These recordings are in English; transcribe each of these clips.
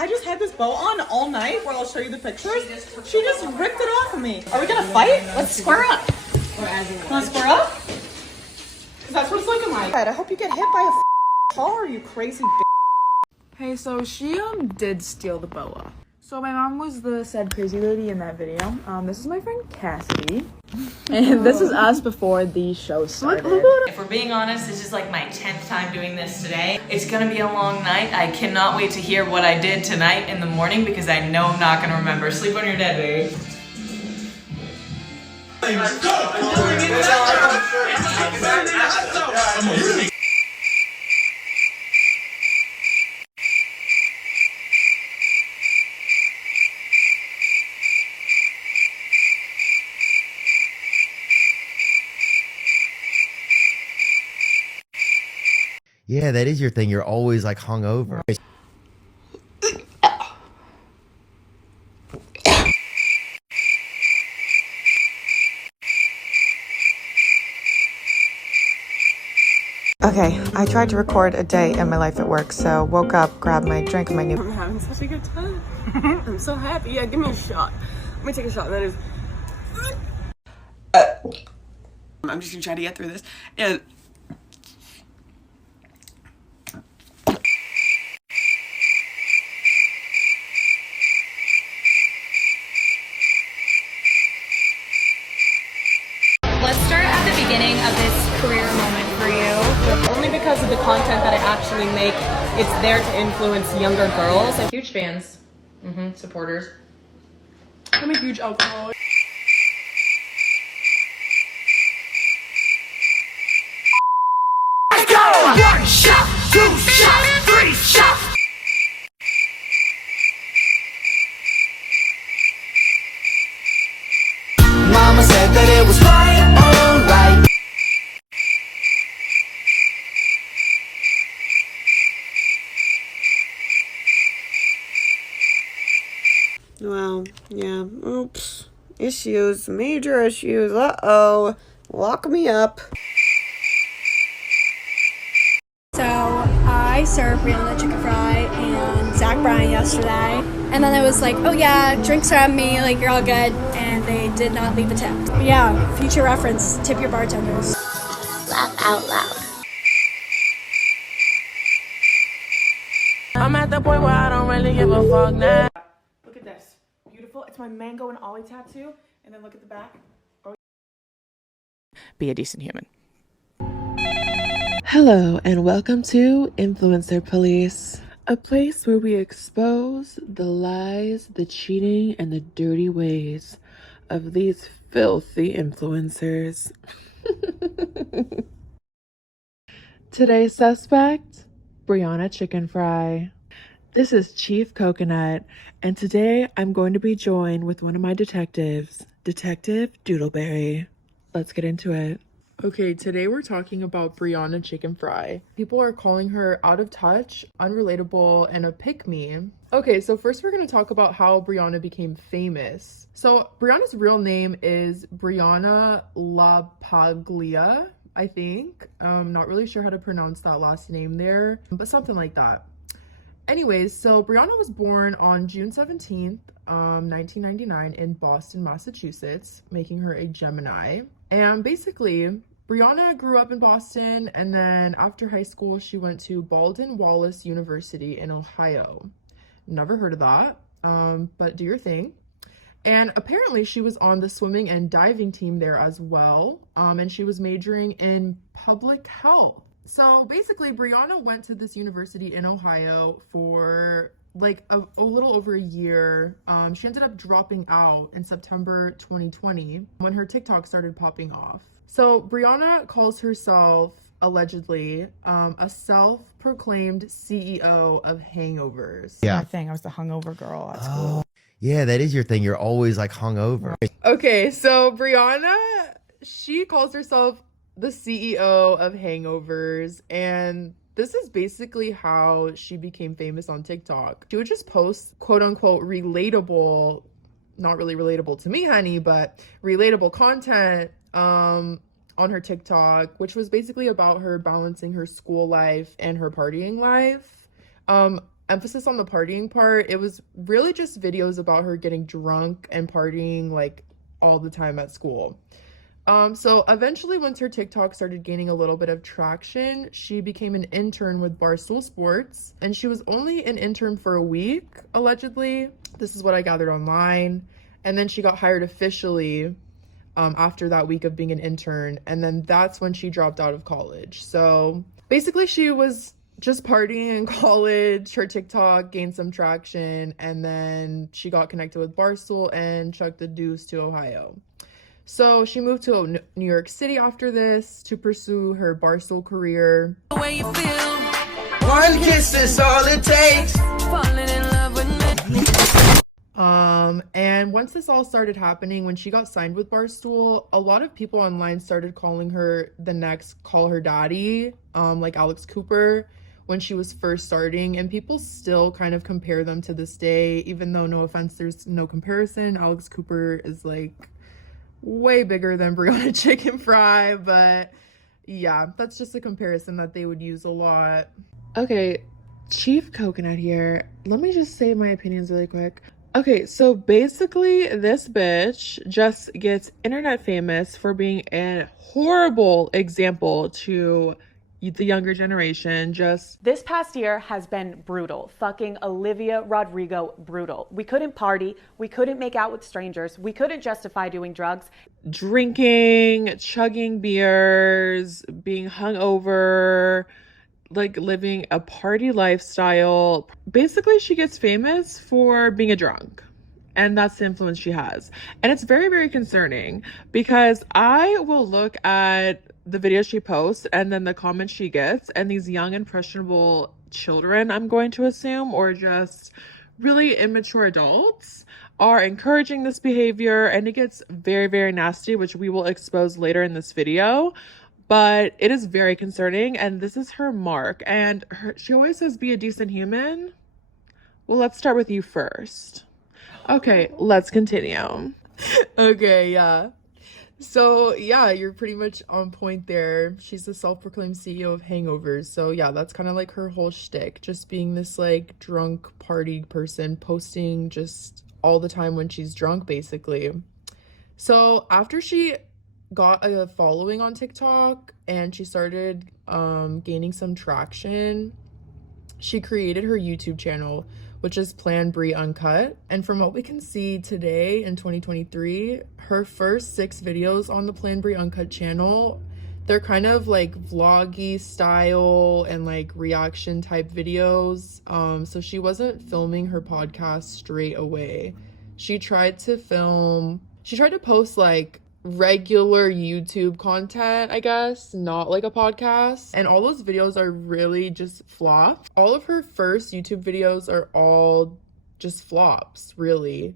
I just had this bow on all night where I'll show you the pictures. She just ripped it off of me. Are we gonna fight? Let's square up. Wanna square up? Cause that's what it's looking like. I hope you get hit by a car, you crazy bitch. Hey, so she did steal the boa. So my mom was the said crazy lady in that video. This is my friend Cassidy. And this is us before the show started. If we're being honest, this is like my 10th time doing this today. It's gonna be a long night. I cannot wait to hear what I did tonight in the morning because I know I'm not gonna remember. Sleep on your dead, baby. Yeah, that is your thing. You're always like hungover. Okay, I tried to record a day in my life at work, so woke up, grabbed my drink and my new. I'm having such a good time. I'm so happy. Yeah, give me a shot. Let me take a shot. That is. I'm just gonna try to get through this. And let's start at the beginning of this career moment for you. Only because of the content that I actually make, it's there to influence younger girls. Huge fans. Supporters. I'm a huge alcoholic. Let's go! 1 shot, 2 shots, 3 shots. Mama said that it was right, alright. Well, yeah. Oops. Issues. Major issues. Uh-oh. Lock me up. So I served Brianna Chickenfry and Bryan yesterday, and then it was like, oh yeah, drinks are on me, like you're all good, and they did not leave a tip. But yeah, future reference, tip your bartenders. Laugh out loud. I'm at the point where I don't really give a fuck now. Look at this. Beautiful. It's my mango and ollie tattoo. And then look at the back. Oh. Be a decent human. Hello and welcome to Influencer Police, a place where we expose the lies, the cheating, and the dirty ways of these filthy influencers. Today's suspect, Brianna Chickenfry. This is Chief Coconut, and today I'm going to be joined with one of my detectives, Detective Doodleberry. Let's get into it. Okay, today we're talking about Brianna Chickenfry. People are calling her out of touch, unrelatable, and a pick-me. Okay, so first we're going to talk about how Brianna became famous. So Brianna's real name is Brianna LaPaglia, I think. Not really sure how to pronounce that last name there, but something like that. Anyways, so Brianna was born on June 17th, 1999 in Boston, Massachusetts, making her a Gemini. And basically, Brianna grew up in Boston, and then after high school, she went to Baldwin Wallace University in Ohio. Never heard of that, but do your thing. And apparently she was on the swimming and diving team there as well, and she was majoring in public health. So basically, Brianna went to this university in Ohio for like a little over a year. She ended up dropping out in September 2020 when her TikTok started popping off. So Brianna calls herself, allegedly, a self-proclaimed CEO of hangovers. Yeah. My thing, I was the hungover girl at school. Yeah, that is your thing. You're always like hungover. Okay, so Brianna, she calls herself the CEO of hangovers, and this is basically how she became famous on TikTok. She would just post quote unquote relatable, not really relatable to me, honey, but relatable content on her TikTok, which was basically about her balancing her school life and her partying life. emphasis on the partying part, it was really just videos about her getting drunk and partying like all the time at school. So eventually, once her TikTok started gaining a little bit of traction, she became an intern with Barstool Sports, and she was only an intern for a week, allegedly. This is what I gathered online. And then she got hired officially after that week of being an intern, and then that's when she dropped out of college. So basically, she was just partying in college. Her TikTok gained some traction, and then she got connected with Barstool and chucked the deuce to Ohio. So she moved to New York City after this to pursue her Barstool career. One kiss is all it takes. Falling in love with me. And once this all started happening, when she got signed with Barstool, a lot of people online started calling her the next Call Her Daddy, like Alex Cooper, when she was first starting. And people still kind of compare them to this day, even though, no offense, there's no comparison. Alex Cooper is like way bigger than Brianna Chickenfry, but yeah, that's just a comparison that they would use a lot. Okay, Chief Coconut here. Let me just say my opinions really quick. Okay, so basically this bitch just gets internet famous for being a horrible example to the younger generation. Just this past year has been brutal. Fucking Olivia Rodrigo, brutal. We couldn't party, we couldn't make out with strangers, we couldn't justify doing drugs. Drinking, chugging beers, being hungover, like living a party lifestyle. Basically, she gets famous for being a drunk. And that's the influence she has. And it's very, very concerning because I will look at the videos she posts and then the comments she gets, and these young impressionable children, I'm going to assume, or just really immature adults are encouraging this behavior, and it gets very, very nasty, which we will expose later in this video. But it is very concerning, and this is her mark. And she always says, be a decent human. Well, let's start with you first. Okay, let's continue. Okay, yeah. So, yeah, you're pretty much on point there. She's the self-proclaimed CEO of Hangovers. So, yeah, that's kind of like her whole shtick. Just being this, like, drunk party person, posting just all the time when she's drunk, basically. So, after she got a following on TikTok and she started gaining some traction, she created her YouTube channel, which is Brie Uncut. And from what we can see today in 2023, her first 6 videos on the Brie Uncut channel, they're kind of like vloggy style and like reaction type videos. So she wasn't filming her podcast straight away. She tried to post like regular YouTube content, I guess, not like a podcast, and all those videos are really just flops. All of her first YouTube videos are all just flops, really.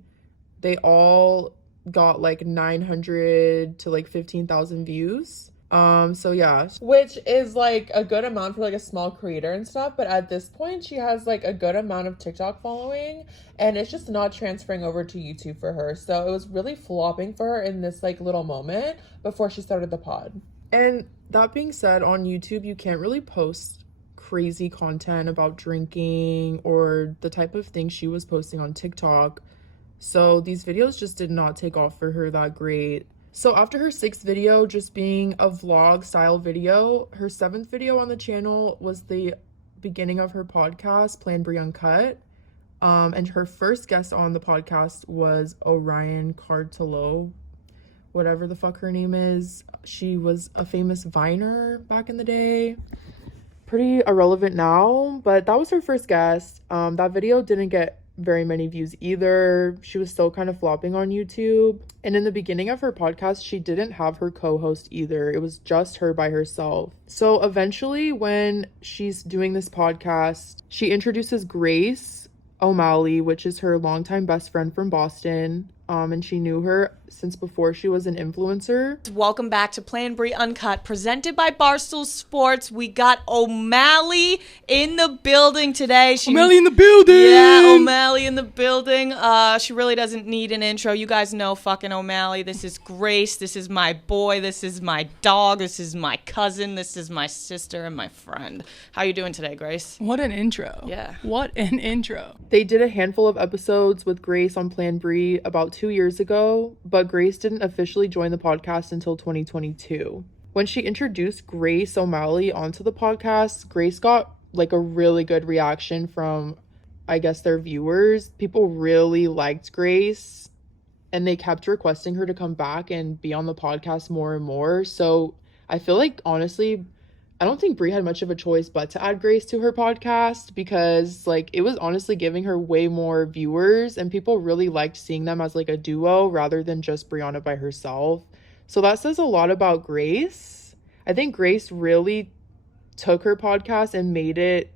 They all got like 900 to like 15,000 views. So yeah, which is like a good amount for like a small creator and stuff, but at this point she has like a good amount of TikTok following, and it's just not transferring over to YouTube for her. So it was really flopping for her in this like little moment before she started the pod. And that being said, on YouTube you can't really post crazy content about drinking or the type of things she was posting on TikTok. So these videos just did not take off for her that great. So after her 6th video just being a vlog style video, her 7th video on the channel was the beginning of her podcast, Brie Uncut. And her first guest on the podcast was Orion Cartolo, whatever the fuck her name is. She was a famous Viner back in the day. Pretty irrelevant now, but that was her first guest. That video didn't get very many views either. She was still kind of flopping on YouTube. And in the beginning of her podcast, she didn't have her co-host either. It was just her by herself. So eventually, when she's doing this podcast, she introduces Grace O'Malley, which is her longtime best friend from Boston. And she knew her since before she was an influencer. Welcome back to Brie Uncut, presented by Barstool Sports. We got O'Malley in the building today. O'Malley in the building! Yeah, O'Malley in the building. building. She really doesn't need an intro. You guys know fucking O'Malley. This is Grace. This is my boy. This is my dog. This is my cousin. This is my sister and my friend. How you doing today, Grace? What an intro. Yeah. What an intro. They did a handful of episodes with Grace on Plan Brie about 2 years ago, but Grace didn't officially join the podcast until 2022. When she introduced Grace O'Malley onto the podcast, Grace got like a really good reaction from, I guess, their viewers. People really liked Grace and they kept requesting her to come back and be on the podcast more and more. So I feel like, honestly, I don't think Brie had much of a choice but to add Grace to her podcast, because like it was honestly giving her way more viewers and people really liked seeing them as like a duo rather than just Brianna by herself. So that says a lot about Grace. I think Grace really took her podcast and made it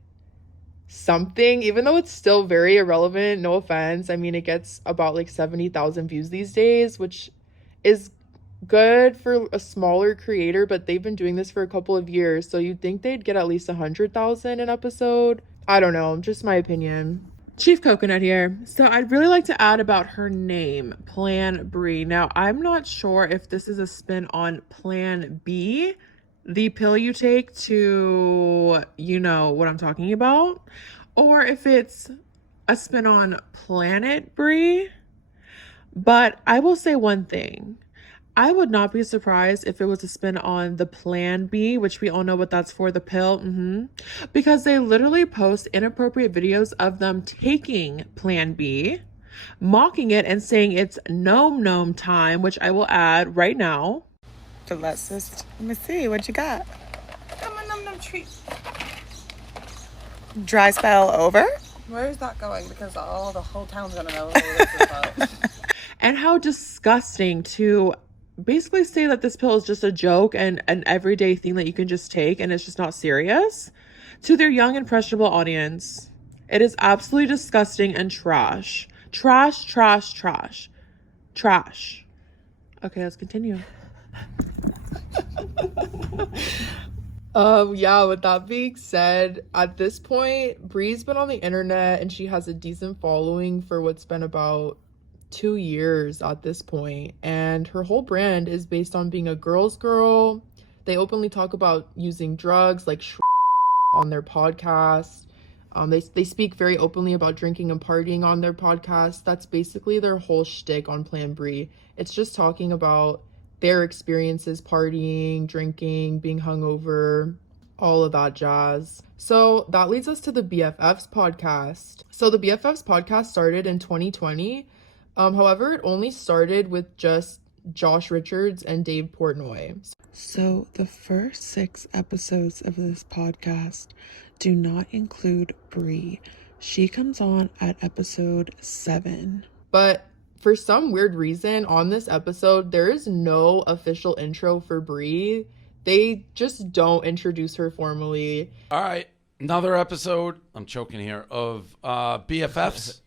something, even though it's still very irrelevant. No offense. I mean, it gets about like 70,000 views these days, which is good for a smaller creator, but they've been doing this for a couple of years, so you'd think they'd get at least 100,000 an episode. I don't know, just my opinion. Chief Coconut here. So I'd really like to add about her name, Plan Brie. Now, I'm not sure if this is a spin on Plan B, the pill you take to, you know what I'm talking about, or if it's a spin on Planet Brie. But I will say one thing. I would not be surprised if it was a spin on the Plan B, which we all know what that's for, the pill. Because they literally post inappropriate videos of them taking Plan B, mocking it and saying it's gnome time, which I will add right now. So let me see what you got. Come on, num treat. Dry spell over? Where is that going? Because the whole town's gonna know what this is about. And how disgusting to basically say that this pill is just a joke and an everyday thing that you can just take and it's just not serious to their young impressionable audience. It is absolutely disgusting and trash. Trash. Okay, let's continue. Yeah, with that being said, at this point, Brie's been on the internet and she has a decent following for what's been about 2 years at this point, and her whole brand is based on being a girl's girl. They openly talk about using drugs like on their podcast. They speak very openly about drinking and partying on their podcast. That's basically their whole shtick on Plan Brie. It's just talking about their experiences partying, drinking, being hungover, all of that jazz. So that leads us to the BFFs podcast. So the BFFs podcast started in 2020. However, it only started with just Josh Richards and Dave Portnoy. So the first 6 episodes of this podcast do not include Brie. She comes on at episode 7. But for some weird reason, on this episode, there is no official intro for Brie. They just don't introduce her formally. All right, another episode, I'm choking here, of BFFs.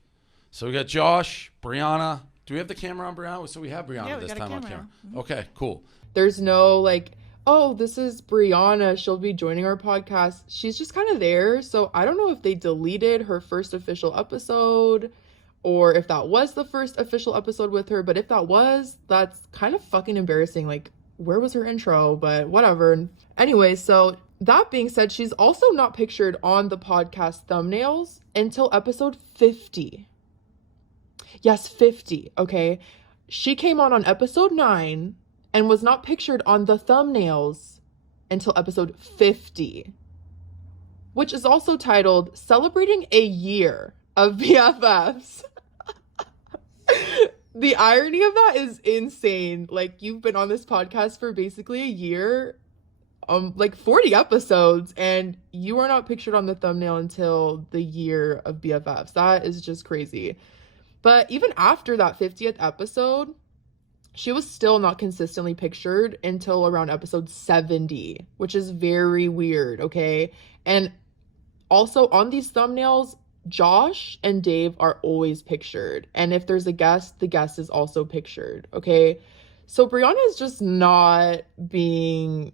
So we got Josh, Brianna. Do we have the camera on Brianna? So we have Brianna this time on camera. Mm-hmm. Okay, cool. There's no like, oh, this is Brianna, she'll be joining our podcast. She's just kind of there. So I don't know if they deleted her first official episode or if that was the first official episode with her. But if that was, that's kind of fucking embarrassing. Like, where was her intro? But whatever. Anyway, so that being said, she's also not pictured on the podcast thumbnails until episode 50. Yes, 50, okay? She came on episode 9 and was not pictured on the thumbnails until episode 50, which is also titled Celebrating a Year of BFFs. The irony of that is insane. Like, you've been on this podcast for basically a year, like 40 episodes, and you are not pictured on the thumbnail until the year of BFFs. That is just crazy. But even after that 50th episode, she was still not consistently pictured until around episode 70, which is very weird, okay? And also on these thumbnails, Josh and Dave are always pictured. And if there's a guest, the guest is also pictured, okay? So Brianna is just not being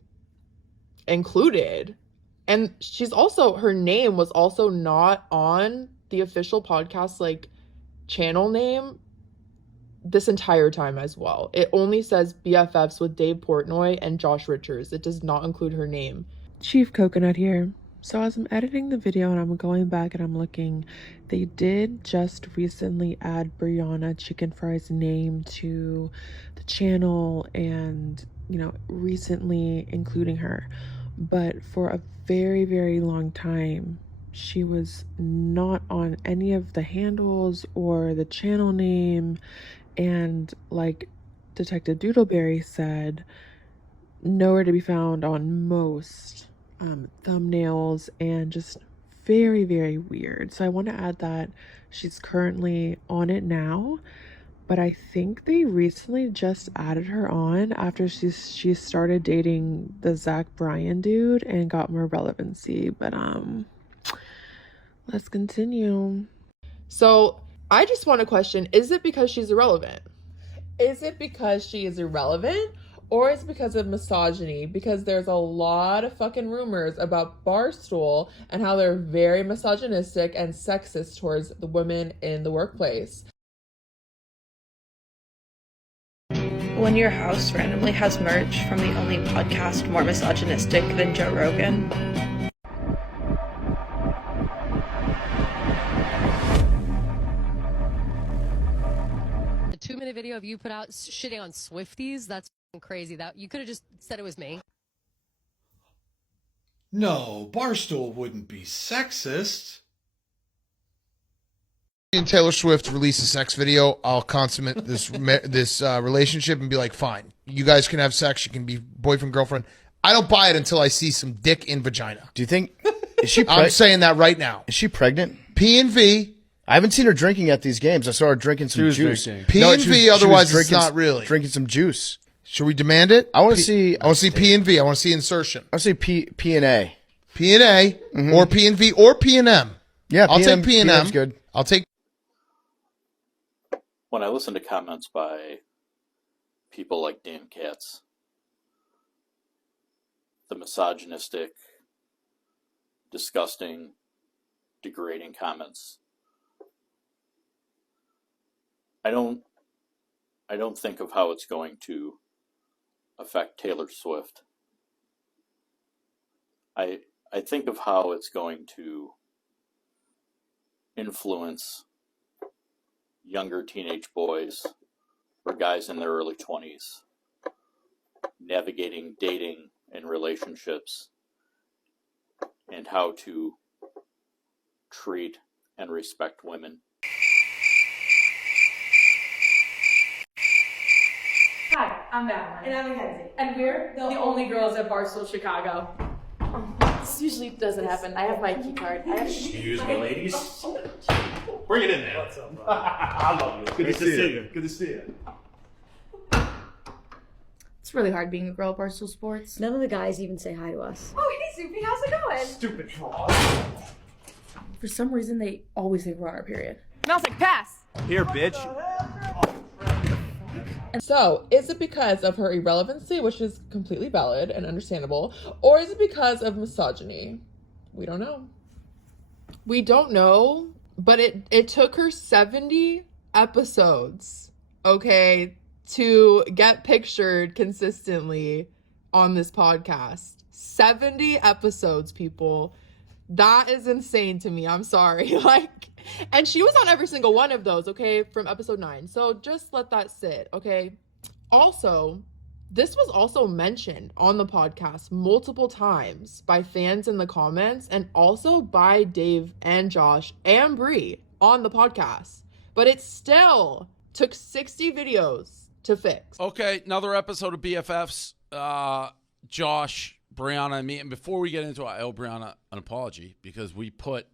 included. And she's also, her name was also not on the official podcast, like, channel name this entire time as well. It only says BFFs with Dave Portnoy and Josh Richards. It does not include her name. Chief Coconut here. So as I'm editing the video and I'm going back and I'm looking, they did just recently add Brianna Chickenfry's name to the channel and, you know, recently including her. But for a very, very long time, she was not on any of the handles or the channel name. And like Detective Doodleberry said, nowhere to be found on most thumbnails, and just very, very weird. So I want to add that she's currently on it now, but I think they recently just added her on after she started dating the Bryan dude and got more relevancy. But let's continue. So I just want to question, is it because she's irrelevant? Is it because she is irrelevant? Or is it because of misogyny? Because there's a lot of fucking rumors about Barstool and how they're very misogynistic and sexist towards the women in the workplace. When your house randomly has merch from the only podcast more misogynistic than Joe Rogan. A 2-minute video of you put out shitting on Swifties, that's crazy. That you could have just said it was me. No, Barstool wouldn't be sexist. And Taylor Swift release a sex video, I'll consummate this relationship and be like, fine, you guys can have sex, you can be boyfriend, girlfriend. I don't buy it until I see some dick in vagina. Do you think, is she I'm saying that right now. Is she pregnant? P&V. I haven't seen her drinking at these games. I saw her drinking some juice. P&V, otherwise it's not really. Drinking some juice. Should we demand it? I want to see. I want to see P&V. I want to see insertion. I want to see P&A. P&A or P&V or P&M. Yeah, I'll take P&M. P&M's good. I'll take. When I listen to comments by people like Dan Katz, the misogynistic, disgusting, degrading comments, I don't think of how it's going to affect Taylor Swift. I think of how it's going to influence younger teenage boys or guys in their early 20s navigating dating and relationships and how to treat and respect women. Hi, I'm Madeline. And I'm Mackenzie. And we're the only girls at Barstool Chicago. This usually doesn't happen. I have my key card. Excuse me, ladies. Bring it in there. What's up, I love you. Good to see you. Good to see you. It's really hard being a girl at Barstool Sports. None of the guys even say hi to us. Oh, hey, Soupy, how's it going? Stupid fraud. For some reason, they always think we're on our period. Smells like pass. Here, bitch. So, is it because of her irrelevancy, which is completely valid and understandable, or is it because of misogyny? We don't know. We don't know, but it took her 70 episodes, okay, to get pictured consistently on this podcast. 70 episodes, people. That is insane to me. I'm sorry. And she was on every single one of those, okay, from episode 9. So just let that sit, okay? Also, this was also mentioned on the podcast multiple times by fans in the comments and also by Dave and Josh and Brie on the podcast. But it still took 60 videos to fix. Okay, another episode of BFFs. Josh, Brianna, and me. And before we get into it, I owe Brianna an apology because we put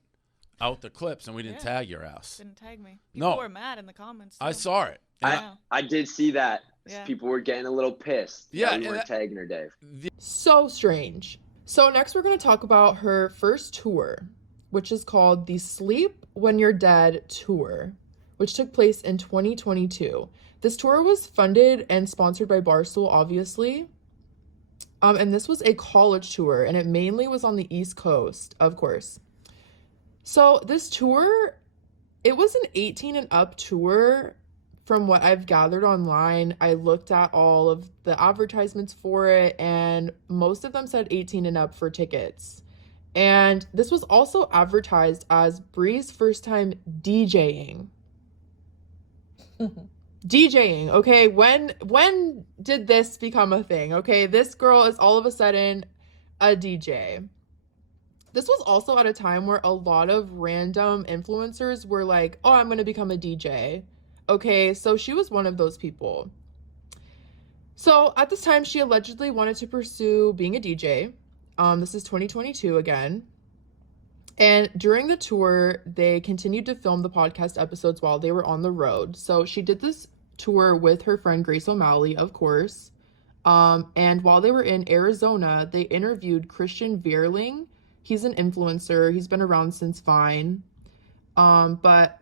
out the clips and we didn't tag your ass. Didn't tag me. People No. were mad in the comments. I saw it. I did see that. Yeah. People were getting a little pissed. Yeah, that we weren't tagging her, Dave. So strange. So next we're going to talk about her first tour, which is called the Sleep When You're Dead Tour, which took place in 2022. This tour was funded and sponsored by Barstool, obviously. And this was a college tour, and it mainly was on the East Coast, of course. So this tour It was an 18 and up tour. From what I've gathered online, I looked at all of the advertisements for it, and most of them said 18 and up for tickets. And this was also advertised as Brie's first time DJing. DJing, okay? When did this become a thing? Okay, this girl is all of a sudden a DJ. This was also at a time where a lot of random influencers were like, oh, I'm gonna become a DJ. Okay, so she was one of those people. So at this time, she allegedly wanted to pursue being a DJ. This is 2022 again. And during the tour, they continued to film the podcast episodes while they were on the road. So she did this tour with her friend Grace O'Malley, of course. And while they were in Arizona, they interviewed Christian Vierling. He's an influencer. He's been around since Vine. But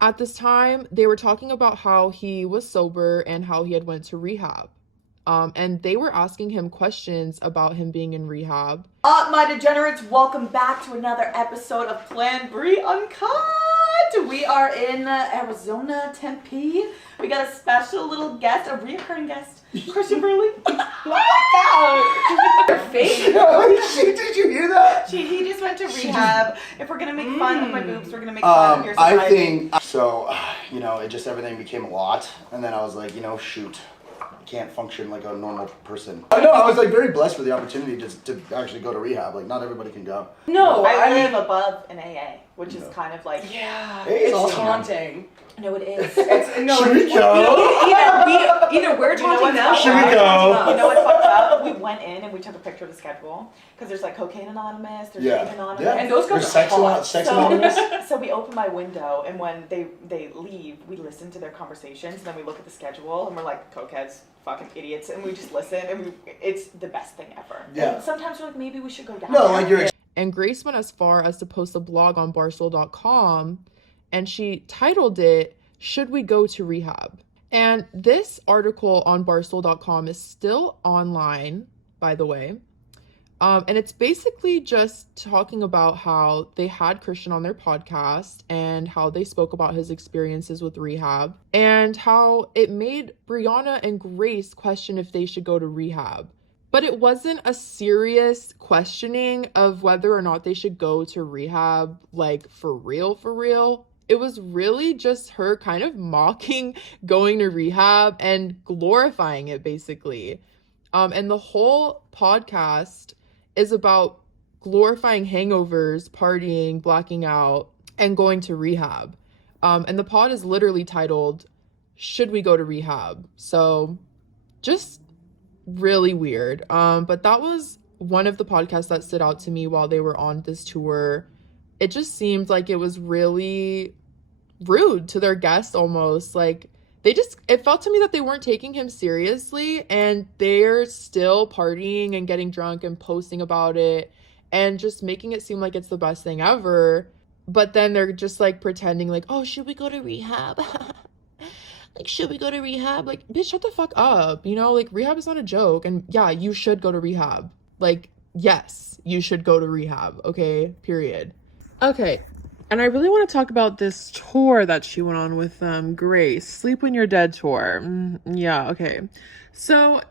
at this time, they were talking about how he was sober and how he had went to rehab. And they were asking him questions about him being in rehab. My degenerates, welcome back to another episode of Plan Brie Uncut. We are in Arizona, Tempe. We got a special little guest, a reoccurring guest, Christian Vierling. Your face. Did you hear that? He just went to rehab. If we're gonna make fun of my boobs, we're gonna make fun of your society. I think so. You know, it just everything became a lot, and then I was like, you know, shoot. Can't function like a normal person. I know, I was like very blessed for the opportunity to actually go to rehab. Like not everybody can go. No, I live above an AA, which is kind of like it's awesome. Taunting. No, it is. Should we go? Either we're taunting now. Should we go? You know what fucked up? We went in and we took a picture of the schedule because there's like cocaine anonymous, there's vape anonymous, and those guys are sex anonymous. So we open my window, and when they leave, we listen to their conversations, and then we look at the schedule, and we're like, cokeheads, fucking idiots, and we just listen, and it's the best thing ever. Yeah. And sometimes we're like, maybe we should go down. No, like you're. And Grace went as far as to post a blog on Barstool.com, and she titled it, "Should We Go to Rehab?" And this article on Barstool.com is still online, by the way. And it's basically just talking about how they had Christian on their podcast and how they spoke about his experiences with rehab and how it made Brianna and Grace question if they should go to rehab. But it wasn't a serious questioning of whether or not they should go to rehab, like for real. It was really just her kind of mocking going to rehab and glorifying it, basically. And the whole podcast is about glorifying hangovers, partying, blacking out, and going to rehab. And the pod is literally titled, "Should We Go to Rehab?" So just really weird. But that was one of the podcasts that stood out to me while they were on this tour. It just seemed like it was really rude to their guests almost. Like it felt to me that they weren't taking him seriously, and they're still partying and getting drunk and posting about it and just making it seem like it's the best thing ever. But then they're just like pretending like, oh, should we go to rehab? Like, should we go to rehab? Like, bitch, shut the fuck up. You know, like, rehab is not a joke. And yeah, you should go to rehab. Like, yes, you should go to rehab. Okay, period. Okay. And I really want to talk about this tour that she went on with Grace, Sleep When You're Dead tour. Yeah, okay. So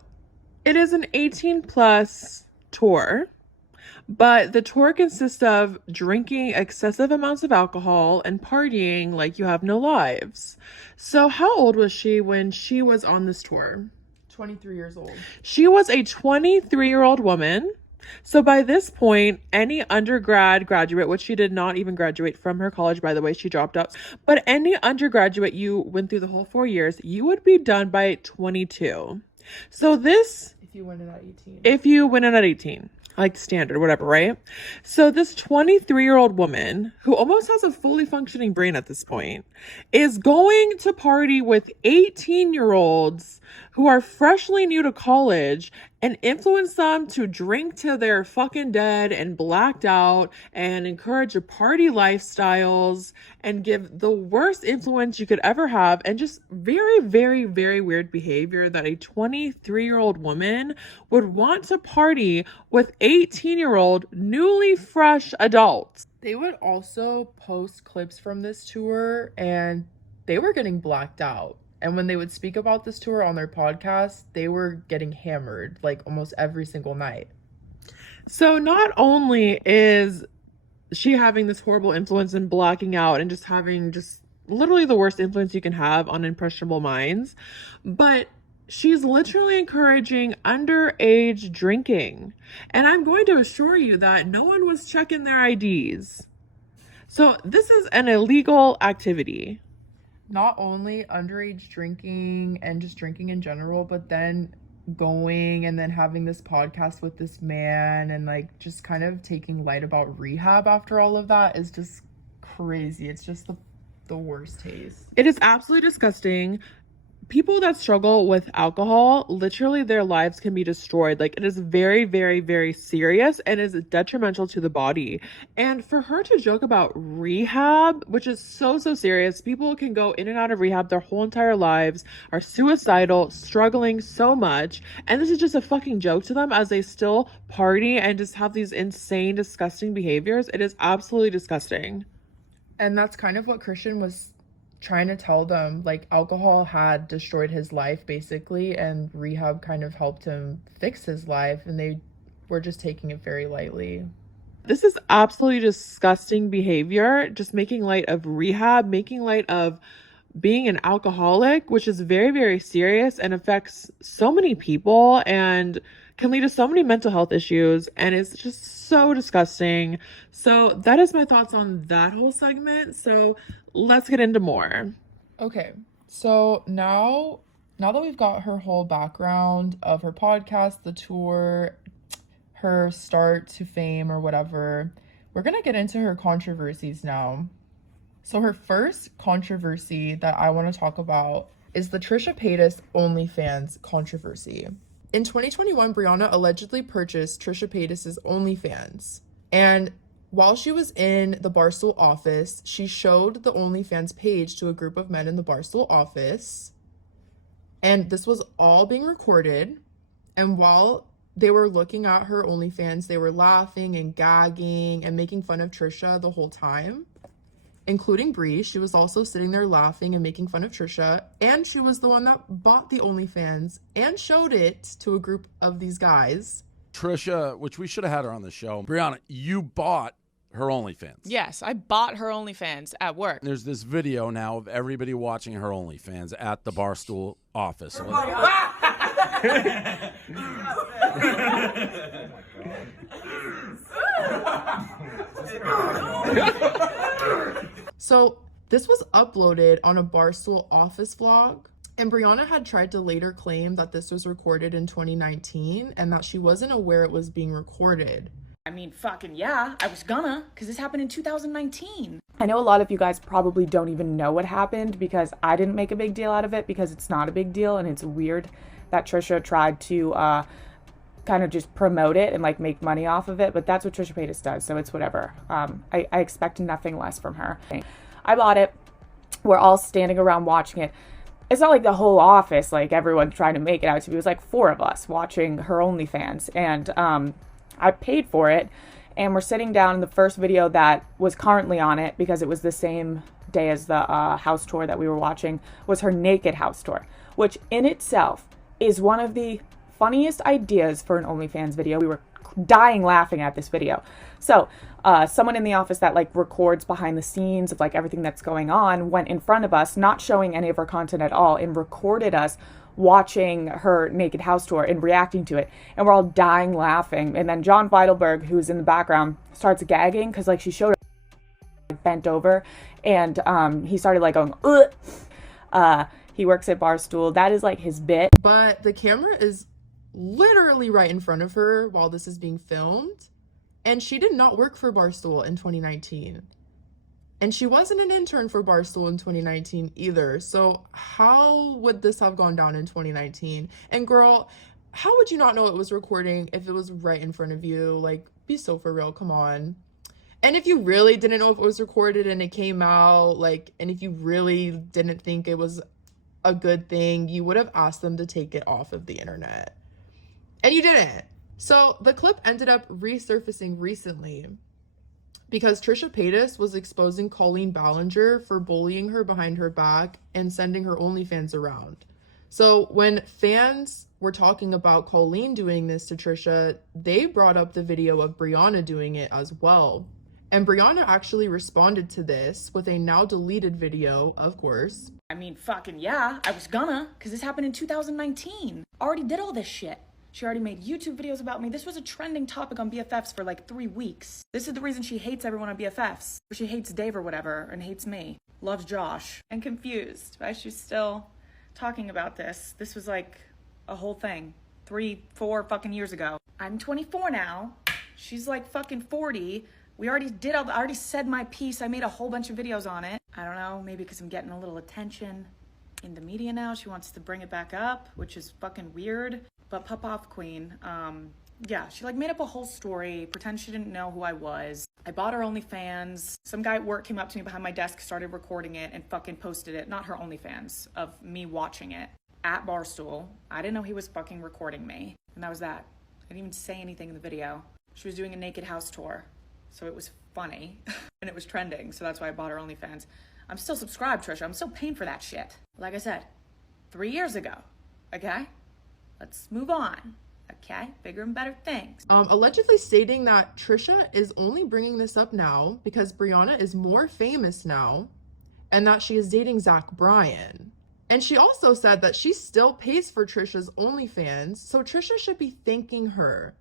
it is an 18 plus tour, but the tour consists of drinking excessive amounts of alcohol and partying like you have no lives. So how old was she when she was on this tour? 23 years old. She was a 23-year-old woman. So by this point, any graduate, which she did not even graduate from her college, by the way, she dropped out. But any undergraduate, you went through the whole 4 years, you would be done by 22. So this... If you went in at 18. If you went in at 18. Like standard, whatever, right? So this 23-year-old woman, who almost has a fully functioning brain at this point, is going to party with 18-year-olds who are freshly new to college and influence them to drink till they're fucking dead and blacked out and encourage party lifestyles and give the worst influence you could ever have, and just very, very, very weird behavior that a 23-year-old woman would want to party with 18-year-old newly fresh adults. They would also post clips from this tour, and they were getting blacked out. And when they would speak about this tour on their podcast, they were getting hammered like almost every single night. So not only is she having this horrible influence and blacking out and just having just literally the worst influence you can have on impressionable minds, but she's literally encouraging underage drinking. And I'm going to assure you that no one was checking their IDs. So this is an illegal activity. Not only underage drinking and just drinking in general, but then going and then having this podcast with this man and like just kind of taking light about rehab after all of that is just crazy. It's just the worst taste. It is absolutely disgusting. People that struggle with alcohol, literally their lives can be destroyed. Like, it is very, very, very serious and is detrimental to the body. And for her to joke about rehab, which is so, so serious, people can go in and out of rehab their whole entire lives, are suicidal, struggling so much. And this is just a fucking joke to them as they still party and just have these insane, disgusting behaviors. It is absolutely disgusting. And that's kind of what Christian was trying to tell them. Like, alcohol had destroyed his life basically, and rehab kind of helped him fix his life, and they were just taking it very lightly. This is absolutely disgusting behavior, just making light of rehab, making light of being an alcoholic, which is very, very serious and affects so many people and can lead to so many mental health issues, and it's just so disgusting. So that is my thoughts on that whole segment. So let's get into more. Okay, so now that we've got her whole background of her podcast, the tour, her start to fame or whatever, we're gonna get into her controversies now. So her first controversy that I want to talk about is the Trisha Paytas OnlyFans controversy. In 2021, Brianna allegedly purchased Trisha Paytas' OnlyFans. And while she was in the Barstool office, she showed the OnlyFans page to a group of men in the Barstool office. And this was all being recorded. And while they were looking at her OnlyFans, they were laughing and gagging and making fun of Trisha the whole time, including Brie. She was also sitting there laughing and making fun of Trisha. And she was the one that bought the OnlyFans and showed it to a group of these guys. Trisha, which we should have had her on the show. Brianna, you bought her OnlyFans. Yes, I bought her OnlyFans at work. There's this video now of everybody watching her OnlyFans at the Barstool office. So this was uploaded on a Barstool office vlog, and Brianna had tried to later claim that this was recorded in 2019 and that she wasn't aware it was being recorded. I mean, fucking yeah, I was gonna, because this happened in 2019. I know a lot of you guys probably don't even know what happened because I didn't make a big deal out of it because it's not a big deal, and it's weird that Trisha tried to kind of just promote it and like make money off of it, but that's what Trisha Paytas does, so it's whatever. I expect nothing less from her. I bought it. We're all standing around watching it. It's not like the whole office, like everyone trying to make it out to be. It was like 4 of us watching her OnlyFans, and I paid for it, and we're sitting down in the first video that was currently on it, because it was the same day as the house tour that we were watching, was her naked house tour, which in itself is one of the funniest ideas for an OnlyFans video. We were dying laughing at this video. So someone in the office that like records behind the scenes of like everything that's going on went in front of us, not showing any of her content at all, and recorded us watching her naked house tour and reacting to it, and we're all dying laughing. And then John Feidelberg, who's in the background, starts gagging because like she showed her bent over, and he started like going ugh. He works at Barstool. That is like his bit. But the camera is literally right in front of her while this is being filmed, and she did not work for Barstool in 2019. And she wasn't an intern for Barstool in 2019 either. So how would this have gone down in 2019? And girl, how would you not know it was recording if it was right in front of you? Like, be so for real, come on. And if you really didn't know if it was recorded and it came out, like, and if you really didn't think it was a good thing, you would have asked them to take it off of the internet. And you didn't. So the clip ended up resurfacing recently. because Trisha Paytas was exposing Colleen Ballinger for bullying her behind her back and sending her OnlyFans around. So when fans were talking about Colleen doing this to Trisha, they brought up the video of Brianna doing it as well. And Brianna actually responded to this with a now deleted video, of course. I mean, fucking yeah, I was gonna, because this happened in 2019. Already did all this shit. She already made YouTube videos about me. This was a trending topic on BFFs for like 3 weeks. This is the reason she hates everyone on BFFs. Or she hates Dave or whatever, and hates me. Loves Josh. And confused why she's still talking about this. This was like a whole thing 3-4 fucking years ago. I'm 24 now. She's like fucking 40. I already said my piece. I made a whole bunch of videos on it. I don't know, maybe because I'm getting a little attention in the media now. She wants to bring it back up, which is fucking weird. But pop off queen. Yeah, she like made up a whole story, pretend she didn't know who I was. I bought her OnlyFans. Some guy at work came up to me behind my desk, started recording it and fucking posted it. Not her OnlyFans, of me watching it at Barstool. I didn't know he was fucking recording me. And that was that. I didn't even say anything in the video. She was doing a naked house tour. So it was funny and it was trending. So that's why I bought her OnlyFans. I'm still subscribed, Trisha. I'm still paying for that shit. Like I said, 3 years ago. Okay? Let's move on. Okay? Bigger and better things. Allegedly stating that Trisha is only bringing this up now because Brianna is more famous now and that she is dating Bryan. And she also said that she still pays for Trisha's OnlyFans, so Trisha should be thanking her.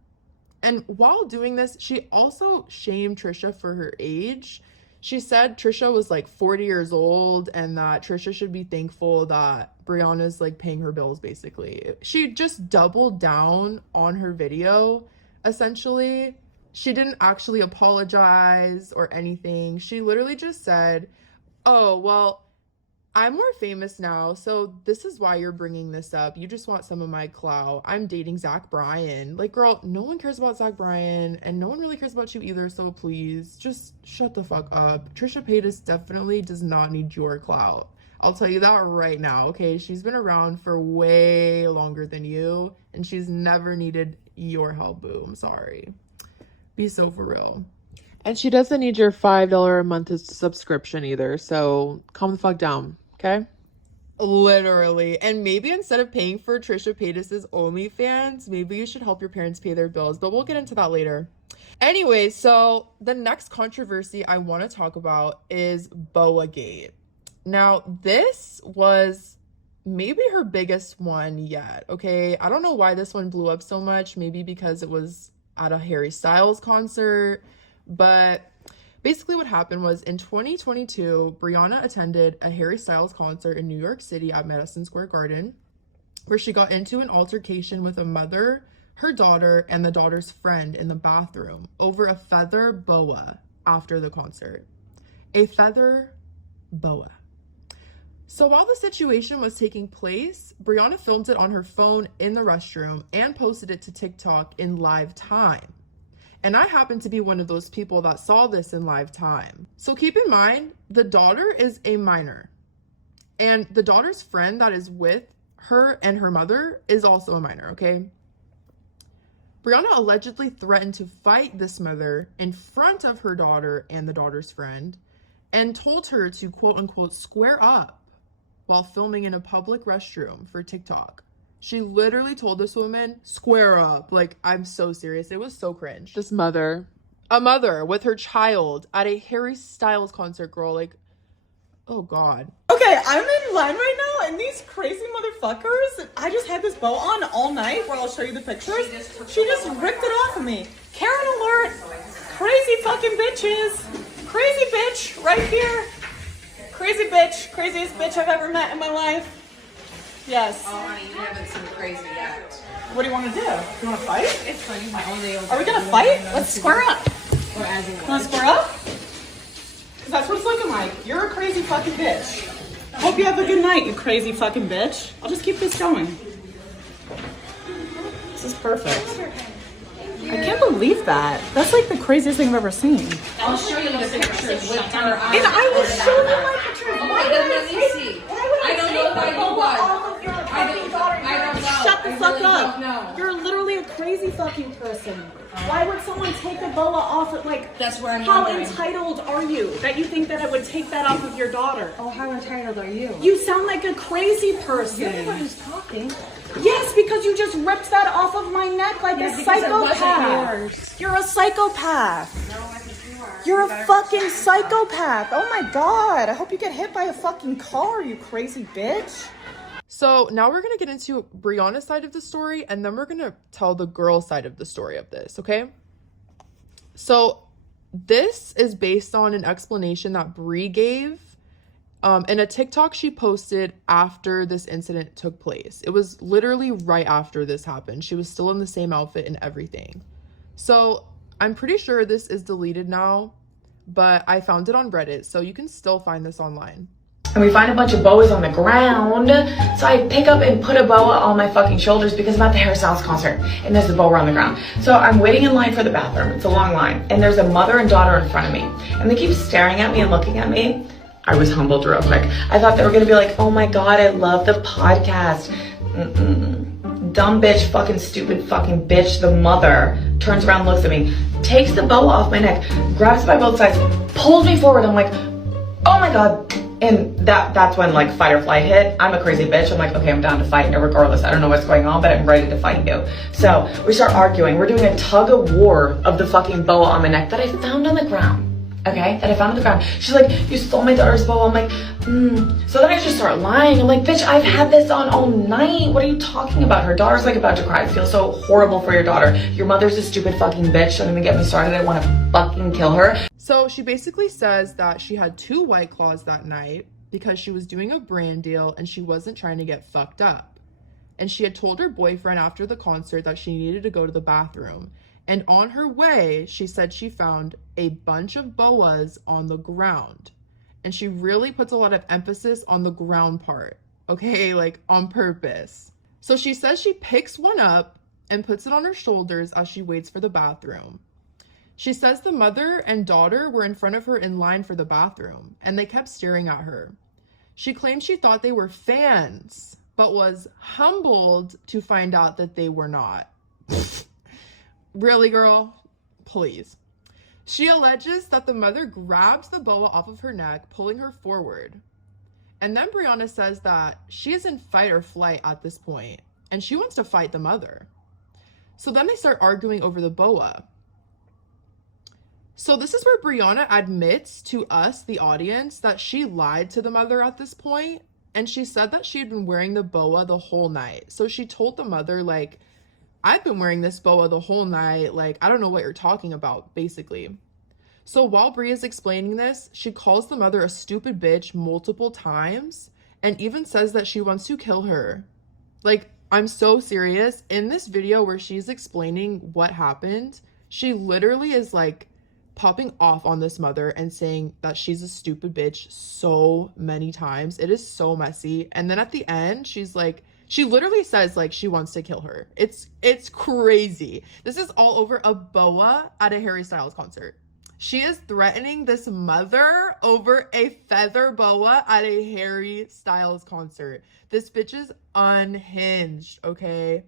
And while doing this, she also shamed Trisha for her age. She said Trisha was like 40 years old and that Trisha should be thankful that Brianna's like paying her bills, basically. She just doubled down on her video, essentially. She didn't actually apologize or anything. She literally just said, oh, well, I'm more famous now, so this is why you're bringing this up. You just want some of my clout. I'm dating Bryan. Like, girl, no one cares about Bryan, and no one really cares about you either, so please, just shut the fuck up. Trisha Paytas definitely does not need your clout. I'll tell you that right now, okay? She's been around for way longer than you, and she's never needed your help, boo. I'm sorry. Be so for real. And she doesn't need your $5 a month subscription either, so calm the fuck down. Okay? Literally. And maybe instead of paying for Trisha Paytas' OnlyFans, maybe you should help your parents pay their bills, but we'll get into that later. Anyway, so the next controversy I want to talk about is BoaGate. Now, this was maybe her biggest one yet, okay? I don't know why this one blew up so much, maybe because it was at a Harry Styles concert, but basically what happened was in 2022, Brianna attended a Harry Styles concert in New York City at Madison Square Garden, where she got into an altercation with a mother, her daughter, and the daughter's friend in the bathroom over a feather boa after the concert. A feather boa. So while the situation was taking place, Brianna filmed it on her phone in the restroom and posted it to TikTok in live time. And I happen to be one of those people that saw this in live time. So keep in mind, the daughter is a minor. And the daughter's friend that is with her and her mother is also a minor, okay? Brianna allegedly threatened to fight this mother in front of her daughter and the daughter's friend and told her to quote unquote square up while filming in a public restroom for TikTok. She literally told this woman, square up. Like, I'm so serious. It was so cringe. This mother. A mother with her child at a Harry Styles concert, girl. Like, oh God. Okay, I'm in line right now, and these crazy motherfuckers, I just had this bow on all night, where I'll show you the pictures. She just ripped it off of me. Karen alert. Crazy fucking bitches. Crazy bitch right here. Crazy bitch. Craziest bitch I've ever met in my life. Yes. Oh, honey, you haven't seen crazy yet. What do you want to do? You want to fight? It's funny. My only Are we going to fight? Let's square up. Want to square up? Because that's what it's looking like. You're a crazy fucking bitch. Hope you have a good night, you crazy fucking bitch. I'll just keep this going. This is perfect. I can't believe that. That's like the craziest thing I've ever seen. I'll show you the pictures with her eyes. And I will show you my pictures. I don't know why you would. Shut the fuck up. You're literally a crazy crazy fucking person. Why would someone take a boa off of, like, that's where I'm how wondering. entitled are you that you think that I would take that off of your daughter? Oh, how entitled are you? You sound like a crazy person. You're the one who's talking. Yes, because you just ripped that off of my neck like a psychopath. You're a psychopath. No, I think you are. You're a fucking psychopath. Oh my god. I hope you get hit by a fucking car, you crazy bitch. So now we're going to get into Brianna's side of the story, and then we're going to tell the girl side of the story of this, okay? So this is based on an explanation that Brie gave in a TikTok she posted after this incident took place. It was literally right after this happened. She was still in the same outfit and everything. So I'm pretty sure this is deleted now, but I found it on Reddit, so you can still find this online. And we find a bunch of boas on the ground. So I pick up and put a boa on my fucking shoulders because I'm at the hairstyles concert and there's a boa on the ground. So I'm waiting in line for the bathroom. It's a long line. And there's a mother and daughter in front of me. And they keep staring at me and looking at me. I was humbled real quick. I thought they were gonna be like, oh my God, I love the podcast. Dumb bitch, fucking stupid fucking bitch. The mother turns around, looks at me, takes the boa off my neck, grabs it by both sides, pulls me forward. I'm like, oh my God. And that's when like fight or flight hit. I'm a crazy bitch. I'm like, okay, I'm down to fight regardless. I don't know what's going on, but I'm ready to fight you. So we start arguing. We're doing a tug of war of the fucking boa on my neck that I found on the ground. Okay, that I found on the ground. She's like, you stole my daughter's boa. I'm like, So then I just start lying. I'm like, bitch, I've had this on all night. What are you talking about? Her daughter's like about to cry. I feel so horrible for your daughter. Your mother's a stupid fucking bitch. Don't even get me started. I want to fucking kill her. So she basically says that she had 2 White Claws that night because she was doing a brand deal and she wasn't trying to get fucked up. And she had told her boyfriend after the concert that she needed to go to the bathroom. And on her way, she said she found a bunch of boas on the ground. And she really puts a lot of emphasis on the ground part, okay? Like on purpose. So she says she picks one up and puts it on her shoulders as she waits for the bathroom. She says the mother and daughter were in front of her in line for the bathroom, and they kept staring at her. She claimed she thought they were fans, but was humbled to find out that they were not. Really, girl? Please. She alleges that the mother grabs the boa off of her neck, pulling her forward. And then Brianna says that she is in fight or flight at this point, and she wants to fight the mother. So then they start arguing over the boa. So this is where Brianna admits to us, the audience, that she lied to the mother at this point, and she said that she had been wearing the boa the whole night. So she told the mother, like, I've been wearing this boa the whole night, like, I don't know what you're talking about, basically. So while Brie is explaining this, she calls the mother a stupid bitch multiple times, and even says that she wants to kill her. Like, I'm so serious. In this video where she's explaining what happened, she literally is, like, popping off on this mother and saying that she's a stupid bitch so many times. It is so messy. And then at the end, she's like, she literally says like she wants to kill her. It's crazy. This is all over a boa at a Harry Styles concert. She is threatening this mother over a feather boa at a Harry Styles concert. This bitch is unhinged, okay?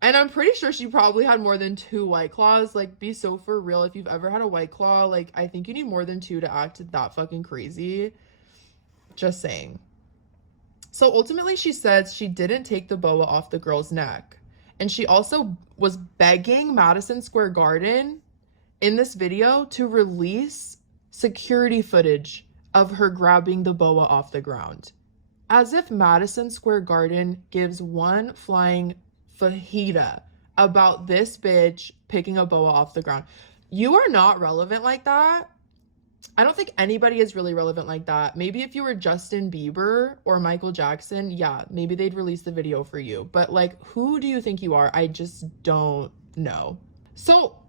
And I'm pretty sure she probably had more than 2 White Claws. Like, be so for real. If you've ever had a White Claw, like, I think you need more than 2 to act that fucking crazy. Just saying. So ultimately, she says she didn't take the boa off the girl's neck. And she also was begging Madison Square Garden in this video to release security footage of her grabbing the boa off the ground. As if Madison Square Garden gives one flying fajita about this bitch picking a boa off the ground. You are not relevant like that. I don't think anybody is really relevant like that. Maybe if you were Justin Bieber or Michael Jackson, yeah, maybe they'd release the video for you. But like, who do you think you are? I just don't know. So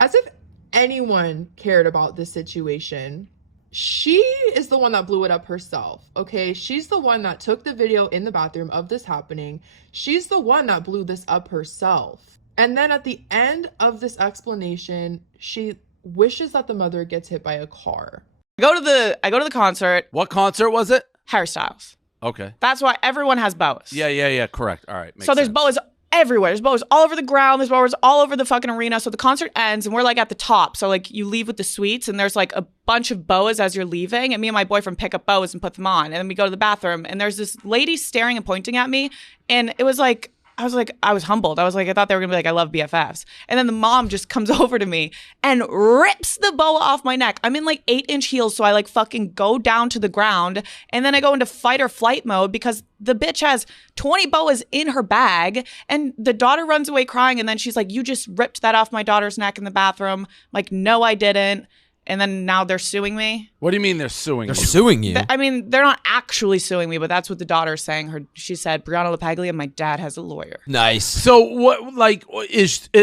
as if anyone cared about this situation, she is the one that blew it up herself, okay? She's the one that took the video in the bathroom of this happening. She's the one that blew this up herself. And then at the end of this explanation, she wishes that the mother gets hit by a car. I go to the concert. What concert was it? Hairstyles. Okay. That's why everyone has boas. Yeah, correct. All right. So there's boas everywhere. There's boas all over the ground. There's boas all over the fucking arena. So the concert ends and we're like at the top. So like you leave with the suites and there's like a bunch of boas as you're leaving. And me and my boyfriend pick up boas and put them on. And then we go to the bathroom and there's this lady staring and pointing at me. And it was like, I was humbled. I thought they were gonna be like, I love BFFs. And then the mom just comes over to me and rips the boa off my neck. I'm in like 8-inch heels. So I like fucking go down to the ground. And then I go into fight or flight mode because the bitch has 20 boas in her bag. And the daughter runs away crying. And then she's like, you just ripped that off my daughter's neck in the bathroom. I'm like, no, I didn't. And then now they're suing me. What do you mean they're suing you? They're suing you. I mean, they're not actually suing me, but that's what the daughter's saying. She said, Brianna LaPaglia, my dad has a lawyer. Nice. So what, like,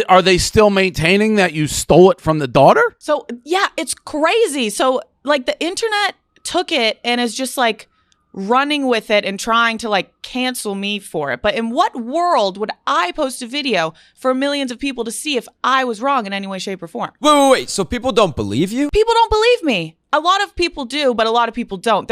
are they still maintaining that you stole it from the daughter? So yeah, it's crazy. So like the internet took it and is just like running with it and trying to like cancel me for it. But in what world would I post a video for millions of people to see if I was wrong in any way, shape, or form? Wait. So people don't believe you? People don't believe me. A lot of people do, but a lot of people don't.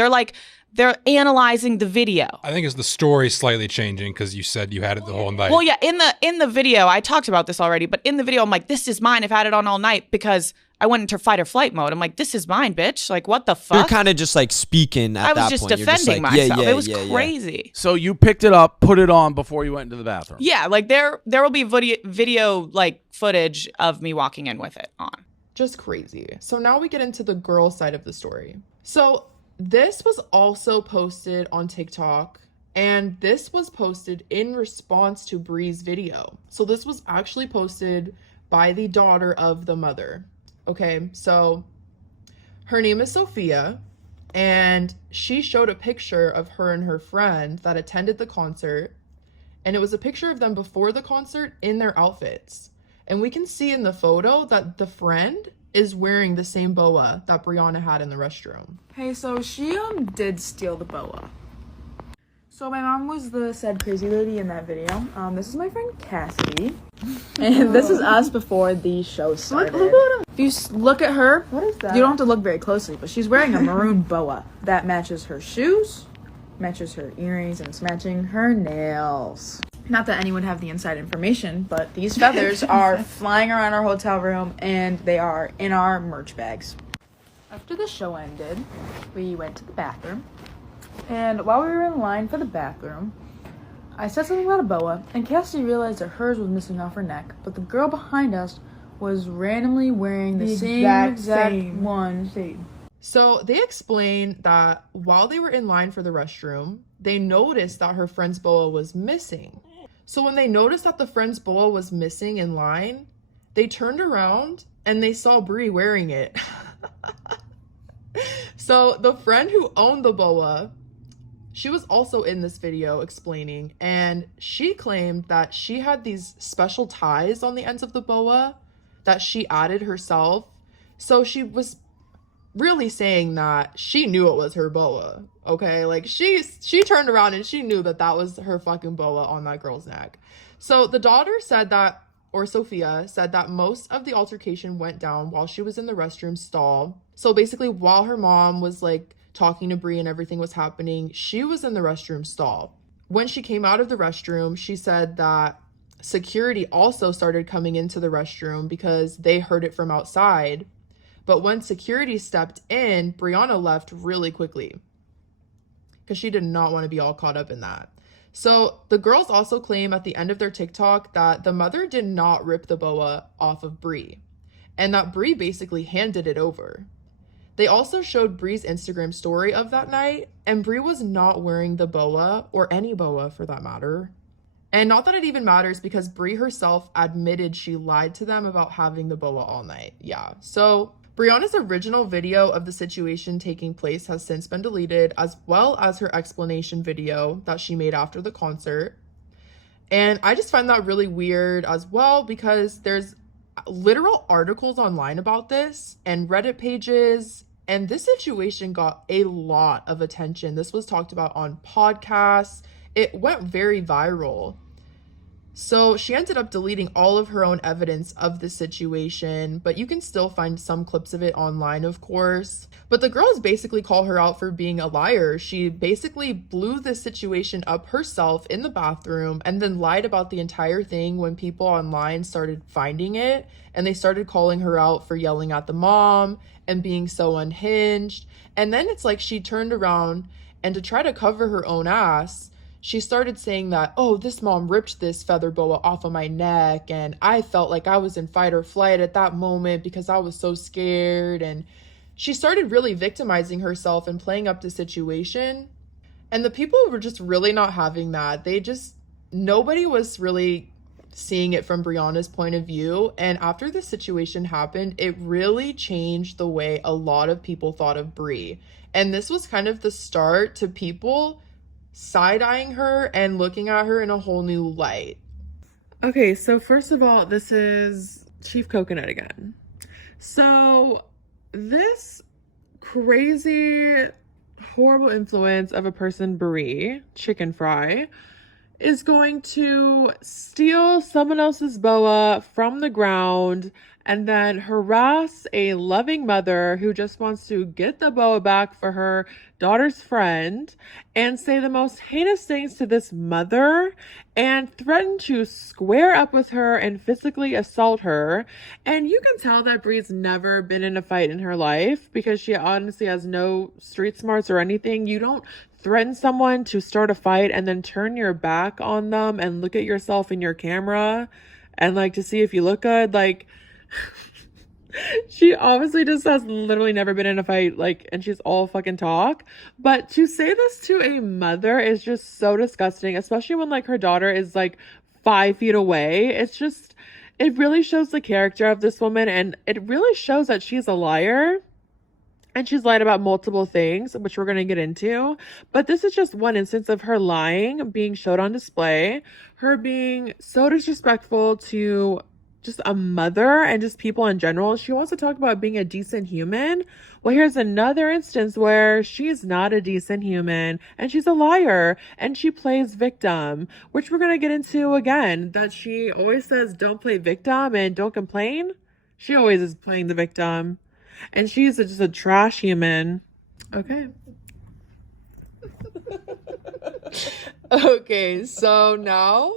They're analyzing the video. I think it's the story slightly changing because you said you had it the whole night. Well, yeah, in the video, I talked about this already, but in the video, I'm like, this is mine. I've had it on all night because I went into fight or flight mode. I'm like, this is mine, bitch. Like, what the fuck? You're kind of just like speaking at that point. I was just defending myself. It was crazy. So you picked it up, put it on before you went into the bathroom. Yeah, like there will be video like footage of me walking in with it on. Just crazy. So now we get into the girl side of the story. So this was also posted on TikTok, and this was posted in response to Brie's video. So this was actually posted by the daughter of the mother. Okay, so her name is Sophia, and she showed a picture of her and her friend that attended the concert, and it was a picture of them before the concert in their outfits. And we can see in the photo that the friend is wearing the same boa that Brianna had in the restroom. Hey, so she did steal the boa. So my mom was the said crazy lady in that video. This is my friend Cassidy. And this is us before the show started. If you look at her, what is that? You don't have to look very closely, but she's wearing a maroon boa that matches her shoes, matches her earrings, and it's matching her nails. Not that anyone would have the inside information, but these feathers are flying around our hotel room and they are in our merch bags. After the show ended, we went to the bathroom. And while we were in line for the bathroom, I said something about a boa, and Cassidy realized that hers was missing off her neck, but the girl behind us was randomly wearing the same exact one. So they explained that while they were in line for the restroom, they noticed that her friend's boa was missing. So when they noticed that the friend's boa was missing in line, they turned around and they saw Brie wearing it. So the friend who owned the boa, she was also in this video explaining, and she claimed that she had these special ties on the ends of the boa that she added herself. So she was really saying that she knew it was her boa, okay? Like she turned around and she knew that that was her fucking boa on that girl's neck. So the daughter said that, or Sophia said that most of the altercation went down while she was in the restroom stall. So basically while her mom was like talking to Brie and everything was happening, she was in the restroom stall. When she came out of the restroom, she said that security also started coming into the restroom because they heard it from outside. But when security stepped in, Brianna left really quickly because she did not want to be all caught up in that. So the girls also claim at the end of their TikTok that the mother did not rip the boa off of Brie and that Brie basically handed it over. They also showed Brie's Instagram story of that night, and Brie was not wearing the boa, or any boa for that matter. And not that it even matters because Brie herself admitted she lied to them about having the boa all night. Yeah, so Brianna's original video of the situation taking place has since been deleted, as well as her explanation video that she made after the concert. And I just find that really weird as well because there's literal articles online about this and Reddit pages, and this situation got a lot of attention. This was talked about on podcasts. It went very viral. So she ended up deleting all of her own evidence of the situation, but you can still find some clips of it online, of course. But the girls basically call her out for being a liar. She basically blew the situation up herself in the bathroom and then lied about the entire thing when people online started finding it, and they started calling her out for yelling at the mom and being so unhinged. And then it's like she turned around and to try to cover her own ass, she started saying that, oh, this mom ripped this feather boa off of my neck, and I felt like I was in fight or flight at that moment because I was so scared. And she started really victimizing herself and playing up the situation. And the people were just really not having that. Nobody was really seeing it from Brianna's point of view. And after the situation happened, it really changed the way a lot of people thought of Brie. And this was kind of the start to people side-eyeing her and looking at her in a whole new light. Okay, so first of all, this is Chief Coconut again. So this crazy, horrible influence of a person, Brie Chickenfry, is going to steal someone else's boa from the ground and then harass a loving mother who just wants to get the boa back for her daughter's friend and say the most heinous things to this mother and threaten to square up with her and physically assault her. And you can tell that Brie's never been in a fight in her life because she honestly has no street smarts or anything. You don't threaten someone to start a fight and then turn your back on them and look at yourself in your camera and like to see if you look good. Like, she obviously just has literally never been in a fight, like, and she's all fucking talk. But to say this to a mother is just so disgusting, especially when like her daughter is like 5 feet away. It really shows the character of this woman, and it really shows that she's a liar. And she's lied about multiple things, which we're going to get into. But this is just one instance of her lying being showed on display. Her being so disrespectful to just a mother and just people in general. She wants to talk about being a decent human. Well, here's another instance where she's not a decent human and she's a liar and she plays victim, which we're going to get into again. That she always says, don't play victim and don't complain. She always is playing the victim. And she's just a trash human. Okay. Okay, so now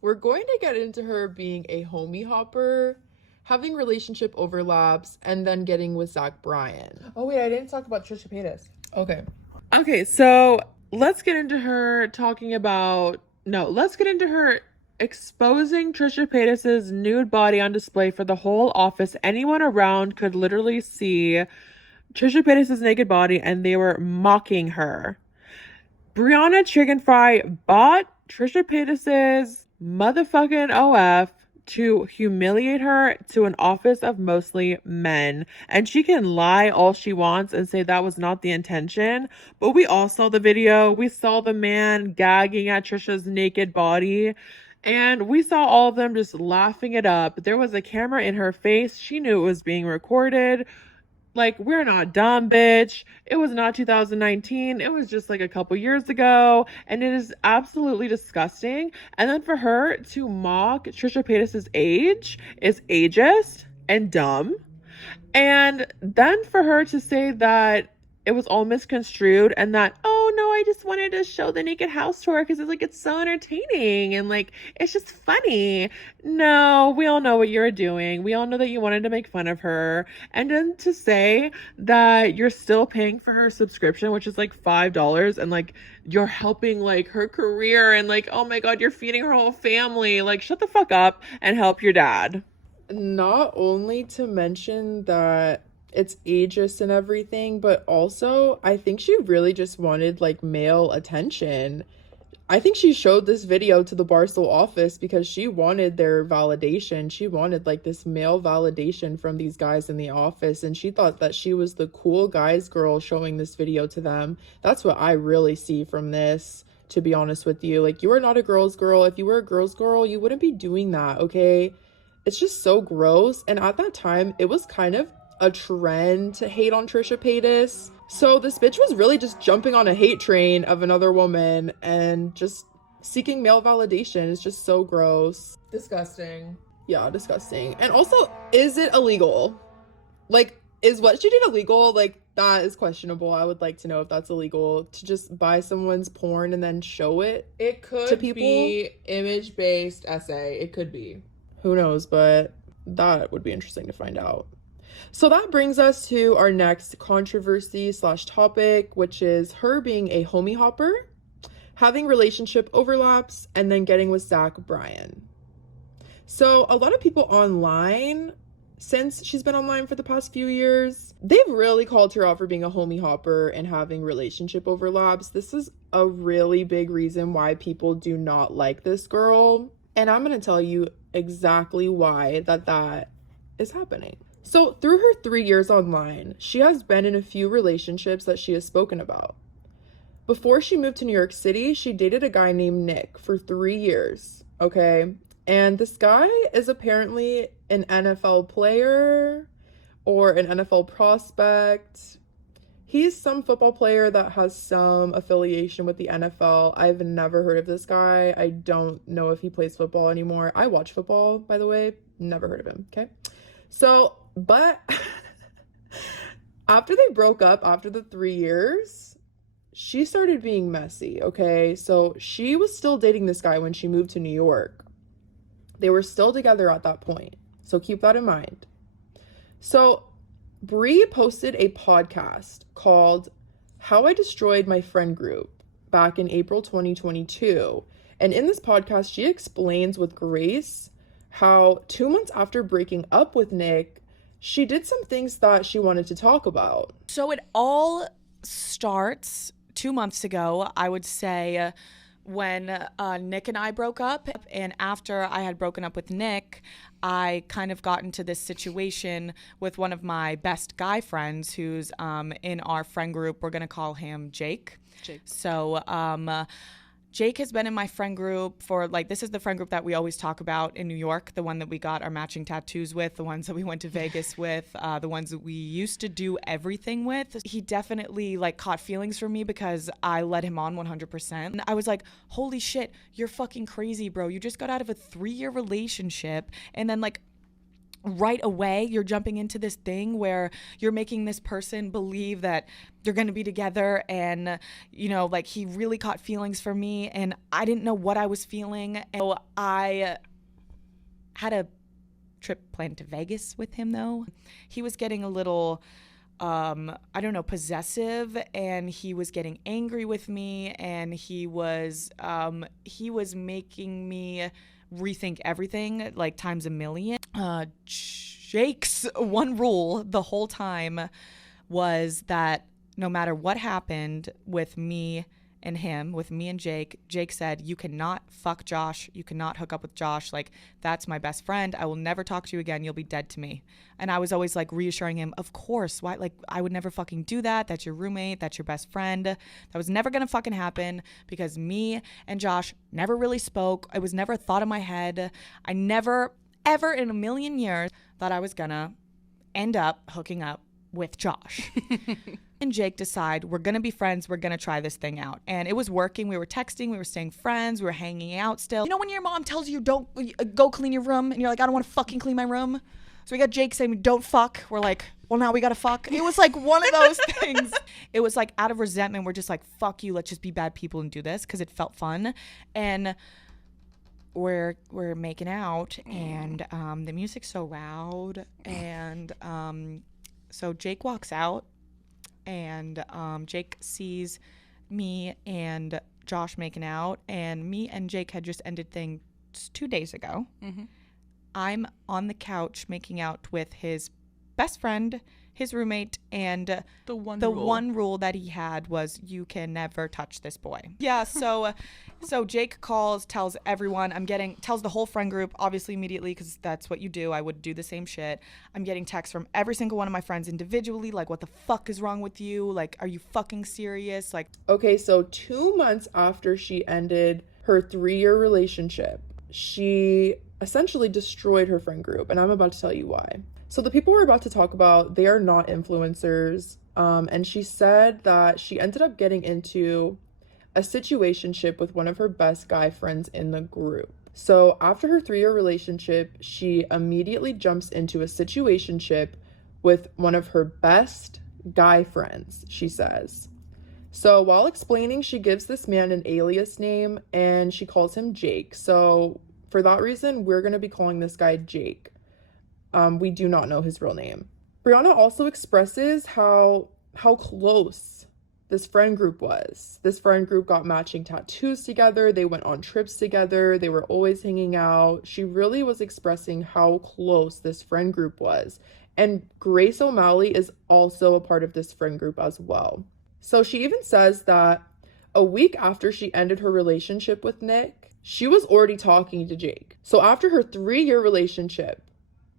we're going to get into her being a homie hopper, having relationship overlaps, and then getting with Bryan. Oh, wait, I didn't talk about Trisha Paytas. Okay, so let's get into her exposing Trisha Paytas' nude body on display for the whole office. Anyone around could literally see Trisha Paytas' naked body, and they were mocking her. Brianna Chickenfry bought Trisha Paytas' motherfucking OF to humiliate her to an office of mostly men. And she can lie all she wants and say that was not the intention, but we all saw the video. We saw the man gagging at Trisha's naked body, and we saw all of them just laughing it up. There was a camera in her face. She knew it was being recorded. Like, we're not dumb, bitch. It was not 2019. It was just like a couple years ago. And it is absolutely disgusting. And then for her to mock Trisha Paytas' age is ageist and dumb. And then for her to say that it was all misconstrued and that, oh no, I just wanted to show the naked house tour because it's so entertaining and like it's just funny. No, we all know what you're doing. We all know that you wanted to make fun of her. And then to say that you're still paying for her subscription, which is like $5, and like you're helping like her career and like, oh my god, you're feeding her whole family. Like, shut the fuck up and help your dad. Not only to mention that it's ageist and everything, but also I think she really just wanted like male attention. I think she showed this video to the Barstool office because she wanted their validation. She wanted like this male validation from these guys in the office, and she thought that she was the cool guy's girl showing this video to them. That's what I really see from this, to be honest with you. Like, you are not a girl's girl. If you were a girl's girl, you wouldn't be doing that, okay? It's just so gross. And at that time, it was kind of a trend to hate on Trisha Paytas. So this bitch was really just jumping on a hate train of another woman and just seeking male validation is just so gross. Disgusting. Yeah, disgusting. And also, is it illegal? Like, is what she did illegal? Like, that is questionable. I would like to know if that's illegal, to just buy someone's porn and then show it. It could to people. Be image-based essay. It could be. Who knows, but that would be interesting to find out. So that brings us to our next controversy / topic, which is her being a homie hopper, having relationship overlaps, and then getting with Bryan. So a lot of people online, since she's been online for the past few years, they've really called her out for being a homie hopper and having relationship overlaps. This is a really big reason why people do not like this girl. And I'm going to tell you exactly why that is happening. So through her 3 years online, she has been in a few relationships that she has spoken about. Before she moved to New York City, she dated a guy named Nick for 3 years, okay? And this guy is apparently an NFL player or an NFL prospect. He's some football player that has some affiliation with the NFL. I've never heard of this guy. I don't know if he plays football anymore. I watch football, by the way. Never heard of him, okay? So, but after they broke up after the 3 years, she started being messy, okay? So she was still dating this guy when she moved to New York. They were still together at that point. So keep that in mind. So Brie posted a podcast called How I Destroyed My Friend Group back in April 2022. And in this podcast, she explains with grace how 2 months after breaking up with Nick, she did some things that she wanted to talk about. So it all starts 2 months ago, I would say, when Nick and I broke up. And after I had broken up with Nick, I kind of got into this situation with one of my best guy friends who's in our friend group. We're going to call him Jake. So Jake has been in my friend group for, like, this is the friend group that we always talk about in New York, the one that we got our matching tattoos with, the ones that we went to Vegas with, the ones that we used to do everything with. He definitely, like, caught feelings for me because I led him on 100%. And I was like, holy shit, you're fucking crazy, bro. You just got out of a 3-year relationship, and then, like, right away you're jumping into this thing where you're making this person believe that you're going to be together. And, you know, like, he really caught feelings for me and I didn't know what I was feeling. And so I had a trip planned to Vegas with him, though. He was getting a little I don't know, possessive, and he was getting angry with me, and he was making me rethink everything, like, times a million. Jake's one rule the whole time was that no matter what happened with me and him, with me and Jake said, you cannot fuck Josh. You cannot hook up with Josh. Like, that's my best friend. I will never talk to you again. You'll be dead to me. And I was always, like, reassuring him, of course. Why? Like, I would never fucking do that. That's your roommate. That's your best friend. That was never going to fucking happen because me and Josh never really spoke. It was never a thought in my head. I never, ever in a million years thought I was going to end up hooking up with Josh. And Jake decide we're going to be friends. We're going to try this thing out. And it was working. We were texting. We were staying friends. We were hanging out still. You know when your mom tells you don't go clean your room and you're like, I don't want to fucking clean my room? So we got Jake saying don't fuck. We're like, well, now we got to fuck. It was like one of those things. It was like out of resentment. We're just like, fuck you. Let's just be bad people and do this because it felt fun. And we're making out and the music's so loud. And so Jake walks out. And Jake sees me and Josh making out, and me and Jake had just ended things 2 days ago. Mm-hmm. I'm on the couch making out with his best friend, his roommate, and the one rule that he had was you can never touch this boy. Yeah, so Jake calls, tells everyone, tells the whole friend group, obviously immediately, because that's what you do. I would do the same shit. I'm getting texts from every single one of my friends individually, like, what the fuck is wrong with you? Like, are you fucking serious? Like, okay, so 2 months after she ended her 3-year relationship, she essentially destroyed her friend group, and I'm about to tell you why. So the people we're about to talk about, they are not influencers. And she said that she ended up getting into a situationship with one of her best guy friends in the group. So after her 3-year relationship, she immediately jumps into a situationship with one of her best guy friends, she says. So while explaining, she gives this man an alias name and she calls him Jake. So for that reason, we're going to be calling this guy Jake. We do not know his real name. Brianna also expresses how close this friend group was. This friend group got matching tattoos together. They went on trips together. They were always hanging out. She really was expressing how close this friend group was. And Grace O'Malley is also a part of this friend group as well. So she even says that a week after she ended her relationship with Nick, she was already talking to Jake. So after her 3-year relationship,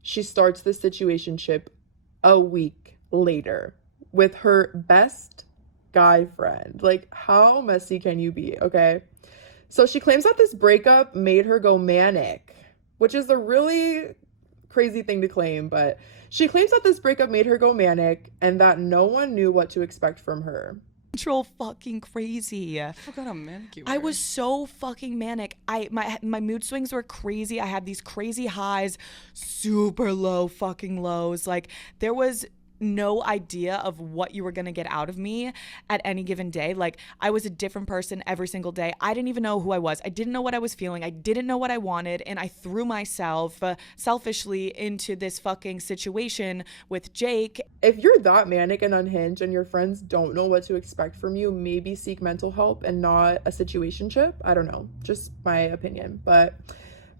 she starts this situationship a week later with her best guy friend. Like, how messy can you be? Okay. So she claims that this breakup made her go manic, which is a really crazy thing to claim, but she claims that this breakup made her go manic and that no one knew what to expect from her. Control fucking crazy. I forgot how manic you were. I was so fucking manic. My mood swings were crazy. I had these crazy highs, super low fucking lows. Like, there was no idea of what you were going to get out of me at any given day. Like, I was a different person every single day. I didn't even know who I was. I didn't know what I was feeling. I didn't know what I wanted. And I threw myself selfishly into this fucking situation with Jake. If you're that manic and unhinged and your friends don't know what to expect from you, maybe seek mental help and not a situationship. I don't know. Just my opinion. But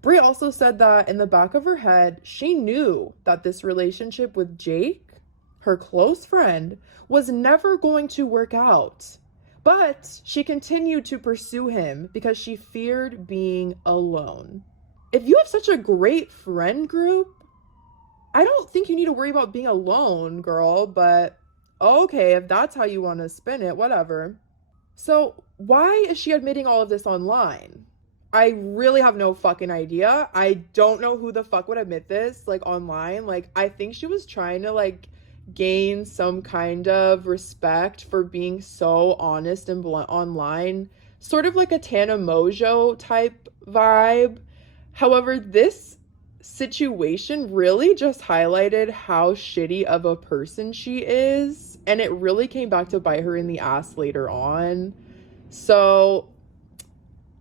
Brie also said that in the back of her head, she knew that this relationship with Jake, her close friend, was never going to work out. But she continued to pursue him because she feared being alone. If you have such a great friend group, I don't think you need to worry about being alone, girl, but okay, if that's how you want to spin it, whatever. So why is she admitting all of this online? I really have no fucking idea. I don't know who the fuck would admit this, like, online. Like, I think she was trying to, like, gain some kind of respect for being so honest and blunt online, sort of like a Tana Mojo type vibe. However, this situation really just highlighted how shitty of a person she is, and it really came back to bite her in the ass later on. So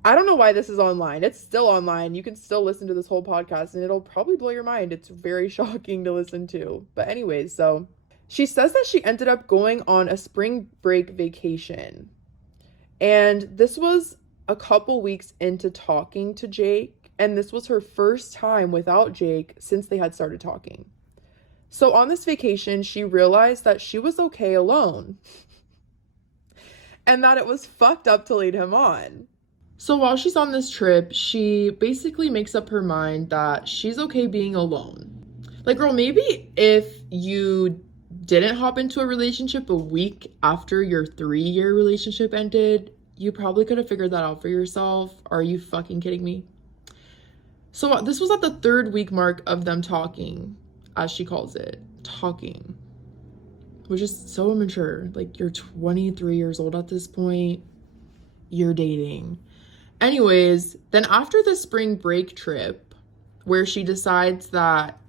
I don't know why this is online. It's still online. You can still listen to this whole podcast and it'll probably blow your mind. It's very shocking to listen to. But anyways, so she says that she ended up going on a spring break vacation. And this was a couple weeks into talking to Jake. And this was her first time without Jake since they had started talking. So on this vacation, she realized that she was okay alone. And that it was fucked up to lead him on. So while she's on this trip, she basically makes up her mind that she's okay being alone. Like, girl, maybe if you didn't hop into a relationship a week after your 3-year relationship ended, you probably could have figured that out for yourself. Are you fucking kidding me? So this was at the 3rd week mark of them talking, as she calls it, talking, which is so immature. Like, you're 23 years old at this point, you're dating. Anyways, then after the spring break trip, where she decides that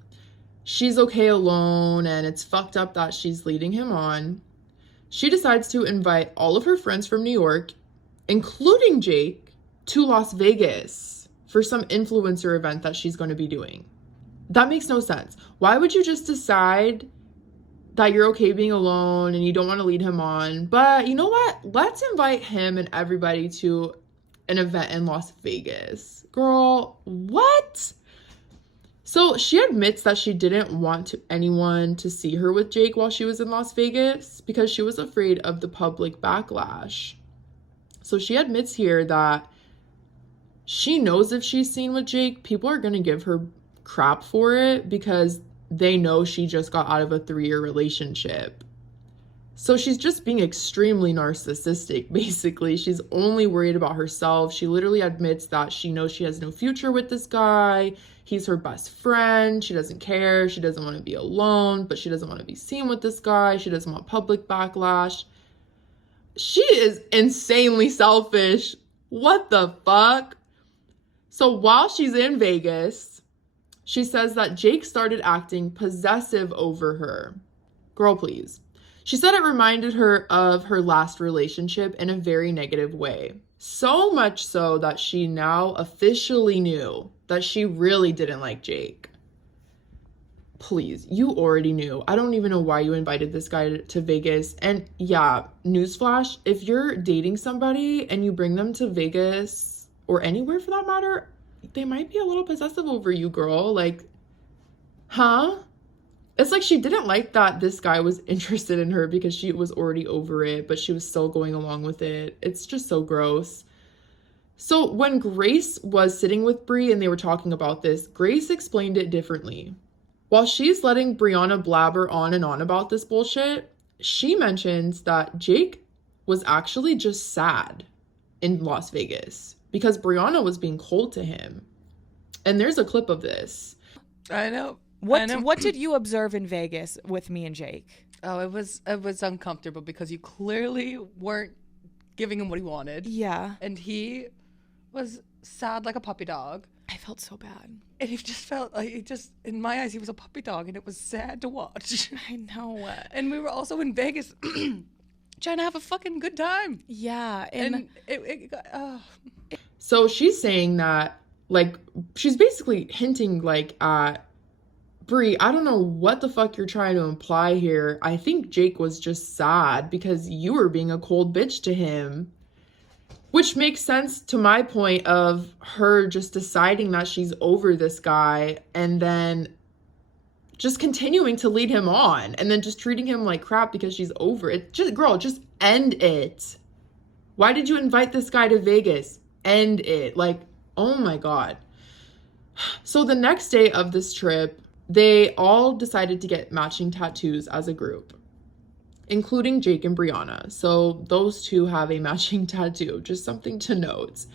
she's okay alone and it's fucked up that she's leading him on, she decides to invite all of her friends from New York, including Jake, to Las Vegas for some influencer event that she's going to be doing. That makes no sense. Why would you just decide that you're okay being alone and you don't want to lead him on, but you know what? Let's invite him and everybody to an event in Las Vegas. Girl, what? So she admits that she didn't want anyone to see her with Jake while she was in Las Vegas because she was afraid of the public backlash. So she admits here that she knows if she's seen with Jake, people are going to give her crap for it because they know she just got out of a 3-year relationship. So she's just being extremely narcissistic, basically. She's only worried about herself. She literally admits that she knows she has no future with this guy. He's her best friend. She doesn't care. She doesn't want to be alone, but she doesn't want to be seen with this guy. She doesn't want public backlash. She is insanely selfish. What the fuck? So while she's in Vegas, she says that Jake started acting possessive over her. Girl, please. She said it reminded her of her last relationship in a very negative way. So much so that she now officially knew that she really didn't like Jake. Please, you already knew. I don't even know why you invited this guy to Vegas. And yeah, newsflash, if you're dating somebody and you bring them to Vegas or anywhere for that matter, they might be a little possessive over you, girl. Like, huh? It's like she didn't like that this guy was interested in her because she was already over it, but she was still going along with it. It's just so gross. So when Grace was sitting with Brie and they were talking about this, Grace explained it differently. While she's letting Brianna blabber on and on about this bullshit, she mentions that Jake was actually just sad in Las Vegas because Brianna was being cold to him. And there's a clip of this. I know. What did you observe in Vegas with me and Jake? Oh, it was uncomfortable because you clearly weren't giving him what he wanted. Yeah. And he was sad like a puppy dog. I felt so bad. And he just felt like, in my eyes, he was a puppy dog, and it was sad to watch. I know. And we were also in Vegas trying to have a fucking good time. Yeah. And So she's saying that, like, she's basically hinting, like, at Brie, I don't know what the fuck you're trying to imply here. I think Jake was just sad because you were being a cold bitch to him. Which makes sense to my point of her just deciding that she's over this guy and then just continuing to lead him on and then just treating him like crap because she's over it. Just, girl, just end it. Why did you invite this guy to Vegas? End it. Like, oh my God. So the next day of this trip, they all decided to get matching tattoos as a group, including Jake and Brianna. So those two have a matching tattoo, just something to note.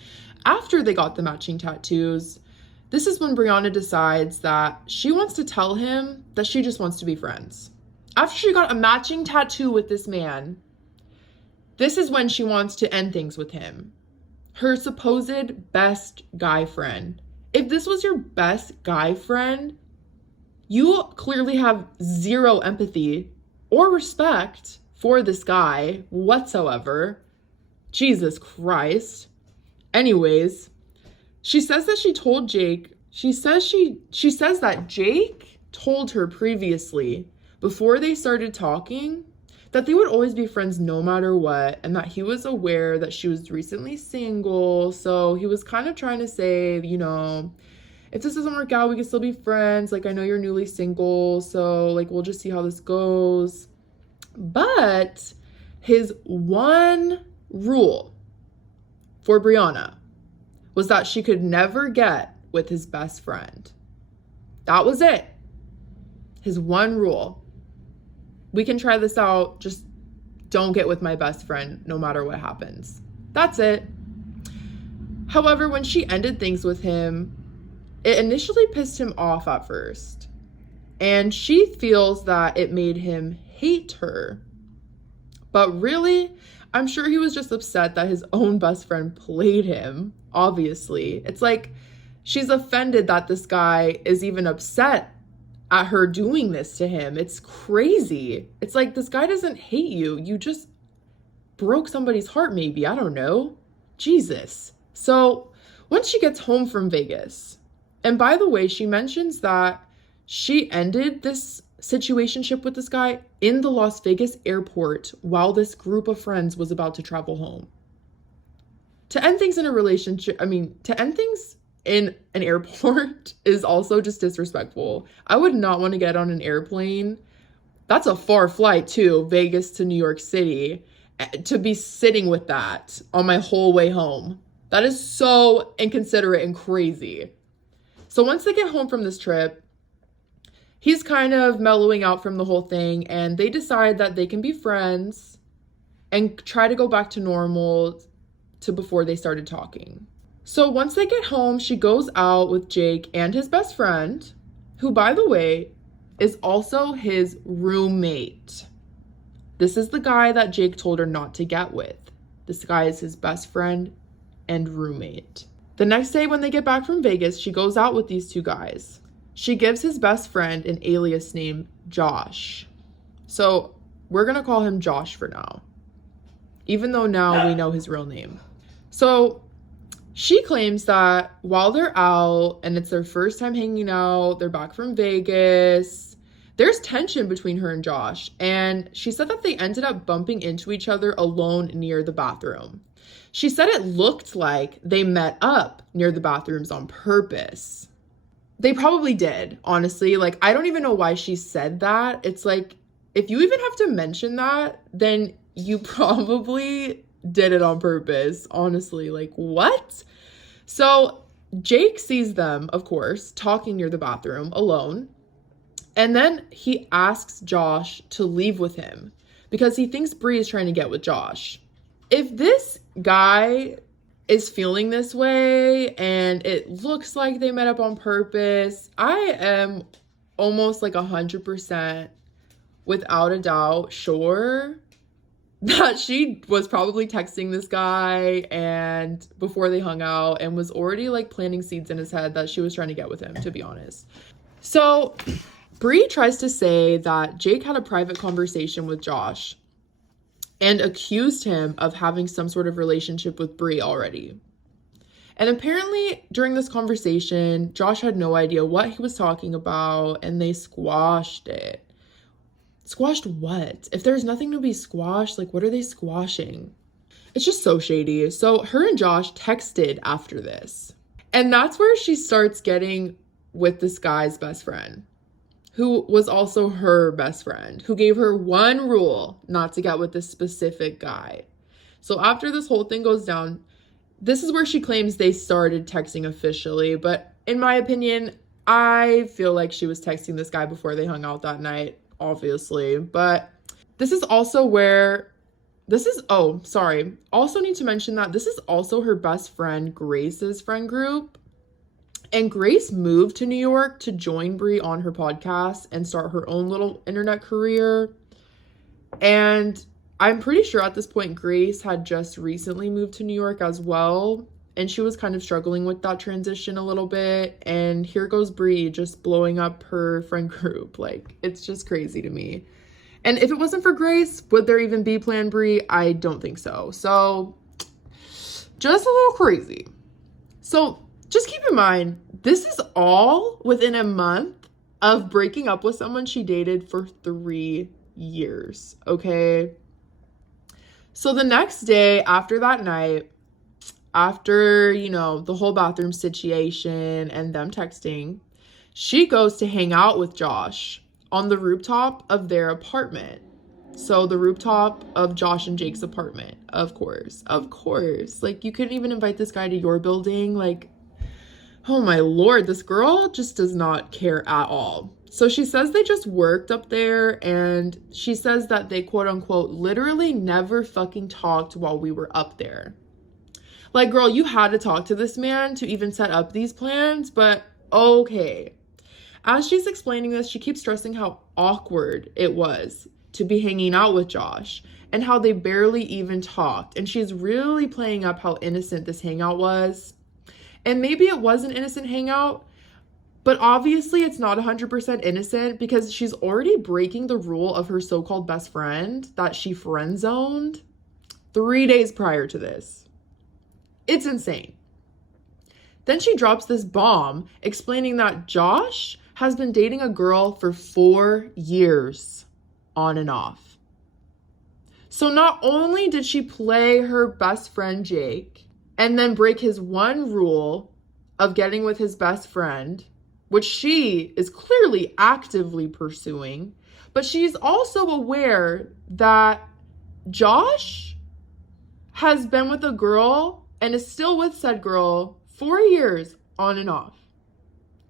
After they got the matching tattoos, this is when Brianna decides that she wants to tell him that she just wants to be friends. After she got a matching tattoo with this man, this is when she wants to end things with him. Her supposed best guy friend. If this was your best guy friend, you clearly have zero empathy or respect for this guy whatsoever. Jesus Christ. Anyways, she says that she told Jake, she says that Jake told her previously, before they started talking, that they would always be friends no matter what, and that he was aware that she was recently single, so he was kind of trying to say, you know, if this doesn't work out, we can still be friends. Like, I know you're newly single, so, like, we'll just see how this goes. But his one rule for Brianna was that she could never get with his best friend. That was it. His one rule. We can try this out, just don't get with my best friend no matter what happens. That's it. However, when she ended things with him, it initially pissed him off at first. And she feels that it made him hate her. But really, I'm sure he was just upset that his own best friend played him, obviously. It's like she's offended that this guy is even upset at her doing this to him. It's crazy. It's like, this guy doesn't hate you. You just broke somebody's heart, maybe. I don't know. Jesus. So once she gets home from Vegas, and by the way, she mentions that she ended this situationship with this guy in the Las Vegas airport while this group of friends was about to travel home. To end things in a relationship, to end things in an airport is also just disrespectful. I would not want to get on an airplane. That's a far flight too, Vegas to New York City, to be sitting with that on my whole way home. That is so inconsiderate and crazy. So once they get home from this trip, he's kind of mellowing out from the whole thing, and they decide that they can be friends and try to go back to normal to before they started talking. So once they get home, she goes out with Jake and his best friend, who, by the way, is also his roommate. This is the guy that Jake told her not to get with. This guy is his best friend and roommate. The next day when they get back from Vegas, she goes out with these two guys. She gives his best friend an alias name, Josh. So we're going to call him Josh for now, even though now we know his real name. So she claims that while they're out and it's their first time hanging out, they're back from Vegas, there's tension between her and Josh. And she said that they ended up bumping into each other alone near the bathroom. She said it looked like they met up near the bathrooms on purpose. They probably did, honestly. Like, I don't even know why she said that. It's like, if you even have to mention that, then you probably did it on purpose, honestly. Like, what? So Jake sees them, of course, talking near the bathroom alone. And then he asks Josh to leave with him because he thinks Brie is trying to get with Josh. If this guy is feeling this way and it looks like they met up on purpose, I am almost like 100% without a doubt sure that she was probably texting this guy and before they hung out and was already like planting seeds in his head that she was trying to get with him, to be honest. So Brie tries to say that Jake had a private conversation with Josh and accused him of having some sort of relationship with Brie already. And apparently during this conversation, Josh had no idea what he was talking about and they squashed it. Squashed what? If there's nothing to be squashed, like what are they squashing? It's just so shady. So her and Josh texted after this. And that's where she starts getting with this guy's best friend, who was also her best friend, who gave her one rule, not to get with this specific guy. So after this whole thing goes down, this is where she claims they started texting officially. But in my opinion, I feel like she was texting this guy before they hung out that night, obviously. But this is also where, also need to mention that this is also her best friend, Grace's friend group. And Grace moved to New York to join Brie on her podcast and start her own little internet career. And I'm pretty sure at this point, Grace had just recently moved to New York as well. And she was kind of struggling with that transition a little bit. And here goes Brie just blowing up her friend group. Like, it's just crazy to me. And if it wasn't for Grace, would there even be Plan Brie? I don't think so. So, just a little crazy. So, just keep in mind, this is all within a month of breaking up with someone she dated for 3 years, okay? So the next day after that night, after, the whole bathroom situation and them texting, she goes to hang out with Josh on the rooftop of their apartment. So the rooftop of Josh and Jake's apartment, of course. Like, you couldn't even invite this guy to your building, like, oh my Lord, this girl just does not care at all. So she says they just worked up there and she says that they quote unquote literally never fucking talked while we were up there. Like, girl, you had to talk to this man to even set up these plans, but okay. As she's explaining this, she keeps stressing how awkward it was to be hanging out with Josh and how they barely even talked. And she's really playing up how innocent this hangout was. And maybe it was an innocent hangout, but obviously it's not 100% innocent because she's already breaking the rule of her so-called best friend that she friend-zoned 3 days prior to this. It's insane. Then she drops this bomb explaining that Josh has been dating a girl for 4 years on and off. So not only did she play her best friend Jake and then break his one rule of getting with his best friend, which she is clearly actively pursuing, but she's also aware that Josh has been with a girl and is still with said girl 4 years on and off.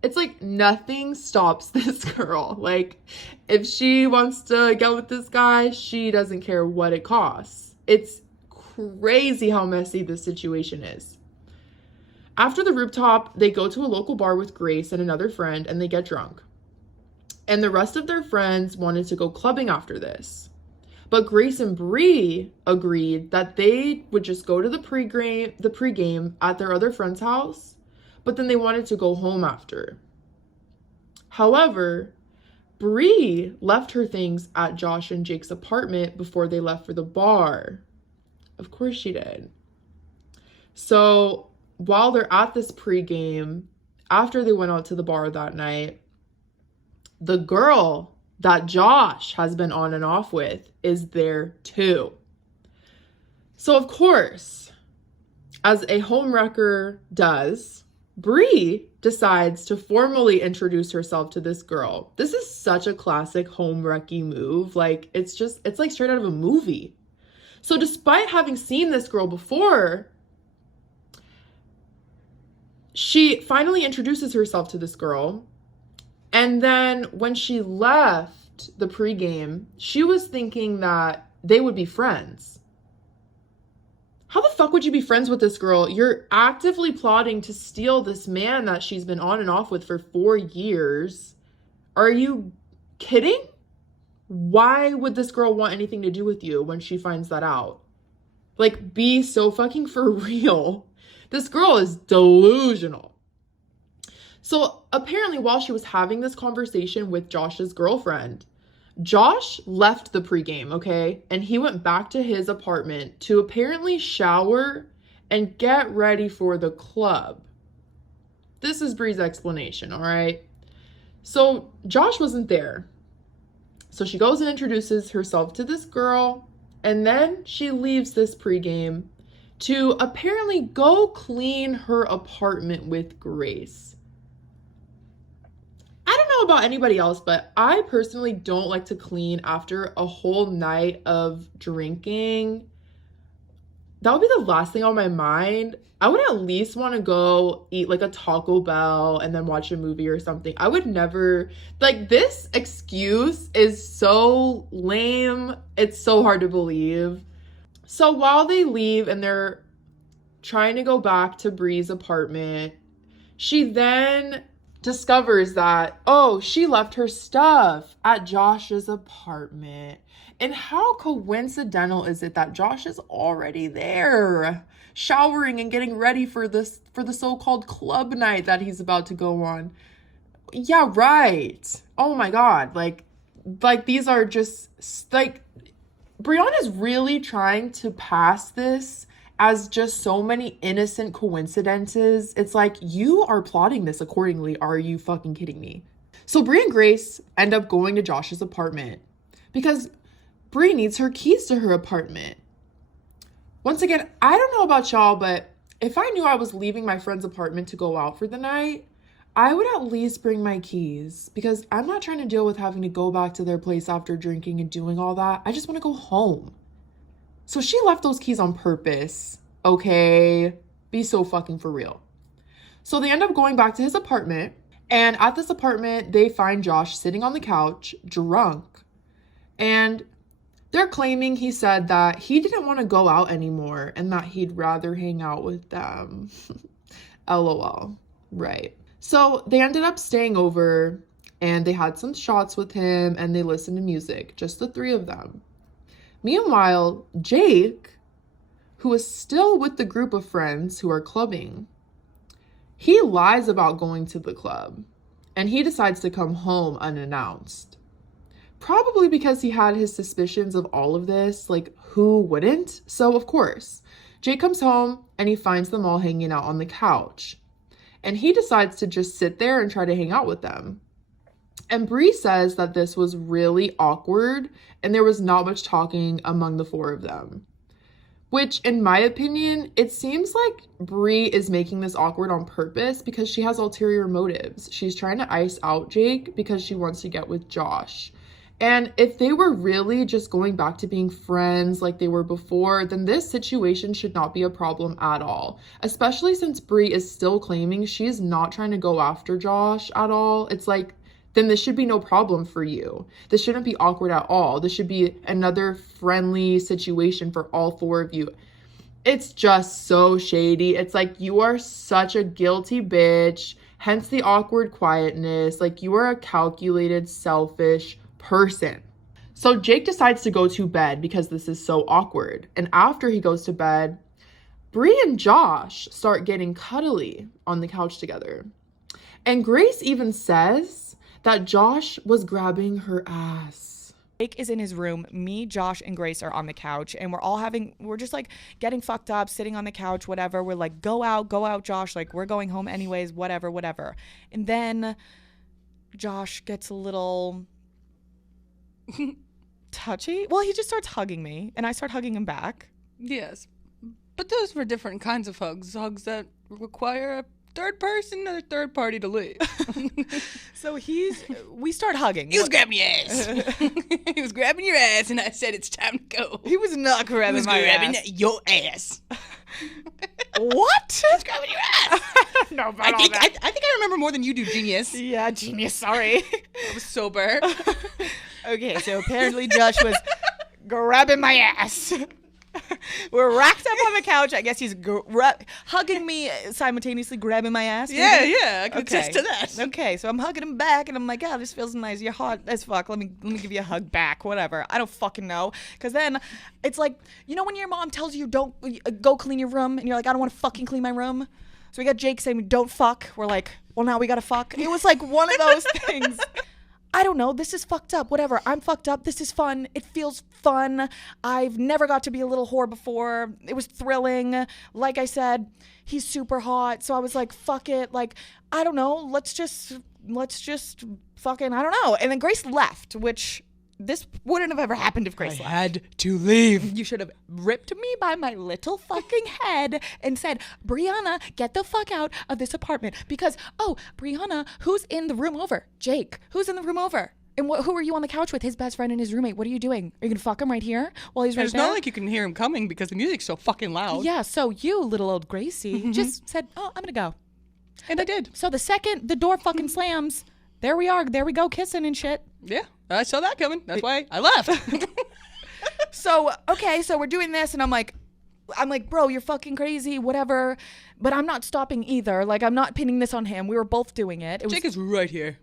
It's like nothing stops this girl. Like, if she wants to get with this guy, she doesn't care what it costs. It's crazy how messy this situation is. After the rooftop, they go to a local bar with Grace and another friend and they get drunk. And the rest of their friends wanted to go clubbing after this. But Grace and Brie agreed that they would just go to the pregame at their other friend's house, but then they wanted to go home after. However, Brie left her things at Josh and Jake's apartment before they left for the bar. Of course she did. So while they're at this pregame, after they went out to the bar that night, the girl that Josh has been on and off with is there too. So of course, as a homewrecker does, Brie decides to formally introduce herself to this girl. This is such a classic homewrecky move. Like, it's like straight out of a movie. So despite having seen this girl before, she finally introduces herself to this girl. And then when she left the pregame, she was thinking that they would be friends. How the fuck would you be friends with this girl? You're actively plotting to steal this man that she's been on and off with for 4 years. Are you kidding? Why would this girl want anything to do with you when she finds that out? Like, be so fucking for real. This girl is delusional. So apparently while she was having this conversation with Josh's girlfriend, Josh left the pregame, okay? And he went back to his apartment to apparently shower and get ready for the club. This is Brie's explanation, all right? So Josh wasn't there. So she goes and introduces herself to this girl, and then she leaves this pregame to apparently go clean her apartment with Grace. I don't know about anybody else, but I personally don't like to clean after a whole night of drinking. That would be the last thing on my mind. I would at least want to go eat like a Taco Bell and then watch a movie or something. I would never, like, this excuse is so lame. It's so hard to believe. So while they leave and they're trying to go back to Brie's apartment, she then discovers that, oh, she left her stuff at Josh's apartment. And how coincidental is it that Josh is already there, showering and getting ready for the so-called club night that he's about to go on? Yeah, right. Oh my God. Like these are just, like, Brianna's really trying to pass this as just so many innocent coincidences. It's like, you are plotting this accordingly. Are you fucking kidding me? So Brie and Grace end up going to Josh's apartment because Brie needs her keys to her apartment. Once again, I don't know about y'all, but if I knew I was leaving my friend's apartment to go out for the night, I would at least bring my keys, because I'm not trying to deal with having to go back to their place after drinking and doing all that. I just want to go home. So she left those keys on purpose, okay? Be so fucking for real. So they end up going back to his apartment, and at this apartment, they find Josh sitting on the couch, drunk, and they're claiming he said that he didn't want to go out anymore and that he'd rather hang out with them. LOL. Right. So they ended up staying over and they had some shots with him and they listened to music, just the three of them. Meanwhile, Jake, who is still with the group of friends who are clubbing, he lies about going to the club and he decides to come home unannounced. Probably because he had his suspicions of all of this, like, who wouldn't? So, of course, Jake comes home and he finds them all hanging out on the couch. And he decides to just sit there and try to hang out with them. And Brie says that this was really awkward and there was not much talking among the four of them. Which, in my opinion, it seems like Brie is making this awkward on purpose because she has ulterior motives. She's trying to ice out Jake because she wants to get with Josh. And if they were really just going back to being friends like they were before, then this situation should not be a problem at all. Especially since Brie is still claiming she's not trying to go after Josh at all. It's like, then this should be no problem for you. This shouldn't be awkward at all. This should be another friendly situation for all four of you. It's just so shady. It's like, you are such a guilty bitch, hence the awkward quietness. Like, you are a calculated, selfish person. So Jake decides to go to bed because this is so awkward. And after he goes to bed, Brie and Josh start getting cuddly on the couch together. And Grace even says that Josh was grabbing her ass. Jake is in his room. Me, Josh, and Grace are on the couch, and we're just like getting fucked up, sitting on the couch, whatever. We're like, go out, Josh. Like, we're going home anyways, whatever. And then Josh gets a little touchy. Well, he just starts hugging me, and I start hugging him back. Yes. But those were different kinds of hugs. Hugs that require a third person or third party to leave. So we start hugging. He was grabbing your ass. He was grabbing your ass, and I said it's time to go. He was not grabbing my ass. Your ass. What? He was grabbing your ass. No, I think I remember more than you do, genius. Yeah, genius. Sorry. I was sober. Okay, so apparently Josh was grabbing my ass. We're racked up on the couch. I guess he's hugging me, simultaneously grabbing my ass. Yeah, I can attest to that. Okay, so I'm hugging him back, and I'm like, "Oh, this feels nice. You're hot as fuck. Let me give you a hug back. Whatever. I don't fucking know." Because then it's like, you know when your mom tells you don't go clean your room, and you're like, "I don't want to fucking clean my room." So we got Jake saying, "Don't fuck." We're like, "Well, now we gotta fuck." It was like one of those things. I don't know. This is fucked up. Whatever. I'm fucked up. This is fun. It feels fun. I've never got to be a little whore before. It was thrilling. Like I said, he's super hot. So I was like, fuck it. Like, I don't know. Let's just fucking, I don't know. And then Grace left, which this wouldn't have ever happened if Grace left. I had to leave. You should have ripped me by my little fucking head and said, Brianna, get the fuck out of this apartment. Because, oh, Brianna, who's in the room over? Jake, who's in the room over? And who are you on the couch with? His best friend and his roommate. What are you doing? Are you going to fuck him right here while he's right It's there? not like you can hear him coming because the music's so fucking loud. Yeah, so you, little old Gracie, just said, oh, I'm going to go. And I did. So the second the door fucking slams, there we are. There we go, kissing and shit. Yeah, I saw that coming. That's why I left. So, okay, so we're doing this, and I'm like, bro, you're fucking crazy, whatever. But I'm not stopping either. Like, I'm not pinning this on him. We were both doing it. Jake is right here.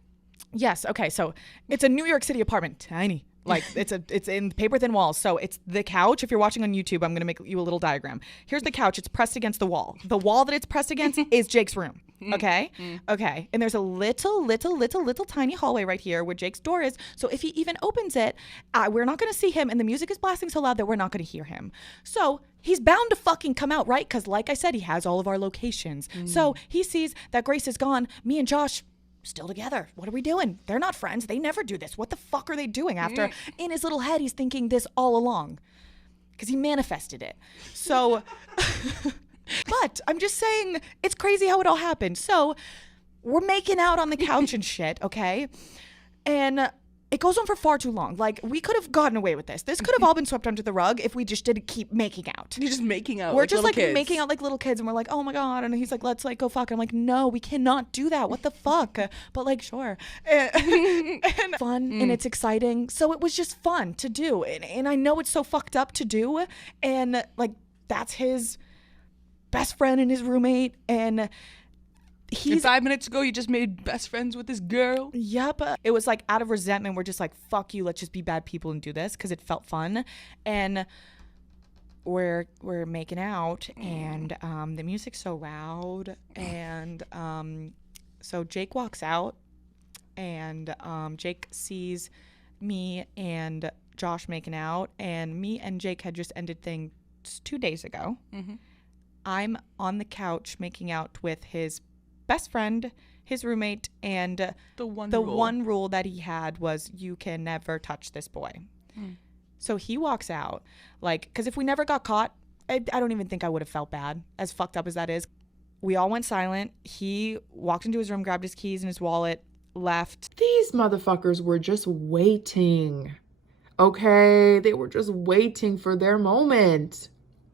Yes, okay, so it's a New York City apartment, tiny. Like, it's in paper thin walls. So it's the couch. If you're watching on YouTube, I'm going to make you a little diagram. Here's the couch. It's pressed against the wall. The wall that it's pressed against is Jake's room. Okay? Okay. And there's a little tiny hallway right here where Jake's door is. So if he even opens it, we're not going to see him. And the music is blasting so loud that we're not going to hear him. So he's bound to fucking come out, right? Because like I said, he has all of our locations. So he sees that Grace is gone. Me and Josh still together. What are we doing? They're not friends. They never do this. What the fuck are they doing after? In his little head, he's thinking this all along because he manifested it. So, but I'm just saying it's crazy how it all happened. So we're making out on the couch and shit, okay? And it goes on for far too long. Like, we could have gotten away with this. This could have all been swept under the rug if we just didn't keep making out. You're just making out. We're like just little like kids. making out like little kids, and we're like, oh my God. And he's like, let's like go fuck. And I'm like, no, we cannot do that. What the fuck? But like, sure. And fun, and it's exciting. So it was just fun to do. And I know it's so fucked up to do. And like, that's his best friend and his roommate. And And 5 minutes ago, you just made best friends with this girl. Yep. It was like out of resentment. We're just like, fuck you. Let's just be bad people and do this because it felt fun. And we're making out, and the music's so loud. And so Jake walks out, and Jake sees me and Josh making out, and me and Jake had just ended things 2 days ago. I'm on the couch making out with his best friend, his roommate, and the one rule that he had was you can never touch this boy. So he walks out, like, because if we never got caught, I don't even think I would have felt bad, as fucked up as that is. We all went silent. He walked into his room, grabbed his keys and his wallet, left. These motherfuckers were just waiting. Okay? They were just waiting for their moment.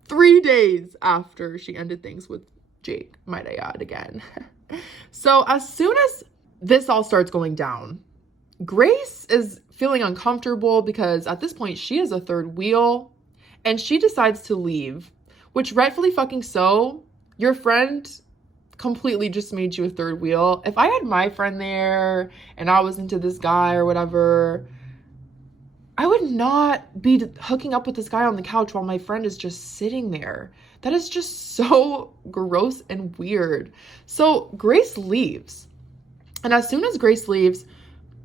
3 days after she ended things with Jake, might I add again. So as soon as this all starts going down, Grace is feeling uncomfortable because at this point she is a third wheel, and she decides to leave, which rightfully fucking so. Your friend completely just made you a third wheel. If I had my friend there and I was into this guy or whatever, I would not be hooking up with this guy on the couch while my friend is just sitting there. That is just so gross and weird. So Grace leaves. And as soon as Grace leaves,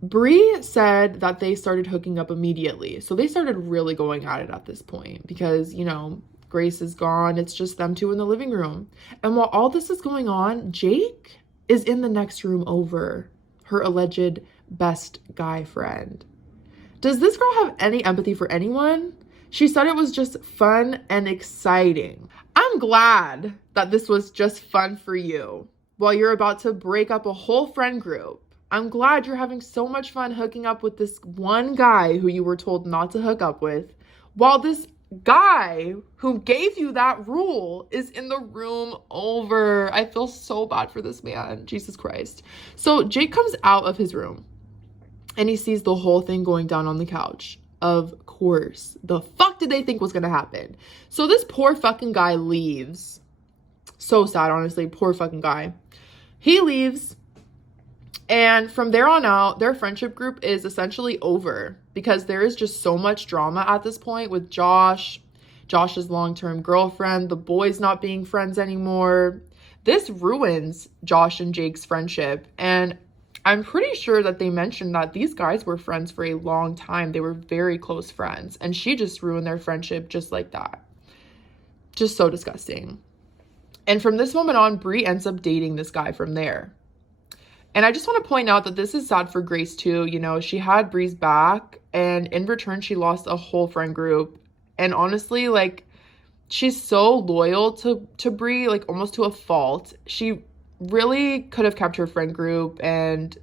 Brie said that they started hooking up immediately. So they started really going at it at this point because, you know, Grace is gone. It's just them two in the living room. And while all this is going on, Jake is in the next room over, her alleged best guy friend. Does this girl have any empathy for anyone? She said it was just fun and exciting. I'm glad that this was just fun for you while you're about to break up a whole friend group. I'm glad you're having so much fun hooking up with this one guy who you were told not to hook up with, while this guy who gave you that rule is in the room over. I feel so bad for this man. Jesus Christ. So Jake comes out of his room and he sees the whole thing going down on the couch. Of course. The fuck did they think was gonna happen? So this poor fucking guy leaves. So sad, honestly. Poor fucking guy. He leaves. And from there on out, their friendship group is essentially over because there is just so much drama at this point with Josh's long-term girlfriend, the boys not being friends anymore. This ruins Josh and Jake's friendship. And I'm pretty sure that they mentioned that these guys were friends for a long time. They were very close friends. And she just ruined their friendship just like that. Just so disgusting. And from this moment on, Brie ends up dating this guy from there. And I just want to point out that this is sad for Grace too. You know, she had Brie's back and in return, she lost a whole friend group. And honestly, like, she's so loyal to Brie, like almost to a fault. She really could have kept her friend group and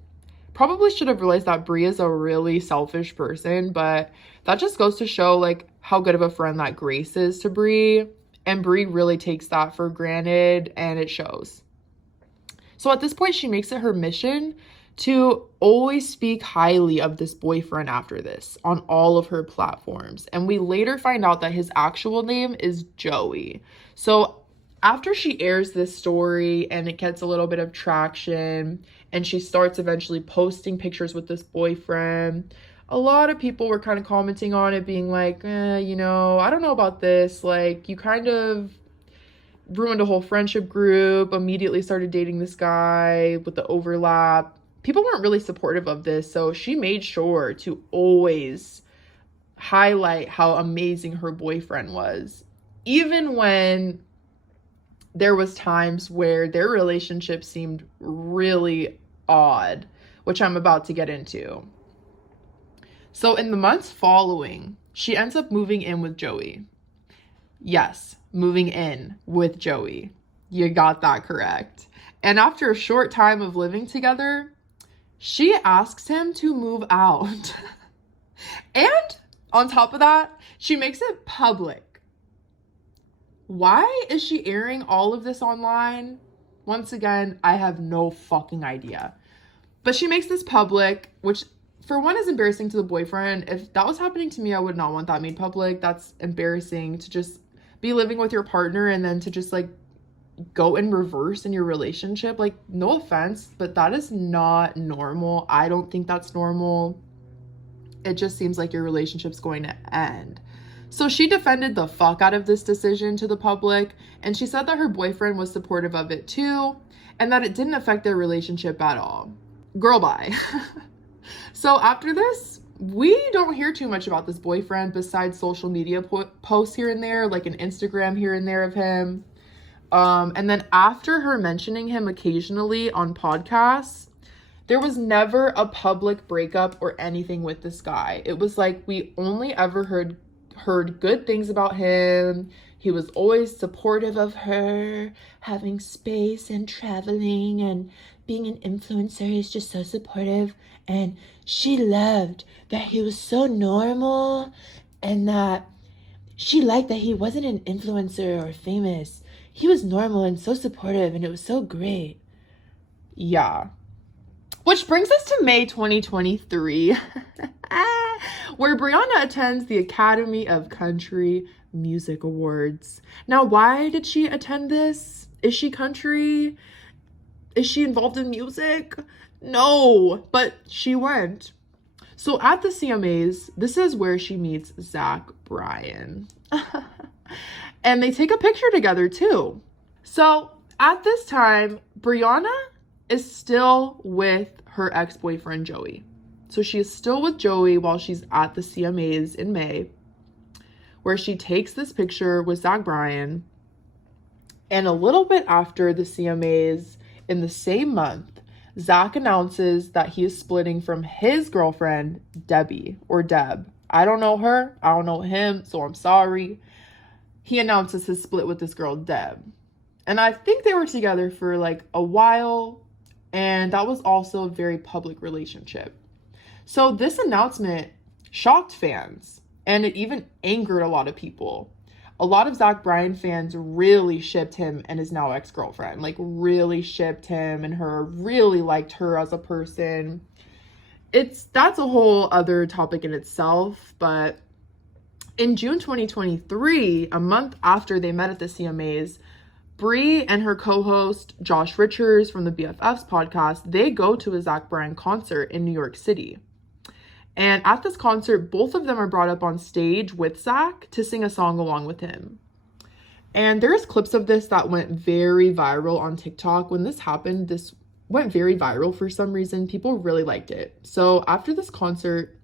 probably should have realized that Brie is a really selfish person, but that just goes to show like how good of a friend that Grace is to Brie, and Brie really takes that for granted and it shows. So at this point, she makes it her mission to always speak highly of this boyfriend after this on all of her platforms. And we later find out that his actual name is Joey. So after she airs this story and it gets a little bit of traction and she starts eventually posting pictures with this boyfriend, a lot of people were kind of commenting on it being like, you know, I don't know about this. Like, you kind of ruined a whole friendship group, immediately started dating this guy with the overlap. People weren't really supportive of this, so she made sure to always highlight how amazing her boyfriend was. Even when there was times where their relationship seemed really odd, which I'm about to get into. So in the months following, she ends up moving in with Joey. Yes, moving in with Joey. You got that correct. And after a short time of living together, she asks him to move out. And on top of that, she makes it public. Why is she airing all of this online? Once again, I have no fucking idea. But she makes this public, which for one is embarrassing to the boyfriend. If that was happening to me, I would not want that made public. That's embarrassing to just be living with your partner and then to just like go in reverse in your relationship. Like, no offense, but that is not normal. I don't think that's normal. It just seems like your relationship's going to end. So she defended the fuck out of this decision to the public, and she said that her boyfriend was supportive of it too, and that it didn't affect their relationship at all. Girl, bye. So after this, we don't hear too much about this boyfriend besides social media posts here and there, like an Instagram here and there of him. And then after her mentioning him occasionally on podcasts, there was never a public breakup or anything with this guy. It was like we only ever heard good things about him. He was always supportive of her, having space and traveling and being an influencer. He's just so supportive. And she loved that he was so normal and that she liked that he wasn't an influencer or famous. He was normal and so supportive and it was so great. Yeah. Which brings us to May 2023, where Brianna attends the Academy of Country Music Awards. Now, why did she attend this? Is she country? Is she involved in music? No, but she went. So at the CMAs, this is where she meets Zach Bryan. And they take a picture together too. So at this time, Brianna is still with her ex-boyfriend Joey. So she is still with Joey while she's at the CMAs in May, where she takes this picture with Zach Bryan. And a little bit after the CMAs in the same month, Zach announces that he is splitting from his girlfriend, Debbie, or Deb. I don't know her, I don't know him, so I'm sorry. He announces his split with this girl, Deb. And I think they were together for like a while, and that was also a very public relationship. So this announcement shocked fans, and it even angered a lot of people. A lot of Zach Bryan fans really shipped him and his now ex-girlfriend, like really shipped him and her, really liked her as a person. That's a whole other topic in itself, but in June 2023, a month after they met at the CMAs, Brie and her co-host Josh Richards from the BFFs podcast, they go to a Zach Bryan concert in New York City. And at this concert, both of them are brought up on stage with Zach to sing a song along with him. And there's clips of this that went very viral on TikTok. When this happened, this went very viral for some reason. People really liked it. So after this concert,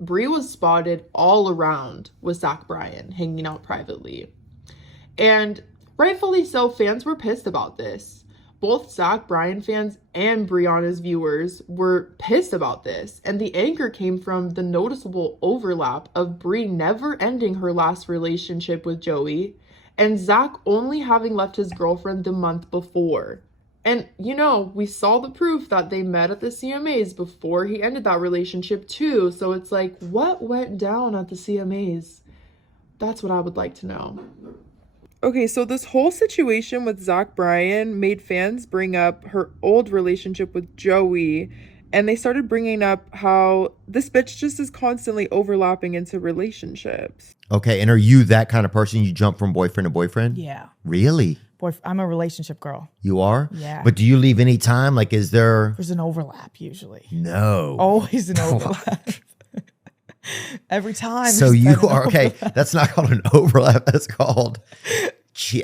Brie was spotted all around with Zach Bryan hanging out privately. And rightfully so, fans were pissed about this. Both Zach Bryan fans and Brianna's viewers were pissed about this. And the anger came from the noticeable overlap of Brie never ending her last relationship with Joey and Zach only having left his girlfriend the month before. And, you know, we saw the proof that they met at the CMAs before he ended that relationship too. So it's like, what went down at the CMAs? That's what I would like to know. Okay, so this whole situation with Zach Bryan made fans bring up her old relationship with Joey, and they started bringing up how this bitch just is constantly overlapping into relationships. Okay, and are you that kind of person? You jump from boyfriend to boyfriend? Yeah. Really? I'm a relationship girl. You are? Yeah. But do you leave any time? Like, is there... There's an overlap usually. No. Always an overlap. Every time. So you are, okay, that's not called an overlap. That's called,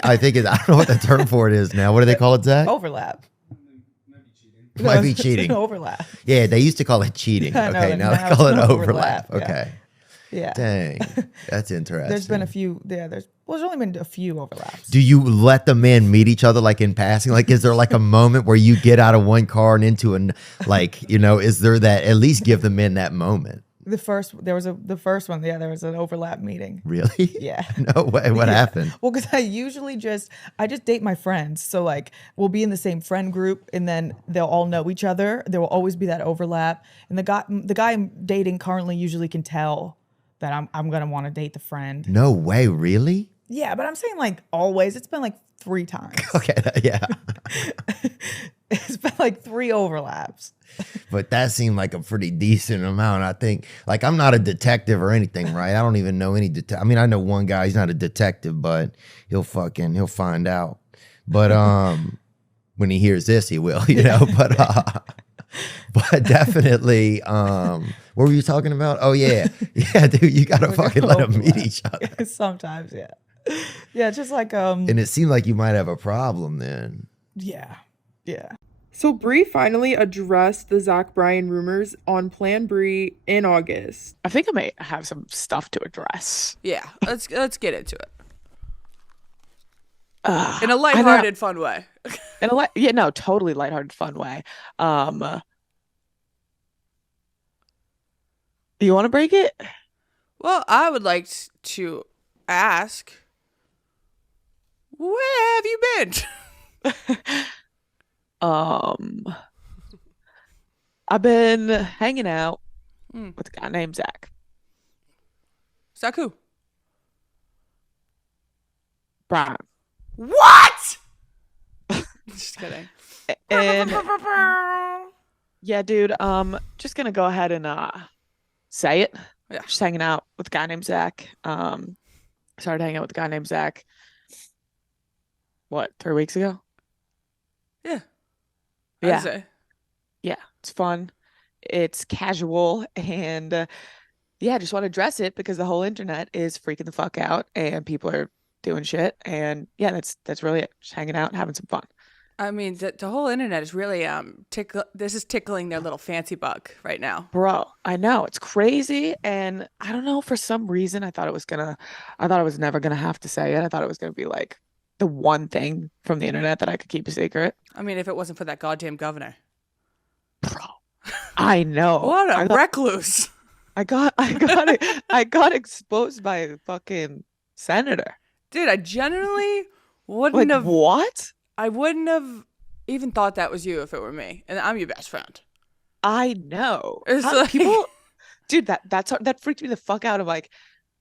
I think, I don't know what the term for it is now. What do they call it, Zach? Overlap. Might be cheating. Overlap. Yeah, they used to call it cheating. Okay, now they call it overlap. Okay. Yeah. Dang, that's interesting. There's been a few, there's only been a few overlaps. Do you let the men meet each other like in passing? Like, is there like a moment where you get out of one car and into an, like, you know, is there that, at least give the men that moment? The first one, there was an overlap meeting. Really? Yeah. No way. What happened? Well, because I just date my friends. So like we'll be in the same friend group and then they'll all know each other. There will always be that overlap. And the guy I'm dating currently usually can tell that I'm going to want to date the friend. No way. Really? Yeah, but I'm saying like always. It's been like 3 times. Okay. Yeah. It's been like 3 overlaps. But that seemed like a pretty decent amount. I think, like, I'm not a detective or anything, right? I don't even know any I mean, I know one guy, he's not a detective, but he'll find out. But when he hears this, he will, you know. But definitely, what were you talking about? Oh yeah. Yeah, dude, you gotta fucking let them meet each other. Sometimes, yeah. Yeah, just like And it seemed like you might have a problem then. Yeah. Yeah. So Brie finally addressed the Zach Bryan rumors on Plan Brie in August. I think I may have some stuff to address. Yeah, let's get into it. In a lighthearted, fun way. Totally lighthearted, fun way. You want to break it? Well, I would like to ask, where have you been? I've been hanging out with a guy named Zach. Zach who? Bryan. What? Just kidding. And yeah, dude, just gonna go ahead and say it. Yeah. Just hanging out with a guy named Zach. Started hanging out with a guy named Zach. What, 3 weeks ago? Yeah. Yeah. I'd say. Yeah, it's fun. it's casual, and yeah, I just want to address it because the whole internet is freaking the fuck out and people are doing shit. And yeah, that's really it. Just hanging out and having some fun. I mean, the whole internet is really this is tickling their little fancy bug right now. Bro, I know it's crazy. And I don't know, for some reason, I thought I was never gonna have to say it. I thought it was gonna be like the one thing from the internet that I could keep a secret. I mean, if it wasn't for that goddamn governor. I know. What a recluse. I got exposed by a fucking senator. Dude, I genuinely wouldn't have. What? I wouldn't have even thought that was you if it were me, and I'm your best friend. I know. It's like, people, dude, that freaked me the fuck out. Of like,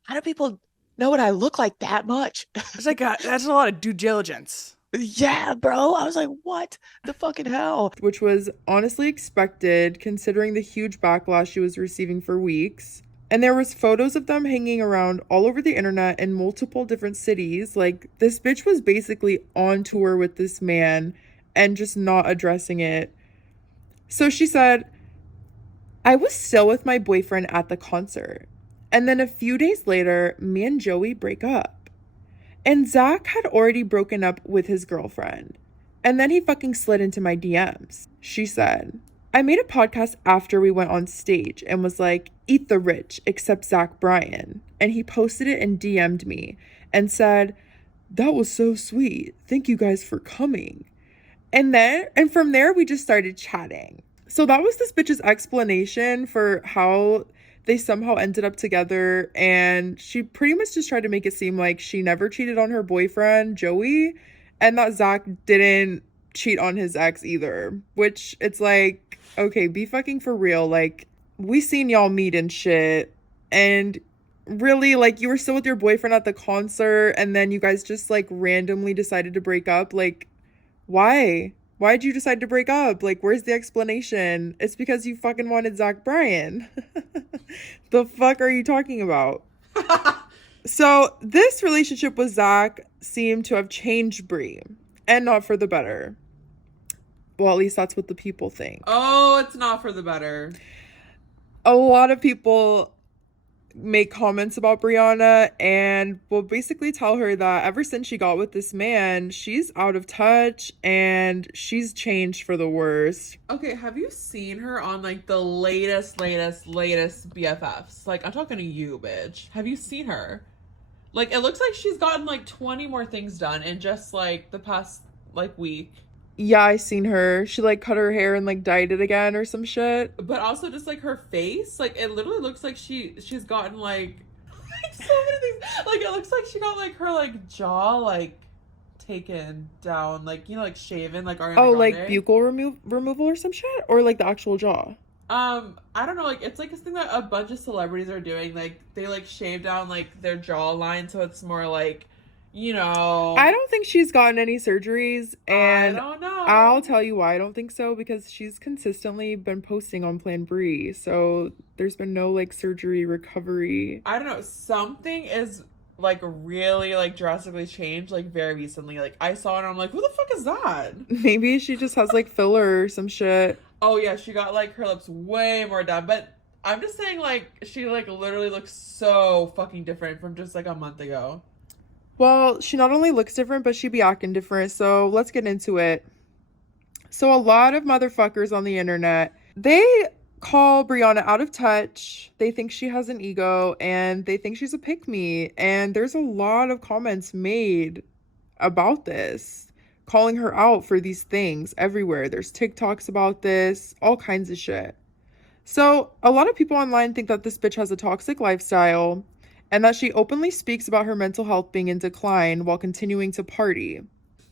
how do people know what I look like that much? It's like that's a lot of due diligence. Yeah, bro. I was like, what the fucking hell? Which was honestly expected considering the huge backlash she was receiving for weeks. And there was photos of them hanging around all over the internet in multiple different cities. Like, this bitch was basically on tour with this man and just not addressing it. So she said, I was still with my boyfriend at the concert. And then a few days later, me and Joey break up. And Zach had already broken up with his girlfriend. And then he fucking slid into my DMs. She said, I made a podcast after we went on stage and was like, eat the rich, except Zach Bryan. And he posted it and DM'd me and said, that was so sweet. Thank you guys for coming. And from there, we just started chatting. So that was this bitch's explanation for how they somehow ended up together. And she pretty much just tried to make it seem like she never cheated on her boyfriend, Joey, and that Zach didn't cheat on his ex either. Which it's like, okay, be fucking for real. Like, we seen y'all meet and shit. And really, like, you were still with your boyfriend at the concert and then you guys just like randomly decided to break up. Like, why? Why'd you decide to break up? Like, where's the explanation? It's because you fucking wanted Zach Bryan. The fuck are you talking about? So this relationship with Zach seemed to have changed Brie, and not for the better. Well, at least that's what the people think. Oh, it's not for the better. A lot of people make comments about Brianna and will basically tell her that ever since she got with this man, she's out of touch and she's changed for the worse. Okay, have you seen her on like the latest BFFs? Like, I'm talking to you, bitch. Have you seen her? Like, it looks like she's gotten like 20 more things done in just like the past like week. Yeah, I seen her. She like cut her hair and like dyed it again or some shit. But also just like her face, like it literally looks like she's gotten like so many things. Like it looks like she got like her like jaw like taken down, like, you know, like shaven, like Ariana Grande. Like buccal removal or some shit, or like the actual jaw. I don't know, like it's like this thing that a bunch of celebrities are doing. Like they like shave down like their jawline so it's more like, you know. I don't think she's gotten any surgeries, and I don't know. I'll tell you why I don't think so, because she's consistently been posting on Plan Brie, so there's been no like surgery recovery. I don't know, something is like really like drastically changed like very recently. Like I saw it and I'm like, who the fuck is that? Maybe she just has like filler or some shit. Oh yeah, she got like her lips way more done, but I'm just saying like she like literally looks so fucking different from just like a month ago. Well, she not only looks different, but she be acting different, so let's get into it. So a lot of motherfuckers on the internet, they call Brianna out of touch. They think she has an ego, and they think she's a pick-me, and there's a lot of comments made about this, calling her out for these things everywhere. There's TikToks about this, all kinds of shit. So a lot of people online think that this bitch has a toxic lifestyle, and that she openly speaks about her mental health being in decline while continuing to party.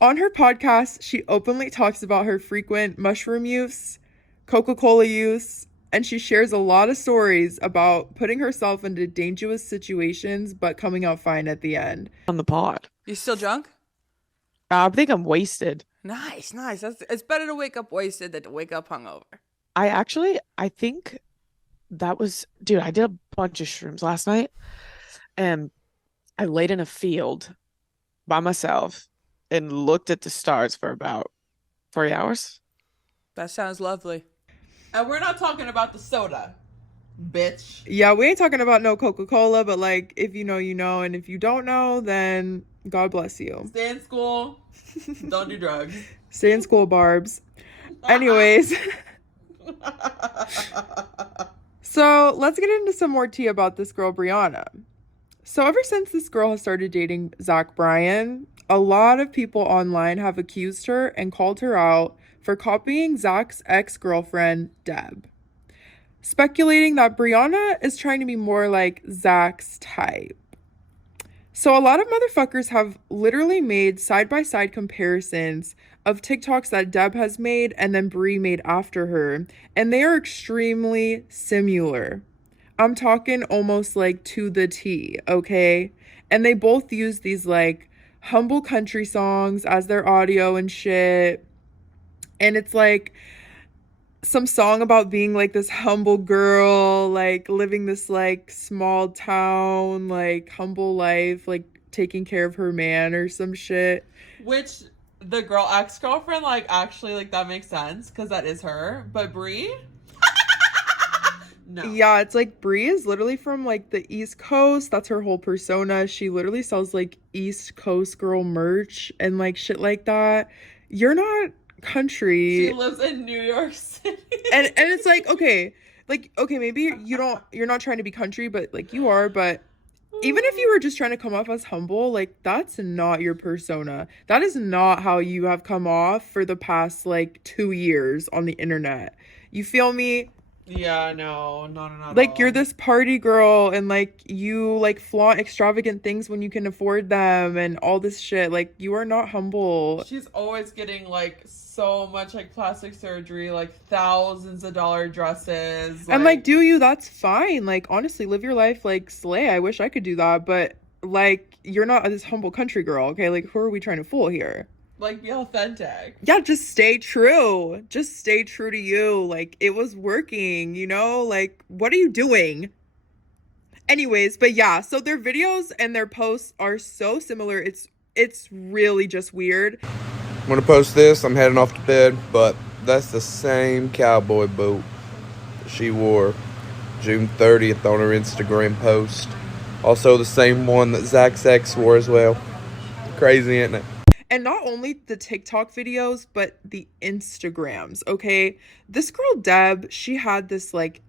On her podcast, she openly talks about her frequent mushroom use, Coca-Cola use, and she shares a lot of stories about putting herself into dangerous situations but coming out fine at the end. On the pod. You still drunk? I think I'm wasted. Nice. It's better to wake up wasted than to wake up hungover. I think that was, dude, I did a bunch of shrooms last night. And I laid in a field by myself and looked at the stars for about 3 hours. That sounds lovely. And we're not talking about the soda, bitch. Yeah, we ain't talking about no Coca-Cola, but like, if you know, you know, and if you don't know, then God bless you. Stay in school. Don't do drugs. Stay in school, Barbs. Anyways. So let's get into some more tea about this girl, Brianna. So ever since this girl has started dating Zach Bryan, a lot of people online have accused her and called her out for copying Zach's ex-girlfriend, Deb, speculating that Brianna is trying to be more like Zach's type. So a lot of motherfuckers have literally made side-by-side comparisons of TikToks that Deb has made and then Brie made after her, and they are extremely similar. I'm talking almost like to the T, okay? And they both use these like humble country songs as their audio and shit. And it's like some song about being like this humble girl, like living this like small town, like humble life, like taking care of her man or some shit. Which the girl ex-girlfriend, like, actually, like, that makes sense because that is her. But Brie? No. Yeah, it's like Brie is literally from like the East Coast. That's her whole persona. She literally sells like East Coast girl merch and like shit like that. You're not country. She lives in New York City. And it's like, okay, maybe you're not trying to be country, but like you are, but even if you were just trying to come off as humble, like that's not your persona. That is not how you have come off for the past like 2 years on the internet. You feel me? Yeah, no, not at Like all. you're this party girl and like you like flaunt extravagant things when you can afford them and all this shit. Like you are not humble. She's always getting like so much like plastic surgery, like thousands of dollar dresses. And like, do you? That's fine. Like honestly, live your life like slay. I wish I could do that, but like you're not this humble country girl, okay? Like who are we trying to fool here? Like be authentic. Yeah, just stay true. Just stay true to you. Like it was working, you know? Like what are you doing? Anyways, but yeah, so their videos and their posts are so similar. It's really just weird. I'm gonna post this. I'm heading off to bed, but that's the same cowboy boot she wore June 30th on her Instagram post. Also the same one that Zach's ex wore as well. Crazy, isn't it? And not only the TikTok videos, but the Instagrams, okay? This girl, Deb, she had this, like,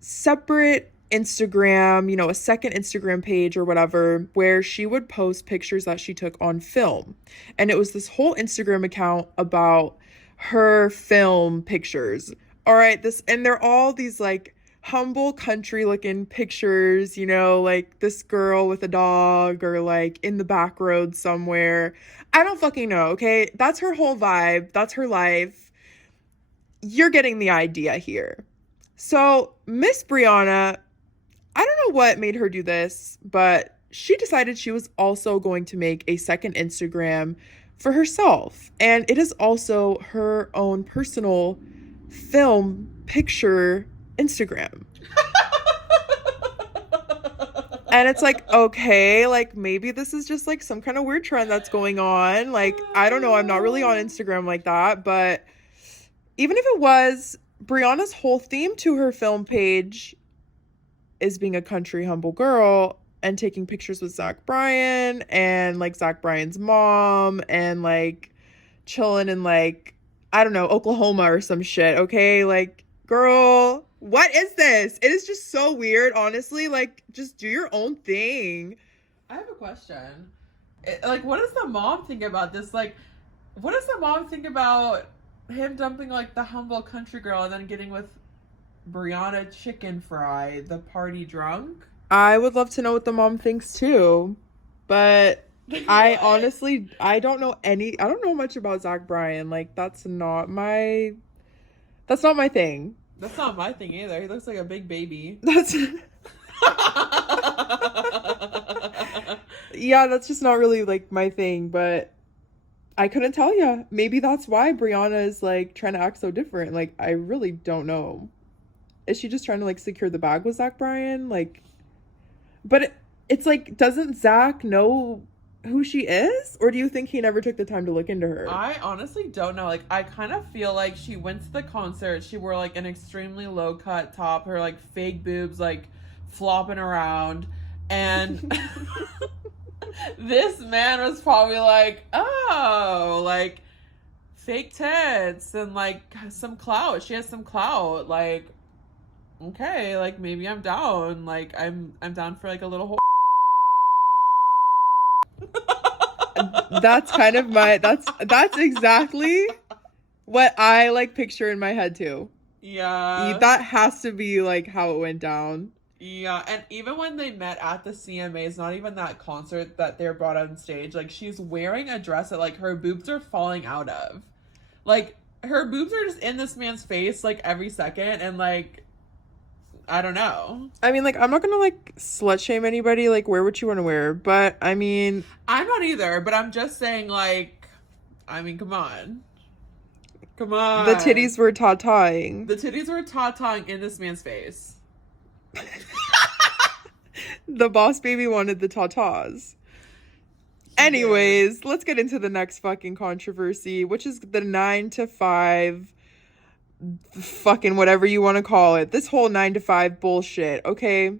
separate Instagram, you know, a second Instagram page or whatever, where she would post pictures that she took on film. And it was this whole Instagram account about her film pictures. All right, and they're all these, like, humble country looking pictures, you know, like this girl with a dog or like in the back road somewhere. I don't fucking know, okay? That's her whole vibe. That's her life. You're getting the idea here. So Miss Brianna, I don't know what made her do this, but she decided she was also going to make a second Instagram for herself. And it is also her own personal film picture Instagram. And it's like, okay, like maybe this is just like some kind of weird trend that's going on. Like, I don't know. I'm not really on Instagram like that. But even if it was, Brianna's whole theme to her film page is being a country humble girl and taking pictures with Zach Bryan and like Zach Bryan's mom and like chilling in like, I don't know, Oklahoma or some shit. Okay. Like, girl, what is this? It is just so weird, honestly. Like, just do your own thing. I have a question. Like, what does the mom think about this? Like, what does the mom think about him dumping, like, the humble country girl and then getting with Brianna Chickenfry, the party drunk? I would love to know what the mom thinks, too. But I honestly, I don't know much about Zach Bryan. Like, that's not my thing. That's not my thing either. He looks like a big baby. Yeah, that's just not really like my thing, but I couldn't tell you. Maybe that's why Brianna is like trying to act so different. Like, I really don't know. Is she just trying to like secure the bag with Zach Bryan? Like, but it's like, doesn't Zach know who she is? Or do you think he never took the time to look into her? I honestly don't know. Like, I kind of feel like she went to the concert. She wore like an extremely low cut top, her like fake boobs like flopping around. And this man was probably like, oh, like fake tits and like some clout. She has some clout. Like, okay, like maybe I'm down. Like I'm down for like a little whole. That's kind of that's exactly what I like picture in my head too. Yeah. That has to be like how it went down. Yeah, and even when they met at the CMAs, not even that concert that they're brought on stage, like she's wearing a dress that like her boobs are falling out of. Like her boobs are just in this man's face like every second, and like I don't know. I mean, like, I'm not gonna like slut shame anybody, like wear what you want to wear, but I mean, I'm not either, but I'm just saying, like, I mean, come on. Come on. the titties were ta-taing. The titties were ta-taing in this man's face. The boss baby wanted the tatas. Anyways, let's get into the next fucking controversy, which is the 9 to 5 fucking whatever you want to call it. This whole 9 to 5 bullshit, okay?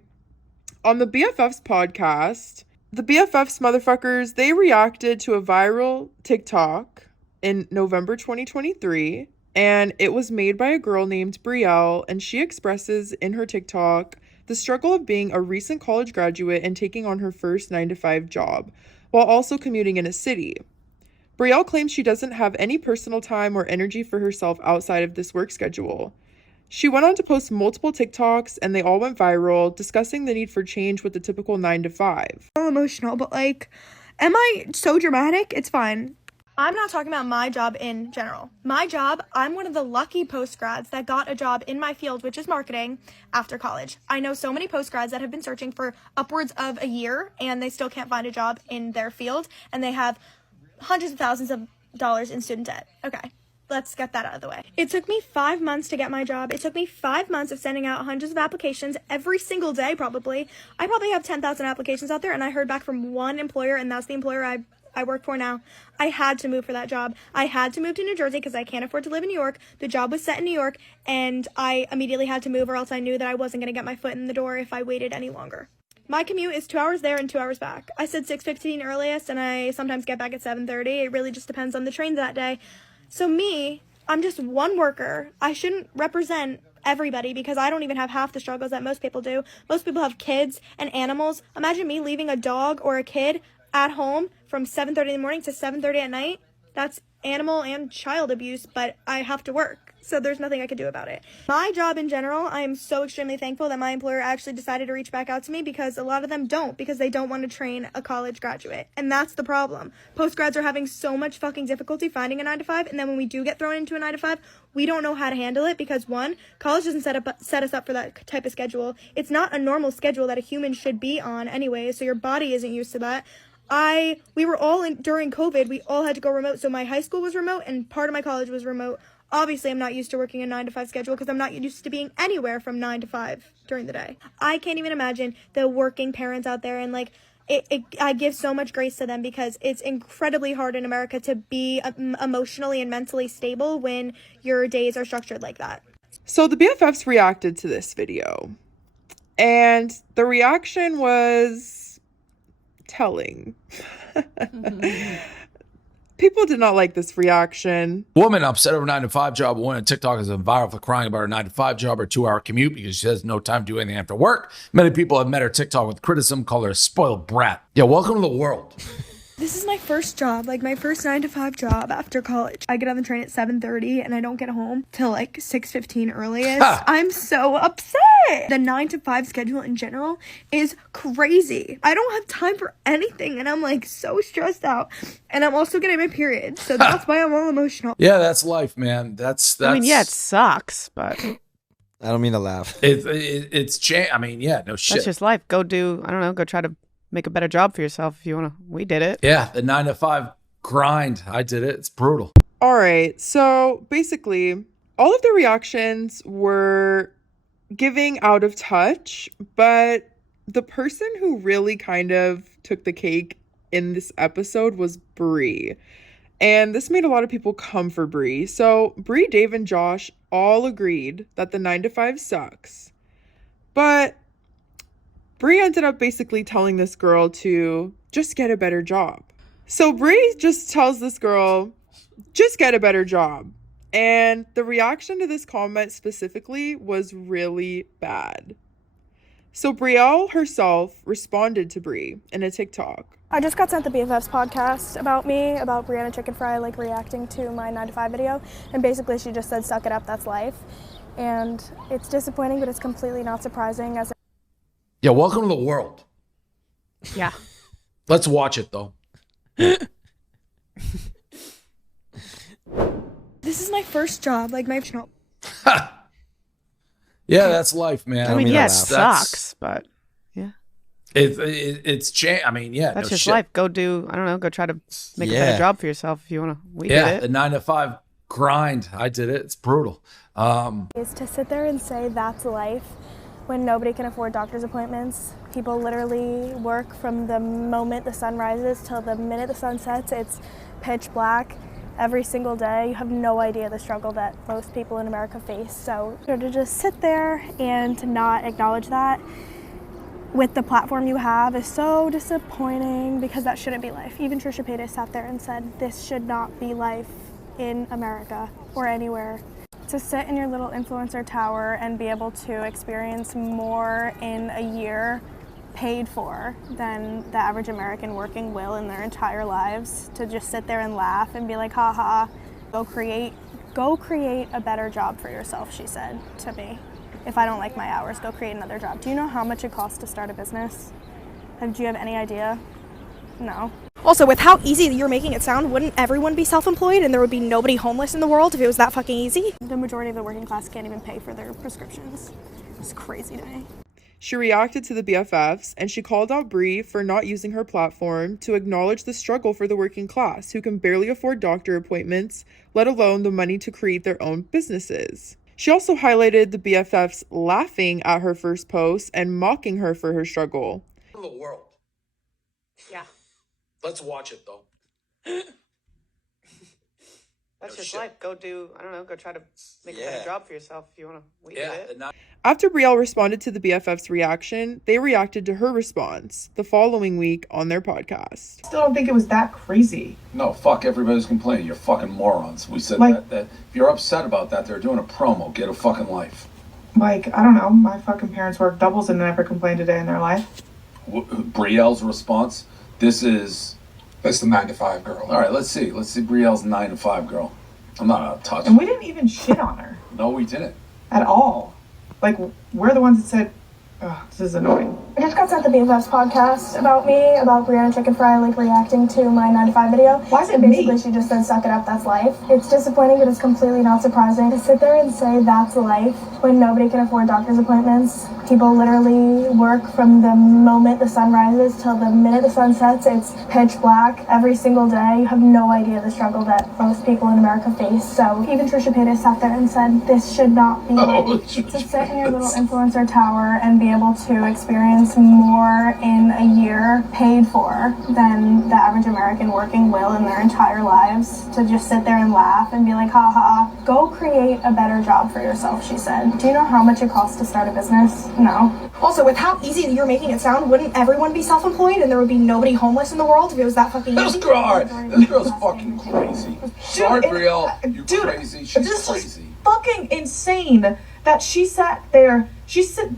On the BFFs podcast, the BFFs motherfuckers, they reacted to a viral TikTok in November 2023, and it was made by a girl named Brie, and she expresses in her TikTok the struggle of being a recent college graduate and taking on her first 9 to 5 job, while also commuting in a city. Brielle claims she doesn't have any personal time or energy for herself outside of this work schedule. She went on to post multiple TikToks, and they all went viral, discussing the need for change with the typical 9 to 5. I'm emotional, but like, am I so dramatic? It's fine. I'm not talking about my job in general. My job, I'm one of the lucky post-grads that got a job in my field, which is marketing, after college. I know so many post-grads that have been searching for upwards of a year, and they still can't find a job in their field, and they have hundreds of thousands of dollars in student debt. Okay, let's get that out of the way. It took me 5 months to get my job. It took me 5 months of sending out hundreds of applications every single day, probably. I probably have 10,000 applications out there, and I heard back from one employer, and that's the employer I work for now. I had to move for that job. I had to move to New Jersey because I can't afford to live in New York. The job was set in New York, and I immediately had to move, or else I knew that I wasn't going to get my foot in the door if I waited any longer. My commute is 2 hours there and 2 hours back. I said 6:15 earliest, and I sometimes get back at 7:30. It really just depends on the train that day. So me, I'm just one worker. I shouldn't represent everybody because I don't even have half the struggles that most people do. Most people have kids and animals. Imagine me leaving a dog or a kid at home from 7:30 in the morning to 7:30 at night. That's animal and child abuse, but I have to work, so there's nothing I can do about it. My job in general, I am so extremely thankful that my employer actually decided to reach back out to me, because a lot of them don't, because they don't want to train a college graduate, and that's the problem. Postgrads are having so much fucking difficulty finding a 9 to 5, and then when we do get thrown into a 9 to 5, we don't know how to handle it, because one, college doesn't set us up for that type of schedule. It's not a normal schedule that a human should be on anyway, so your body isn't used to that. We were all during COVID, we all had to go remote, so my high school was remote and part of my college was remote. Obviously, I'm not used to working a 9 to 5 schedule because I'm not used to being anywhere from 9 to 5 during the day. I can't even imagine the working parents out there, and like, I give so much grace to them because it's incredibly hard in America to be emotionally and mentally stable when your days are structured like that. So the BFFs reacted to this video, and the reaction was telling. People did not like this reaction. Woman upset over 9 to 5 job. One on TikTok has been viral for crying about her 9 to 5 job or 2 hour commute because she has no time to do anything after work. Many people have met her TikTok with criticism, call her a spoiled brat. Yeah, welcome to the world. This is my first job, like my first 9 to 5 job after college. I get on the train at 7:30 and I don't get home till like 6:15 earliest. I'm so upset. The 9 to 5 schedule in general is crazy. I don't have time for anything and I'm like so stressed out. And I'm also getting my period, so that's why I'm all emotional. Yeah, that's life, man. That's I mean, yeah, it sucks, but I don't mean to laugh. I mean, yeah, no shit. that's just life. Go try to make a better job for yourself if you want to. We did it. Yeah, the 9 to 5 grind. I did it. It's brutal. All right. So basically, all of the reactions were giving out of touch, but the person who really kind of took the cake in this episode was Brie. And this made a lot of people come for Brie. So Brie, Dave, and Josh all agreed that the 9 to 5 sucks. But Brie ended up basically telling this girl to just get a better job. So Brie just tells this girl, just get a better job. And the reaction to this comment specifically was really bad. So Brielle herself responded to Brie in a TikTok. I just got sent the BFFs podcast about me, about Brianna Chickenfry, like reacting to my 9 to 5 video. And basically she just said, suck it up, that's life. And it's disappointing, but it's completely not surprising. Yeah, welcome to the world. Yeah. Let's watch it, though. This is my first job, like my channel. Yeah, that's life, man. I mean, yeah, it that's sucks, but yeah. It's I mean, yeah, That's no just shit. life. Go try to make a better job for yourself if you want to. We Yeah, did the it. 9 to 5 grind. I did it. It's brutal. Is to sit there and say that's life when nobody can afford doctor's appointments. People literally work from the moment the sun rises till the minute the sun sets. It's pitch black every single day. You have no idea the struggle that most people in America face. So to just sit there and to not acknowledge that with the platform you have is so disappointing, because that shouldn't be life. Even Trisha Paytas sat there and said this should not be life in America or anywhere. To sit in your little influencer tower and be able to experience more in a year paid for than the average American working will in their entire lives, to just sit there and laugh and be like, haha, go create a better job for yourself, she said to me. If I don't like my hours, go create another job. Do you know how much it costs to start a business? Do you have any idea? No. Also, with how easy you're making it sound, wouldn't everyone be self-employed and there would be nobody homeless in the world if it was that fucking easy? The majority of the working class can't even pay for their prescriptions. It's crazy to me. She reacted to the BFFs, and she called out Brie for not using her platform to acknowledge the struggle for the working class, who can barely afford doctor appointments, let alone the money to create their own businesses. She also highlighted the BFFs laughing at her first post and mocking her for her struggle. The world. Yeah. Let's watch it, though. That's just life. Go try to make a better job for yourself if you want to. We did it. After Brielle responded to the BFFs' reaction, they reacted to her response the following week on their podcast. Still don't think it was that crazy. No, fuck everybody's complaining. You're fucking morons. We said that if you're upset about that, they're doing a promo. Get a fucking life. Like, I don't know, my fucking parents work doubles and never complained a day in their life. Brielle's response, that's the 9 to 5 girl. All right, let's see Brielle's 9 to 5 girl. I'm not out of touch. And we didn't even shit on her. No, we didn't. At all. Like, we're the ones that said, oh, this is annoying. I just got sent the BFFs podcast about me, about Brianna Chickenfry, like reacting to my 9 to 5 video. Why is it basically she just said, suck it up, that's life. It's disappointing, but it's completely not surprising. To sit there and say that's life when nobody can afford doctor's appointments. People literally work from the moment the sun rises till the minute the sun sets. It's pitch black every single day. You have no idea the struggle that most people in America face. So even Trisha Paytas sat there and said, this should not be life. To sit in your little influencer tower and be able to experience more in a year paid for than the average American working will in their entire lives, to just sit there and laugh and be like, haha, go create a better job for yourself, she said. Do you know how much it costs to start a business? No. Also, with how easy you're making it sound, wouldn't everyone be self-employed and there would be nobody homeless in the world if it was that fucking easy? This girl's fucking crazy. Sorry, Brielle, you crazy. She's crazy. Fucking insane that she sat there.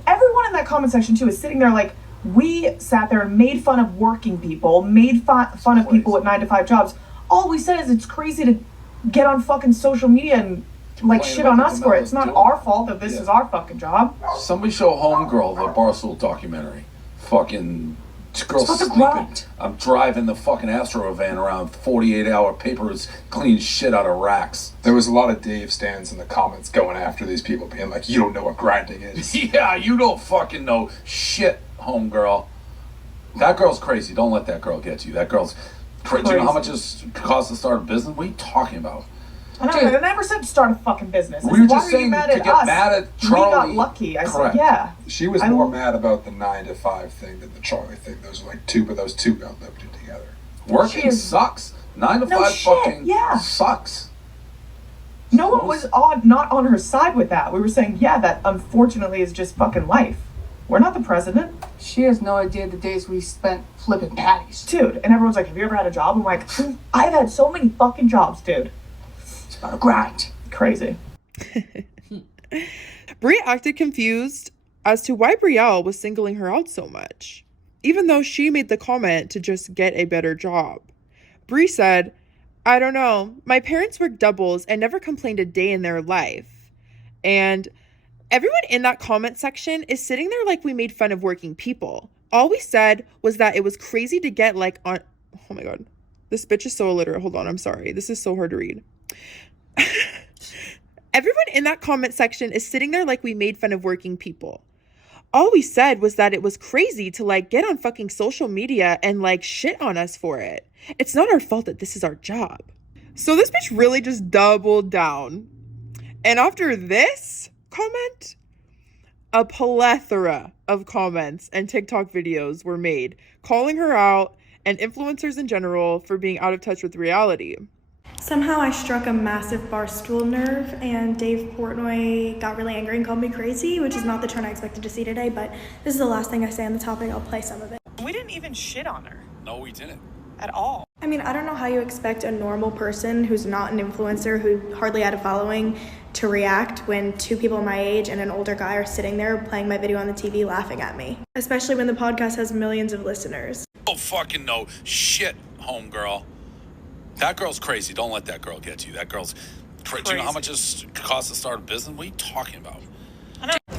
Everyone in that comment section too is sitting there like, we sat there and made fun of working people, made fun of people with 9 to 5 jobs. All we said is it's crazy to get on fucking social media and like shit on us for it. It's not our fault that this is our fucking job. Somebody show Homegirl the Barstool documentary. Fucking girl sleeping. I'm driving the fucking Astro van around 48-hour papers, clean shit out of racks. There was a lot of Dave stands in the comments going after these people, being like, you don't know what grinding is. Yeah, you don't fucking know shit, Homegirl. That girl's crazy. Don't let that girl get you. That girl's crazy. Do you know how much it costs to start a business? What are you talking about? I never said to start a fucking business. We were just saying to get mad at Charlie. We got lucky. I said, yeah. She was more mad about the 9 to 5 thing than the Charlie thing. Those were like those two got lived in together. Working sucks. 9 to 5 fucking sucks. No one was not on her side with that. We were saying, yeah, that unfortunately is just fucking life. We're not the president. She has no idea the days we spent flipping patties. Dude, and everyone's like, have you ever had a job? I'm like, I've had so many fucking jobs, dude. It's about a grind. Crazy. Brie acted confused as to why Brielle was singling her out so much, even though she made the comment to just get a better job. Brie said, I don't know, my parents worked doubles and never complained a day in their life. And everyone in that comment section is sitting there like we made fun of working people. All we said was that it was crazy to get like on... Oh my God. This bitch is so illiterate. Hold on, I'm sorry. This is so hard to read. Everyone in that comment section is sitting there like we made fun of working people. All we said was that it was crazy to like get on fucking social media and like shit on us for it. It's not our fault that this is our job. So this bitch really just doubled down. And after this comment, a plethora of comments and TikTok videos were made calling her out and influencers in general for being out of touch with reality. Somehow I struck a massive barstool nerve and Dave Portnoy got really angry and called me crazy, which is not the turn I expected to see today, but this is the last thing I say on the topic. I'll play some of it. We didn't even shit on her. No, we didn't. At all. I mean, I don't know how you expect a normal person who's not an influencer, who hardly had a following, to react when two people my age and an older guy are sitting there playing my video on the TV laughing at me. Especially when the podcast has millions of listeners. Oh, fucking no. Shit, homegirl. That girl's crazy. Don't let that girl get you. That girl's crazy. Do you know how much it costs to start a business? What are you talking about?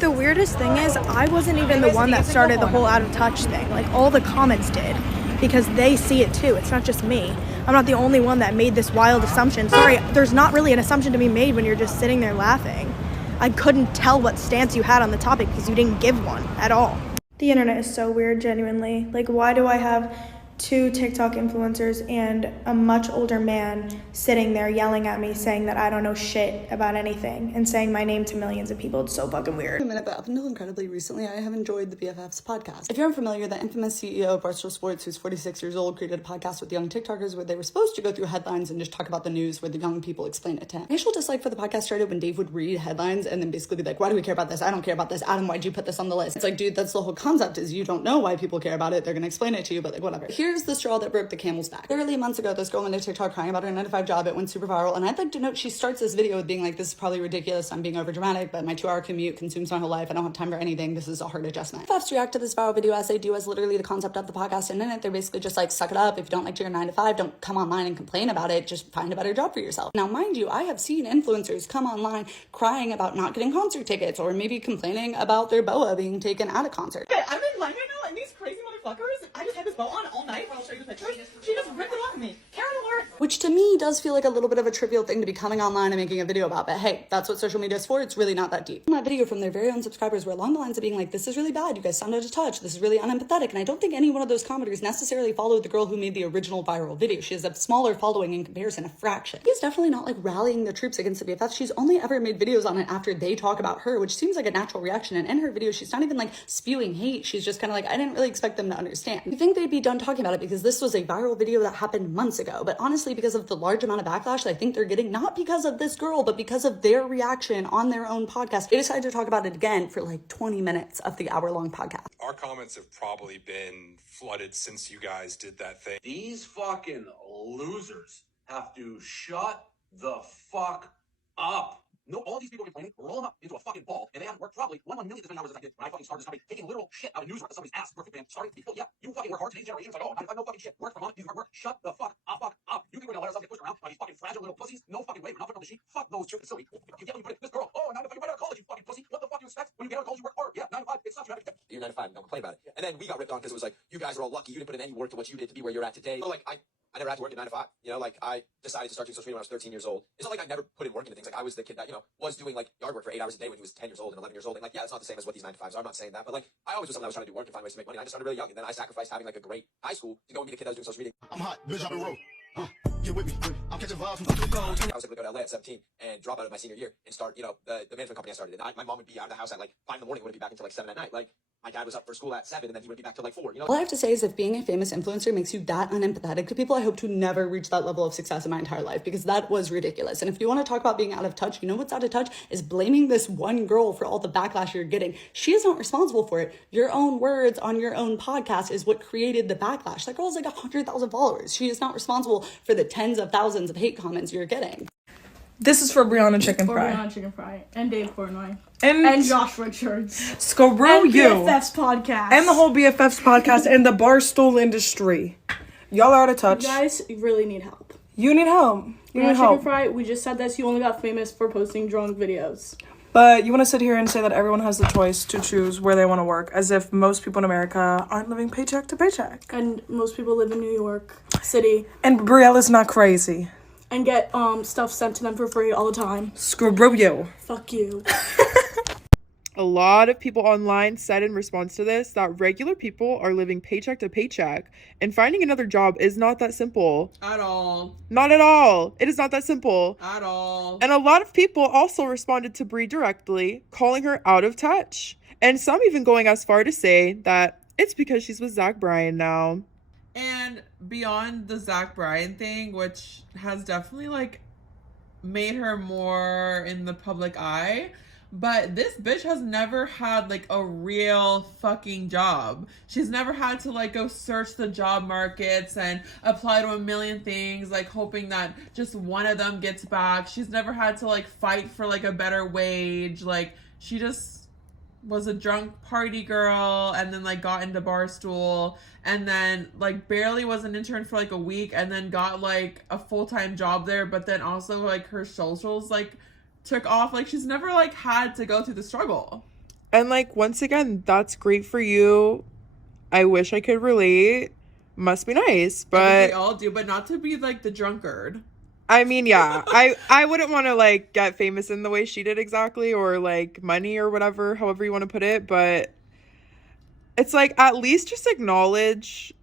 The weirdest thing is, I wasn't even the one that started the whole out of touch thing. Like, all the comments did. Because they see it too. It's not just me. I'm not the only one that made this wild assumption. Sorry, there's not really an assumption to be made when you're just sitting there laughing. I couldn't tell what stance you had on the topic because you didn't give one at all. The internet is so weird, genuinely. Like, why do I have two TikTok influencers and a much older man sitting there yelling at me saying that I don't know shit about anything and saying my name to millions of people? It's so fucking weird. A minute, but up until incredibly recently, I have enjoyed the BFFs podcast. If you're unfamiliar, the infamous CEO of Barstool Sports, who's 46 years old, created a podcast with young TikTokers where they were supposed to go through headlines and just talk about the news where the young people explain it to him. Initial dislike for the podcast started when Dave would read headlines and then basically be like, why do we care about this? I don't care about this. Adam, why'd you put this on the list? It's like, dude, that's the whole concept, is you don't know why people care about it. They're gonna explain it to you, but like, whatever. Here's the straw that broke the camel's back. Literally months ago, this girl went to TikTok crying about her 9-to-5 job. It went super viral, and I'd like to note she starts this video with being like, this is probably ridiculous, I'm being overdramatic, but my 2-hour commute consumes my whole life, I don't have time for anything, this is a hard adjustment. BFFs react to this viral video as they do as literally the concept of the podcast, and in it, they're basically just like, suck it up, if you don't like your 9-to-5, don't come online and complain about it, just find a better job for yourself. Now, mind you, I have seen influencers come online crying about not getting concert tickets, or maybe complaining about their boa being taken at a concert. Okay, I'm in line right now, and these crazy motherfuckers, I just had this bow on all night, where I'll show you the pictures. She just ripped it off of me. Karen alert! Which to me does feel like a little bit of a trivial thing to be coming online and making a video about, but hey, that's what social media is for. It's really not that deep. That video from their very own subscribers were along the lines of being like, this is really bad, you guys sound out of touch, this is really unempathetic, and I don't think any one of those commenters necessarily followed the girl who made the original viral video. She has a smaller following in comparison, a fraction. She's definitely not like rallying the troops against the BFFs. She's only ever made videos on it after they talk about her, which seems like a natural reaction, and in her video, she's not even like spewing hate, she's just kind of like, I didn't really expect them to understand. You think they'd be done talking about it because this was a viral video that happened months ago, but honestly, because of the large amount of backlash I think they're getting, not because of this girl, but because of their reaction on their own podcast, they decided to talk about it again for like 20 minutes of the hour-long podcast. Our comments have probably been flooded since you guys did that thing. These fucking losers have to shut the fuck up. No, all these people complaining, roll them up into a fucking ball, and they haven't worked probably 1 millionth as many hours as I did when I fucking started this company, taking literal shit out of news out of somebody's ass, perfect man, starting people, yeah, you fucking work hard, today's generation, it's like, oh, I no fucking shit, work from home, do hard work, shut the fuck up, you think we're gonna let ourselves get pushed around by these fucking fragile little pussies? No fucking way, we're not putting on the sheet, fuck those children, silly, you get when you put it, this girl, oh, 9 to 5, you right out of college, you fucking pussy, what the fuck do you expect? When you get out of college, you work hard, yeah, 9 to 5, it's not you, you're 9 to 5, don't complain about it. And then we got ripped on because it was like, you guys are all lucky, you didn't put in any work to what you did to be where you're at today. So like, I never had to work at 9 to 5. You know, like I decided to start doing social media when I was 13 years old. It's not like I never put in work into things. Like I was the kid that, you know, was doing like yard work for 8 hours a day when he was 10 years old and 11 years old. And like, yeah, it's not the same as what these 9 to 5s are. I'm not saying that, but like I always was something I was trying to do work and find ways to make money. I just started really young, and then I sacrificed having like a great high school to go and be the kid that was doing social media. I'm hot, bitch, I've been road. Get with me. I'm catching vibes from I was able to go to LA at 17 and drop out of my senior year and start, you know, the management company I started. And my mom would be out of the house at like 5 in the morning, wouldn't be back until like 7 at night. Like my dad was up for school at 7 and then he would be back till like 4. You know? All I have to say is if being a famous influencer makes you that unempathetic to people, I hope to never reach that level of success in my entire life, because that was ridiculous. And if you want to talk about being out of touch, you know what's out of touch is blaming this one girl for all the backlash you're getting. She is not responsible for it. Your own words on your own podcast is what created the backlash. That girl has like 100,000 followers. She is not responsible for the tens of thousands of hate comments you're getting. This is for Brianna Chickenfry. For Brianna Chickenfry and Dave Portnoy and Josh Richards. Screw and you. BFFs podcast. And the whole BFFs podcast and the barstool industry. Y'all are out of touch. You guys really need help. You need help. You need help. Chickenfry, we just said this. You only got famous for posting drunk videos. But you want to sit here and say that everyone has the choice to choose where they want to work, as if most people in America aren't living paycheck to paycheck. And most people live in New York City. And Briella's not crazy. And get stuff sent to them for free all the time. Screw you. Fuck you. A lot of people online said in response to this that regular people are living paycheck to paycheck, and finding another job is not that simple. At all. Not at all. It is not that simple. At all. And a lot of people also responded to Brie directly, calling her out of touch. And some even going as far to say that it's because she's with Zach Bryan now. And beyond the Zach Bryan thing, which has definitely like made her more in the public eye, but this bitch has never had like a real fucking job. She's never had to like go search the job markets and apply to a million things, like hoping that just one of them gets back. She's never had to like fight for like a better wage. Like she just was a drunk party girl and then like got into Barstool and then like barely was an intern for like a week and then got like a full-time job there, but then also like her socials like took off. Like she's never like had to go through the struggle. And like once again, that's great for you. I wish I could relate. Must be nice, but we all do, but not to be like the drunkard. I mean, yeah, I wouldn't want to like get famous in the way she did exactly, or like money or whatever, however you want to put it. But it's like, at least just acknowledge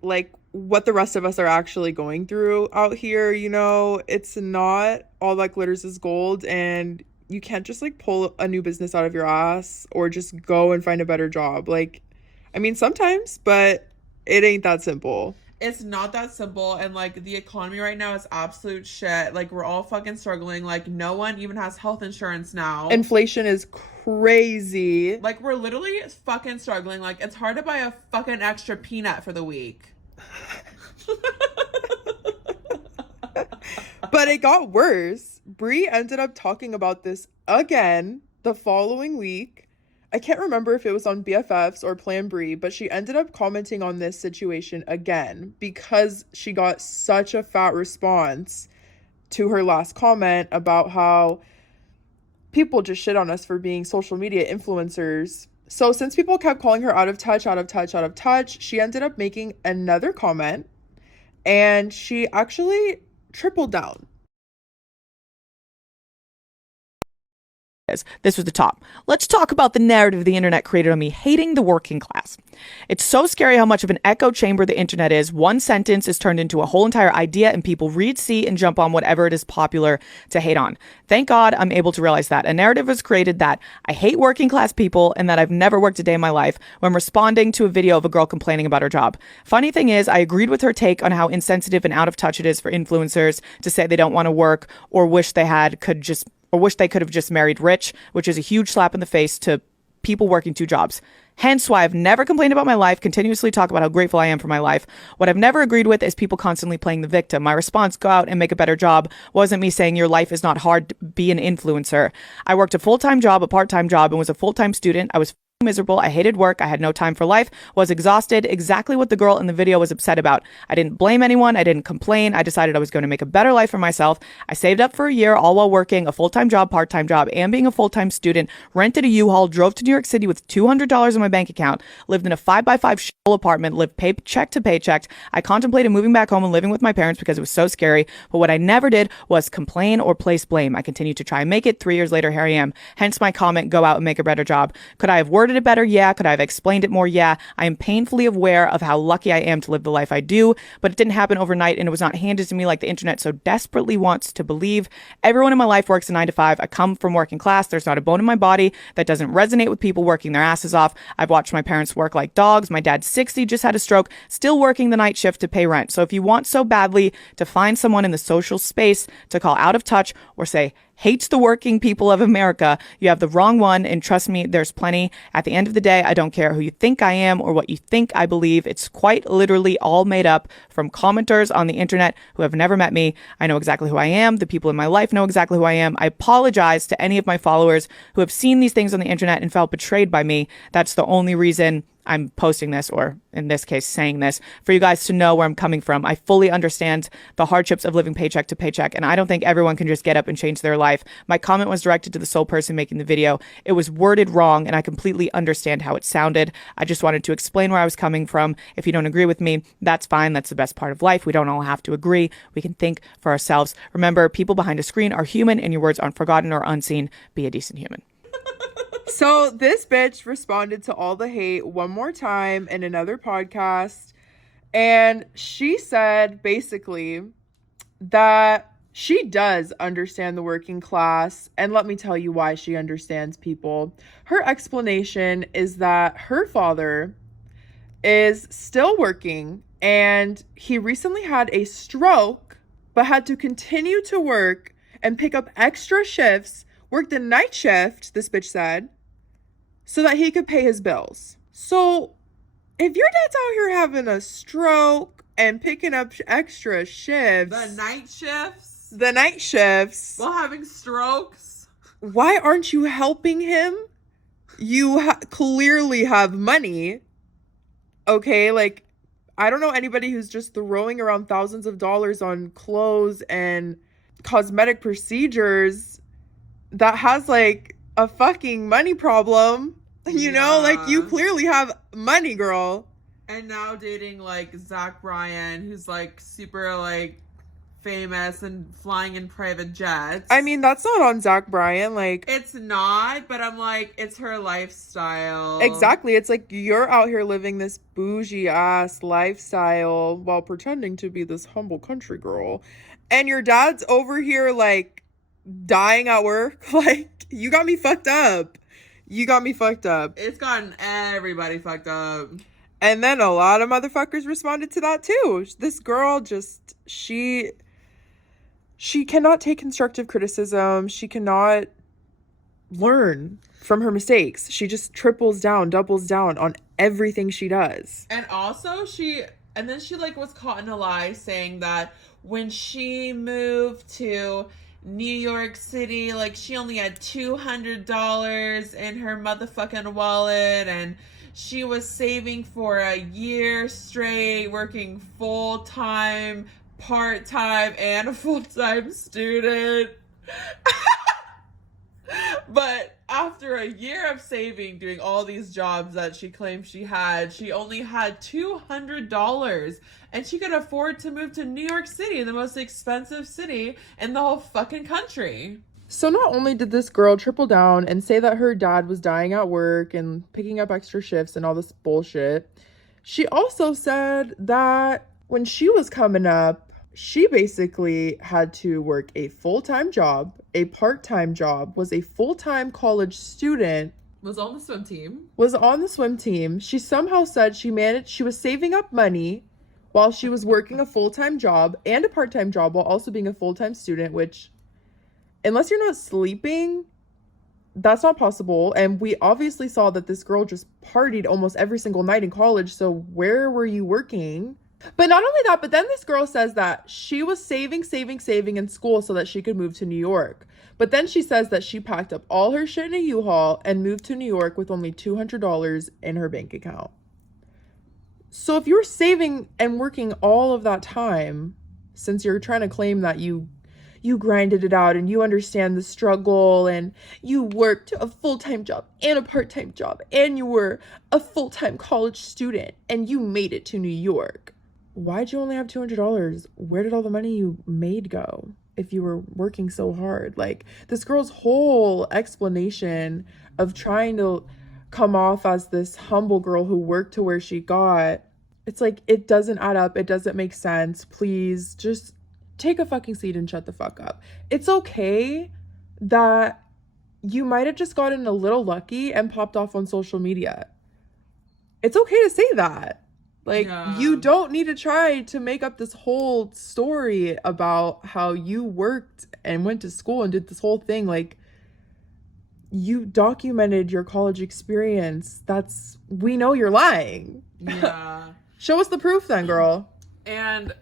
like what the rest of us are actually going through out here. You know, it's not all that glitters is gold, and you can't just like pull a new business out of your ass or just go and find a better job. Like, I mean, sometimes, but it ain't that simple. It's not that simple, and like the economy right now is absolute shit. Like we're all fucking struggling. Like no one even has health insurance now. Inflation is crazy. Like we're literally fucking struggling. Like it's hard to buy a fucking extra peanut for the week. But it got worse. Brie ended up talking about this again the following week. I can't remember if it was on BFFs or Plan Brie, but she ended up commenting on this situation again because she got such a fat response to her last comment about how people just shit on us for being social media influencers. So since people kept calling her out of touch, she ended up making another comment, and she actually tripled down. This was the top. Let's talk about the narrative the internet created on me hating the working class. It's so scary how much of an echo chamber the internet is. One sentence is turned into a whole entire idea, and people read, see, and jump on whatever it is popular to hate on. Thank God I'm able to realize that. A narrative was created that I hate working class people and that I've never worked a day in my life when responding to a video of a girl complaining about her job. Funny thing is, I agreed with her take on how insensitive and out of touch it is for influencers to say they don't want to work or wish they could have just married rich, which is a huge slap in the face to people working two jobs. Hence why I've never complained about my life, continuously talk about how grateful I am for my life. What I've never agreed with is people constantly playing the victim. My response, go out and make a better job, wasn't me saying your life is not hard to be an influencer. I worked a full-time job, a part-time job, and was a full-time student. I was miserable. I hated work. I had no time for life, was exhausted. Exactly what the girl in the video was upset about. I didn't blame anyone. I didn't complain. I decided I was going to make a better life for myself. I saved up for a year, all while working a full-time job, part-time job, and being a full-time student, rented a U-Haul, drove to New York City with $200 in my bank account, lived in a 5x5 shitty apartment, lived paycheck to paycheck. I contemplated moving back home and living with my parents because it was so scary. But what I never did was complain or place blame. I continued to try and make it. 3 years later, here I am. Hence my comment, go out and make a better job. Could I have worded worded it better? Yeah. Could I have explained it more? Yeah. I am painfully aware of how lucky I am to live the life I do, but it didn't happen overnight and it was not handed to me like the internet so desperately wants to believe. Everyone in my life works a 9 to 5. I come from working class. There's not a bone in my body that doesn't resonate with people working their asses off. I've watched my parents work like dogs. My dad's 60, just had a stroke, still working the night shift to pay rent. So if you want so badly to find someone in the social space to call out of touch or say, hates the working people of America, you have the wrong one, and trust me, there's plenty. At the end of the day, I don't care who you think I am or what you think I believe. It's quite literally all made up from commenters on the internet who have never met me. I know exactly who I am. The people in my life know exactly who I am. I apologize to any of my followers who have seen these things on the internet and felt betrayed by me. That's the only reason I'm posting this, or in this case, saying this, for you guys to know where I'm coming from. I fully understand the hardships of living paycheck to paycheck, and I don't think everyone can just get up and change their life. My comment was directed to the sole person making the video. It was worded wrong, and I completely understand how it sounded. I just wanted to explain where I was coming from. If you don't agree with me, that's fine. That's the best part of life. We don't all have to agree. We can think for ourselves. Remember, people behind a screen are human, and your words aren't forgotten or unseen. Be a decent human. So this bitch responded to all the hate one more time in another podcast. And she said basically that she does understand the working class. And let me tell you why she understands people. Her explanation is that her father is still working and he recently had a stroke, but had to continue to work and pick up extra shifts, work the night shift, this bitch said, so that he could pay his bills. So if your dad's out here having a stroke and picking up extra shifts, The night shifts. while having strokes. why aren't you helping him? You clearly have money. Okay, like, I don't know anybody who's just throwing around thousands of dollars on clothes and cosmetic procedures that has like a fucking money problem. You know, like, you clearly have money, girl. And now dating like Zach Bryan, who's like super like famous and flying in private jets. I mean, that's not on Zach Bryan. Like, It's not, but I'm like, it's her lifestyle. exactly. It's like you're out here living this bougie ass lifestyle while pretending to be this humble country girl. And your dad's over here like dying at work. Like, you got me fucked up. You got me fucked up. It's gotten everybody fucked up. And then a lot of motherfuckers responded to that too. This girl just, she cannot take constructive criticism. She cannot learn from her mistakes. She just triples down, doubles down on everything she does. And also she like was caught in a lie saying that when she moved to New York City, like, she only had $200 in her motherfucking wallet, and she was saving for a year straight, working full-time, part-time, and a full-time student. But after a year of saving, doing all these jobs that she claimed she had, she only had $200, and she could afford to move to New York City, the most expensive city in the whole fucking country. So not only did this girl triple down and say that her dad was dying at work and picking up extra shifts and all this bullshit, she also said that when she was coming up, she basically had to work a full-time job, a part-time job, was a full-time college student, Was on the swim team. She somehow said she was saving up money while she was working a full-time job and a part-time job while also being a full-time student, which, unless you're not sleeping, that's not possible. And we obviously saw that this girl just partied almost every single night in college, so where were you working? But not only that, but then this girl says that she was saving in school so that she could move to New York. But then she says that she packed up all her shit in a U-Haul and moved to New York with only $200 in her bank account. So if you're saving and working all of that time, since you're trying to claim that you grinded it out and you understand the struggle and you worked a full-time job and a part-time job and you were a full-time college student and you made it to New York, why'd you only have $200? Where did all the money you made go if you were working so hard? Like, this girl's whole explanation of trying to come off as this humble girl who worked to where she got. It's like, it doesn't add up. It doesn't make sense. Please just take a fucking seat and shut the fuck up. It's okay that you might have just gotten a little lucky and popped off on social media. It's okay to say that. Like, you don't need to try to make up this whole story about how you worked and went to school and did this whole thing. Like, you documented your college experience. We know you're lying. Yeah. Show us the proof then, girl. And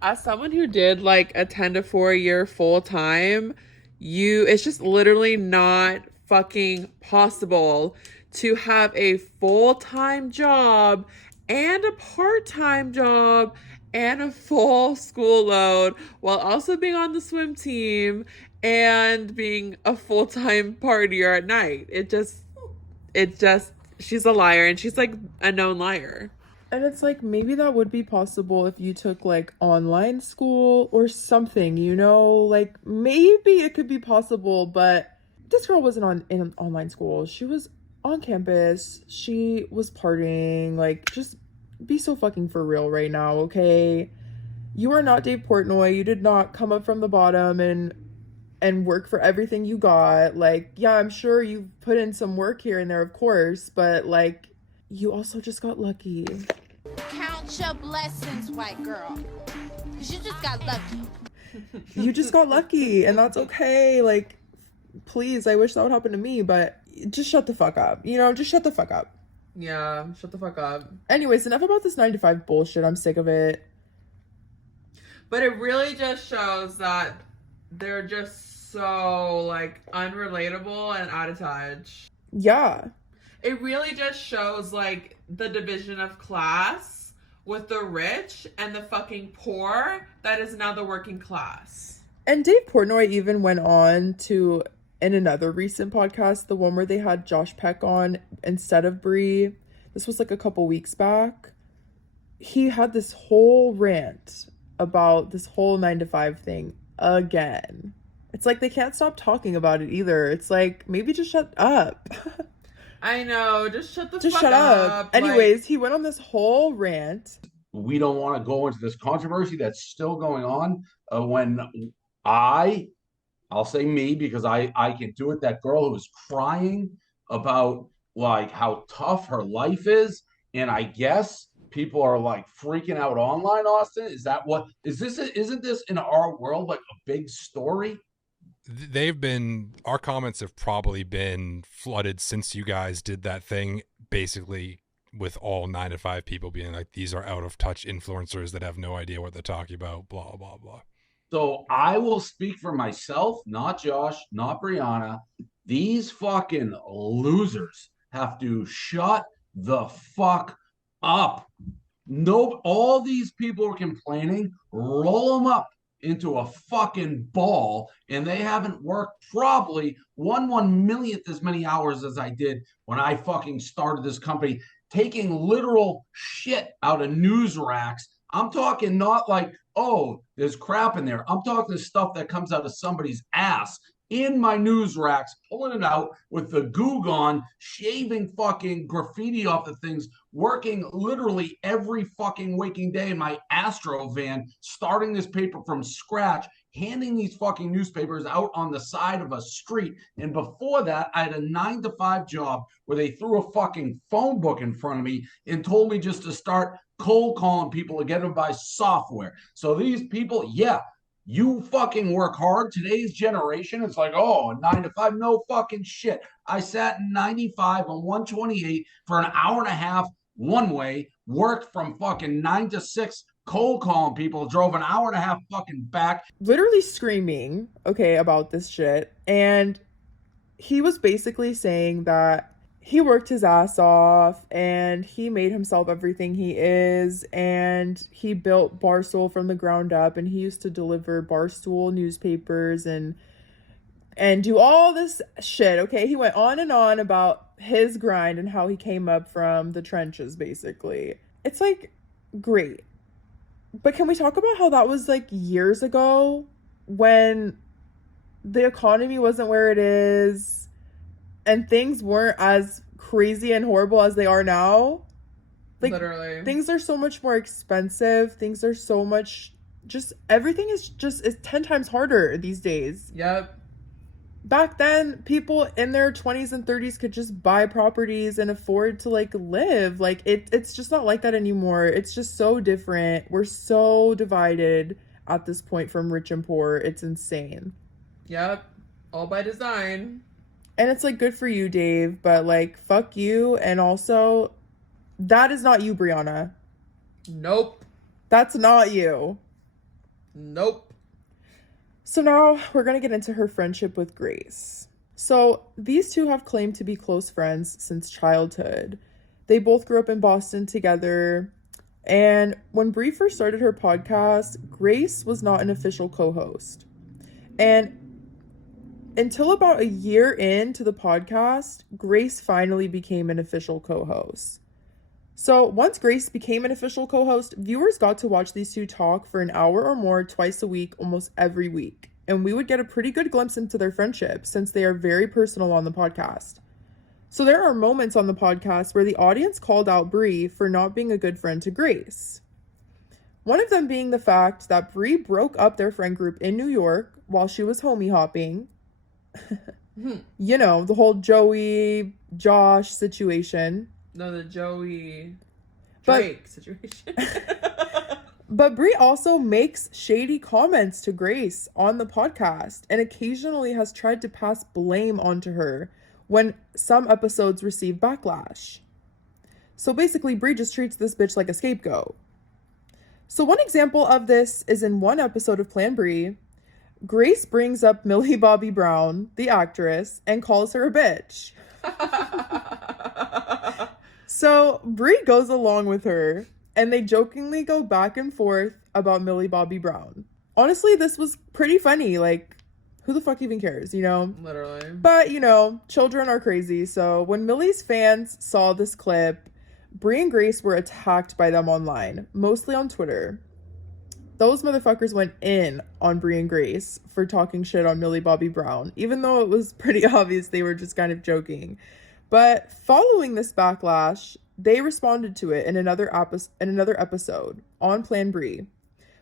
as someone who did like a 10 to 4 year full time, it's just literally not fucking possible to have a full-time job and a part-time job and a full school load while also being on the swim team and being a full-time partier at night. It just, she's a liar, and she's like a known liar. And it's like, maybe that would be possible if you took like online school or something, you know, like maybe it could be possible, but this girl wasn't in online school. She was on campus. She was partying. Like, just be so fucking for real right now, okay? You are not Dave Portnoy. You did not come up from the bottom and work for everything you got. Like, yeah, I'm sure you put in some work here and there, of course, but like, you also just got lucky. Count your blessings, white girl. You just got lucky. You just got lucky, and that's okay. Like, please, I wish that would happen to me, but just shut the fuck up. You know, just shut the fuck up. Yeah, shut the fuck up. Anyways, enough about this 9 to 5 bullshit. I'm sick of it. But it really just shows that they're just so like unrelatable and out of touch. Yeah. It really just shows like the division of class with the rich and the fucking poor that is now the working class. And Dave Portnoy even went on to, in another recent podcast, the one where they had Josh Peck on instead of Brie. This was like a couple weeks back. He had this whole rant about this whole 9 to 5 thing again. It's like they can't stop talking about it either. It's like, maybe just shut up. I know, just shut the just fuck shut up. Anyways, he went on this whole rant. We don't want to go into this controversy that's still going on when I'll say me because I can do it. That girl who was crying about like how tough her life is. And I guess people are like freaking out online, Austin. Is that what is this? Isn't this in our world like a big story? Our comments have probably been flooded since you guys did that thing, basically with all 9 to 5 people being like, these are out of touch influencers that have no idea what they're talking about, blah, blah, blah. So I will speak for myself, not Josh, not Brianna. These fucking losers have to shut the fuck up. No, all these people are complaining, roll them up into a fucking ball, and they haven't worked probably 1/1,000,000th as many hours as I did when I fucking started this company, taking literal shit out of news racks. I'm talking not like, oh, there's crap in there. I'm talking the stuff that comes out of somebody's ass in my news racks, pulling it out with the goog on, shaving fucking graffiti off the things, working literally every fucking waking day in my Astro van, starting this paper from scratch, handing these fucking newspapers out on the side of a street. And before that, I had a 9 to 5 job where they threw a fucking phone book in front of me and told me just to start cold calling people to get them to buy software. So these people, yeah, you fucking work hard. Today's generation, it's like, oh, 9 to 5. No fucking shit. I sat in 95 on 128 for an hour and a half one way, worked from fucking 9 to 6, cold calling people, drove an hour and a half fucking back. Literally screaming, okay, about this shit. And he was basically saying that he worked his ass off and he made himself everything he is, and he built Barstool from the ground up, and he used to deliver Barstool newspapers and do all this shit, okay? He went on and on about his grind and how he came up from the trenches, basically. It's like, great. But can we talk about how that was like years ago when the economy wasn't where it is and things weren't as crazy and horrible as they are now, like, literally, things are so much more expensive. Things are so much, just everything is 10 times harder these days. Yep. Back then, people in their 20s and 30s could just buy properties and afford to, like, live. Like, it's just not like that anymore. It's just so different. We're so divided at this point from rich and poor. It's insane. Yep. All by design. And it's, like, good for you, Dave, but, like, fuck you. And also, that is not you, Brianna. Nope. That's not you. Nope. So now we're going to get into her friendship with Grace. So these two have claimed to be close friends since childhood. They both grew up in Boston together. And when Brie first started her podcast, Grace was not an official co-host. And until about a year into the podcast, Grace finally became an official co-host. So once Grace became an official co-host, viewers got to watch these two talk for an hour or more twice a week, almost every week. And we would get a pretty good glimpse into their friendship since they are very personal on the podcast. So there are moments on the podcast where the audience called out Brie for not being a good friend to Grace. One of them being the fact that Brie broke up their friend group in New York while she was homie hopping. You know, the whole Joey, Josh situation. No, the Joey Drake situation. But Brie also makes shady comments to Grace on the podcast and occasionally has tried to pass blame onto her when some episodes receive backlash. So basically, Brie just treats this bitch like a scapegoat. So one example of this is in one episode of Plan Brie. Grace brings up Millie Bobby Brown, the actress, and calls her a bitch. So Brie goes along with her, and they jokingly go back and forth about Millie Bobby Brown. Honestly, this was pretty funny. Like, who the fuck even cares, you know? Literally. But, you know, children are crazy. So when Millie's fans saw this clip, Brie and Grace were attacked by them online, mostly on Twitter. Those motherfuckers went in on Brie and Grace for talking shit on Millie Bobby Brown, even though it was pretty obvious they were just kind of joking. But following this backlash, they responded to it in another episode on Plan Brie,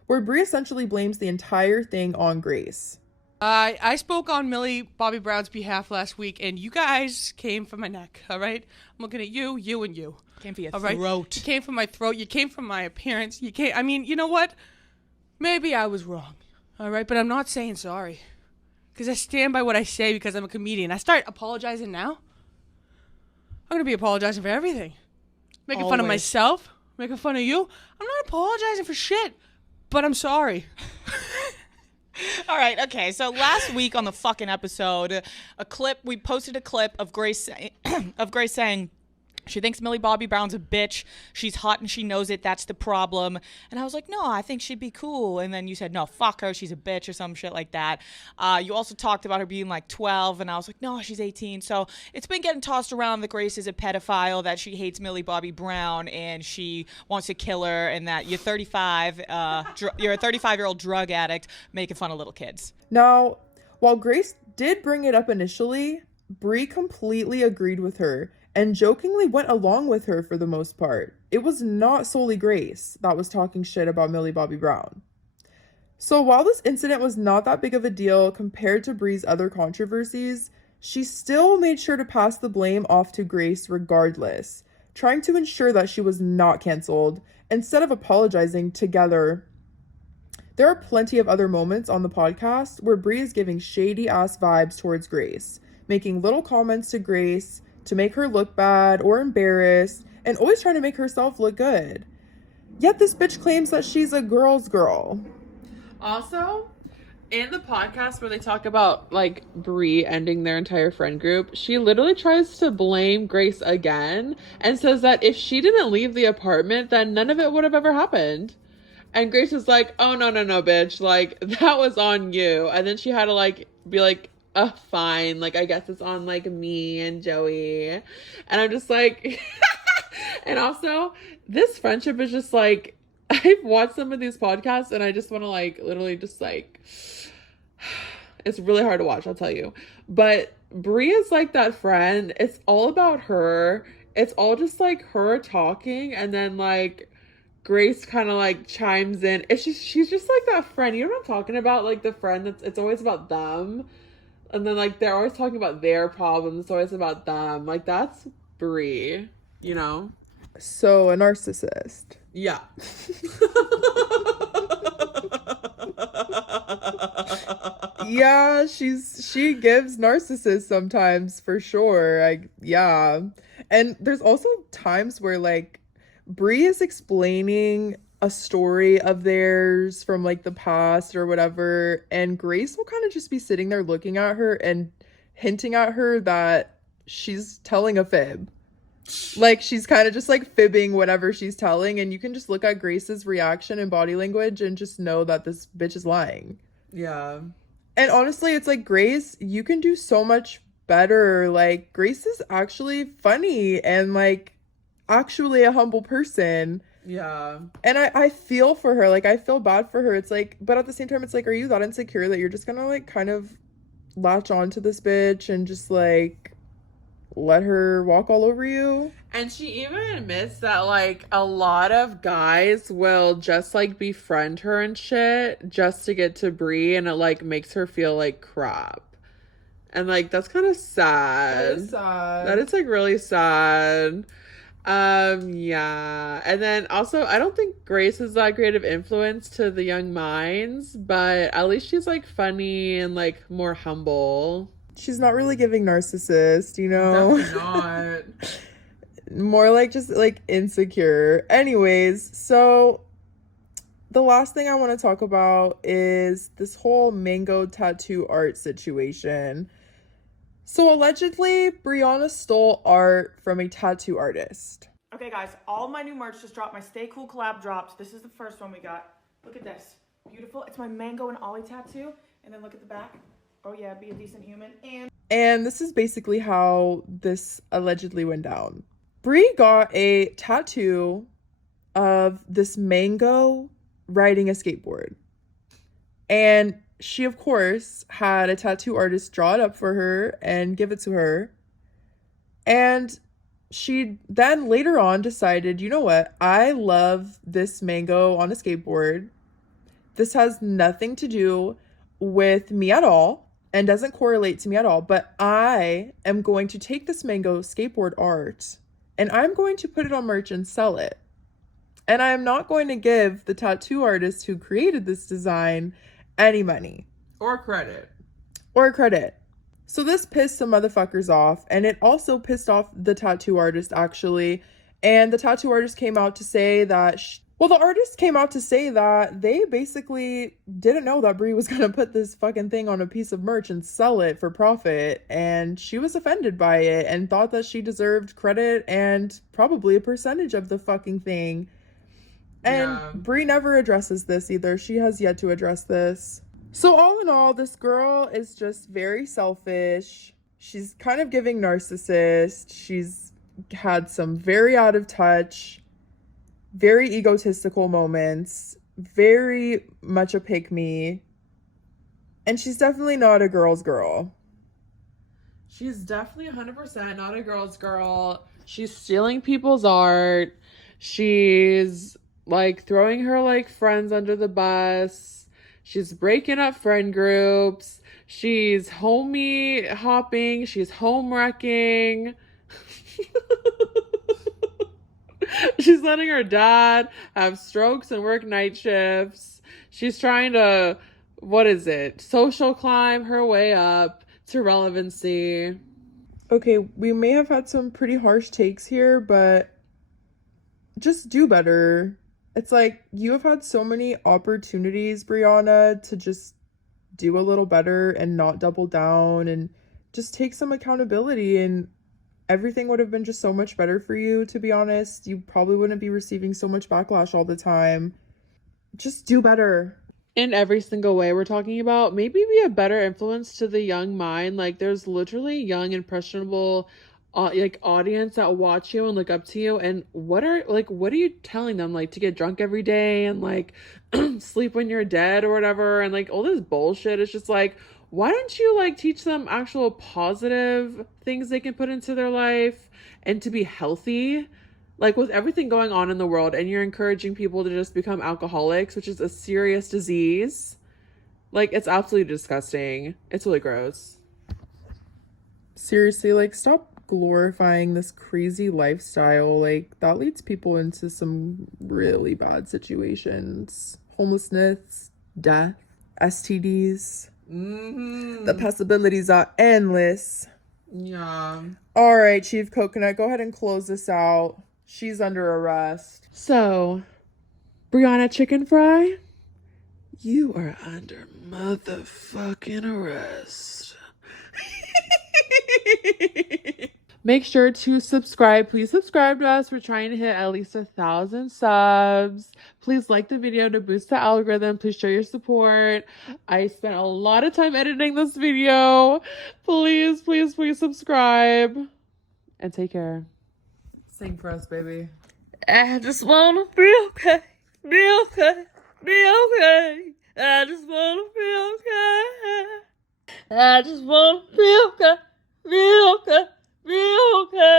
where Brie essentially blames the entire thing on Grace. I spoke on Millie Bobby Brown's behalf last week, and you guys came for my neck, all right? I'm looking at you, and you. Came for your all right? throat. You came for my throat. You came for my appearance. I mean, you know what? Maybe I was wrong, all right? But I'm not saying sorry, because I stand by what I say because I'm a comedian. I start apologizing now. I'm going to be apologizing for everything. Making fun of myself, making fun of you. I'm not apologizing for shit, but I'm sorry. All right, okay. So last week on the fucking episode, we posted a clip of Grace saying she thinks Millie Bobby Brown's a bitch. She's hot and she knows it. That's the problem. And I was like, no, I think she'd be cool. And then you said, no, fuck her. She's a bitch or some shit like that. You also talked about her being like 12. And I was like, no, she's 18. So it's been getting tossed around that Grace is a pedophile, that she hates Millie Bobby Brown and she wants to kill her, and that you're 35. You're a 35-year-old drug addict making fun of little kids. Now, while Grace did bring it up initially, Brie completely agreed with her and jokingly went along with her for the most part. It was not solely Grace that was talking shit about Millie Bobby Brown. So while this incident was not that big of a deal compared to Brie's other controversies, she still made sure to pass the blame off to Grace regardless, trying to ensure that she was not canceled, instead of apologizing together. There are plenty of other moments on the podcast where Brie is giving shady-ass vibes towards Grace, making little comments to Grace to make her look bad or embarrassed, and always trying to make herself look good. Yet this bitch claims that she's a girl's girl. Also, in the podcast where they talk about, like, Brie ending their entire friend group, she literally tries to blame Grace again and says that if she didn't leave the apartment, then none of it would have ever happened. And Grace is like, oh, no, bitch. Like, that was on you. And then she had to, like, be like, fine. Like, I guess it's on, like, me and Joey. And I'm just like... And also, this friendship is just, like... I've watched some of these podcasts, and I just want to, like, literally just, like... It's really hard to watch, I'll tell you. But Brie is like that friend. It's all about her. It's all just like her talking, and then like Grace kind of like chimes in. She's just like that friend. You know what I'm talking about? Like the friend that's it's always about them. And then like they're always talking about their problems. It's always about them. Like that's Brie, you know? So a narcissist. Yeah. Yeah, she gives narcissists sometimes for sure. Yeah. And there's also times where like Brie is explaining a story of theirs from like the past or whatever, and Grace will kind of just be sitting there looking at her and hinting at her that she's telling a fib. Like she's kind of just like fibbing whatever she's telling, and you can just look at Grace's reaction and body language and just know that this bitch is lying. Yeah. And honestly, it's like, Grace, you can do so much better. Like Grace is actually funny and like actually a humble person. Yeah. And I feel for her. Like I feel bad for her. It's like, but at the same time, it's like, are you that insecure that you're just gonna like kind of latch onto this bitch and just like let her walk all over you? And she even admits that like a lot of guys will just like befriend her and shit just to get to Brie, and it like makes her feel like crap. And like that's kind of sad. That is sad. That is like really sad. Yeah. And then also I don't think Grace is that great of influence to the young minds, but at least she's like funny and like more humble. She's not really giving narcissist, you know? Definitely not. More like just like insecure. Anyways, so the last thing I want to talk about is this whole mango tattoo art situation. So allegedly, Brianna stole art from a tattoo artist. Okay, guys, all my new merch just dropped. My Stay Cool collab drops. This is the first one we got. Look at this. Beautiful. It's my Mango and Ollie tattoo. And then look at the back. Oh, yeah, be a decent human. And this is basically how this allegedly went down. Brie got a tattoo of this mango riding a skateboard. And she, of course, had a tattoo artist draw it up for her and give it to her. And she then later on decided, you know what? I love this mango on a skateboard. This has nothing to do with me at all and doesn't correlate to me at all. But I am going to take this mango skateboard art and I'm going to put it on merch and sell it. And I am not going to give the tattoo artist who created this design any money. Or credit. So this pissed some motherfuckers off, and it also pissed off the tattoo artist, actually. And the tattoo artist came out to say that... the artist came out to say that they basically didn't know that Brie was going to put this fucking thing on a piece of merch and sell it for profit. And she was offended by it and thought that she deserved credit and probably a percentage of the fucking thing. And Brie never addresses this either. She has yet to address this. So all in all, this girl is just very selfish. She's kind of giving narcissist. She's had some very out of touch, very egotistical moments, very much a pick-me. And she's definitely not a girl's girl. She's definitely 100% not a girl's girl. She's stealing people's art. She's like throwing her like friends under the bus. She's breaking up friend groups. She's homie hopping. She's home wrecking. She's letting her dad have strokes and work night shifts. She's trying to, social climb her way up to relevancy. Okay, we may have had some pretty harsh takes here, but just do better. It's like, you have had so many opportunities, Brianna, to just do a little better and not double down and just take some accountability, and everything would have been just so much better for you, to be honest. You probably wouldn't be receiving so much backlash all the time. Just do better. In every single way we're talking about. Maybe be a better influence to the young mind. Like, there's literally young, impressionable audience that watch you and look up to you, and what are you telling them, like to get drunk every day and like sleep when you're dead or whatever, and like all this bullshit. It's just like, why don't you like teach them actual positive things they can put into their life and to be healthy? Like with everything going on in the world, and you're encouraging people to just become alcoholics, which is a serious disease. Like, it's absolutely disgusting. It's really gross. Seriously, like, stop glorifying this crazy lifestyle. Like, that leads people into some really bad situations. Homelessness, death, STDs. The possibilities are endless. Yeah. All right, Chief Coconut, go ahead and close this out. She's under arrest. So, Brianna Chickenfry, you are under motherfucking arrest. Make sure to subscribe. Please subscribe to us. We're trying to hit at least 1,000 subs. Please like the video to boost the algorithm. Please show your support. I spent a lot of time editing this video. Please, please, please subscribe. And take care. Sing for us, baby. I just wanna be okay, be okay, be okay. I just wanna be okay. I just wanna be okay, be okay, be okay.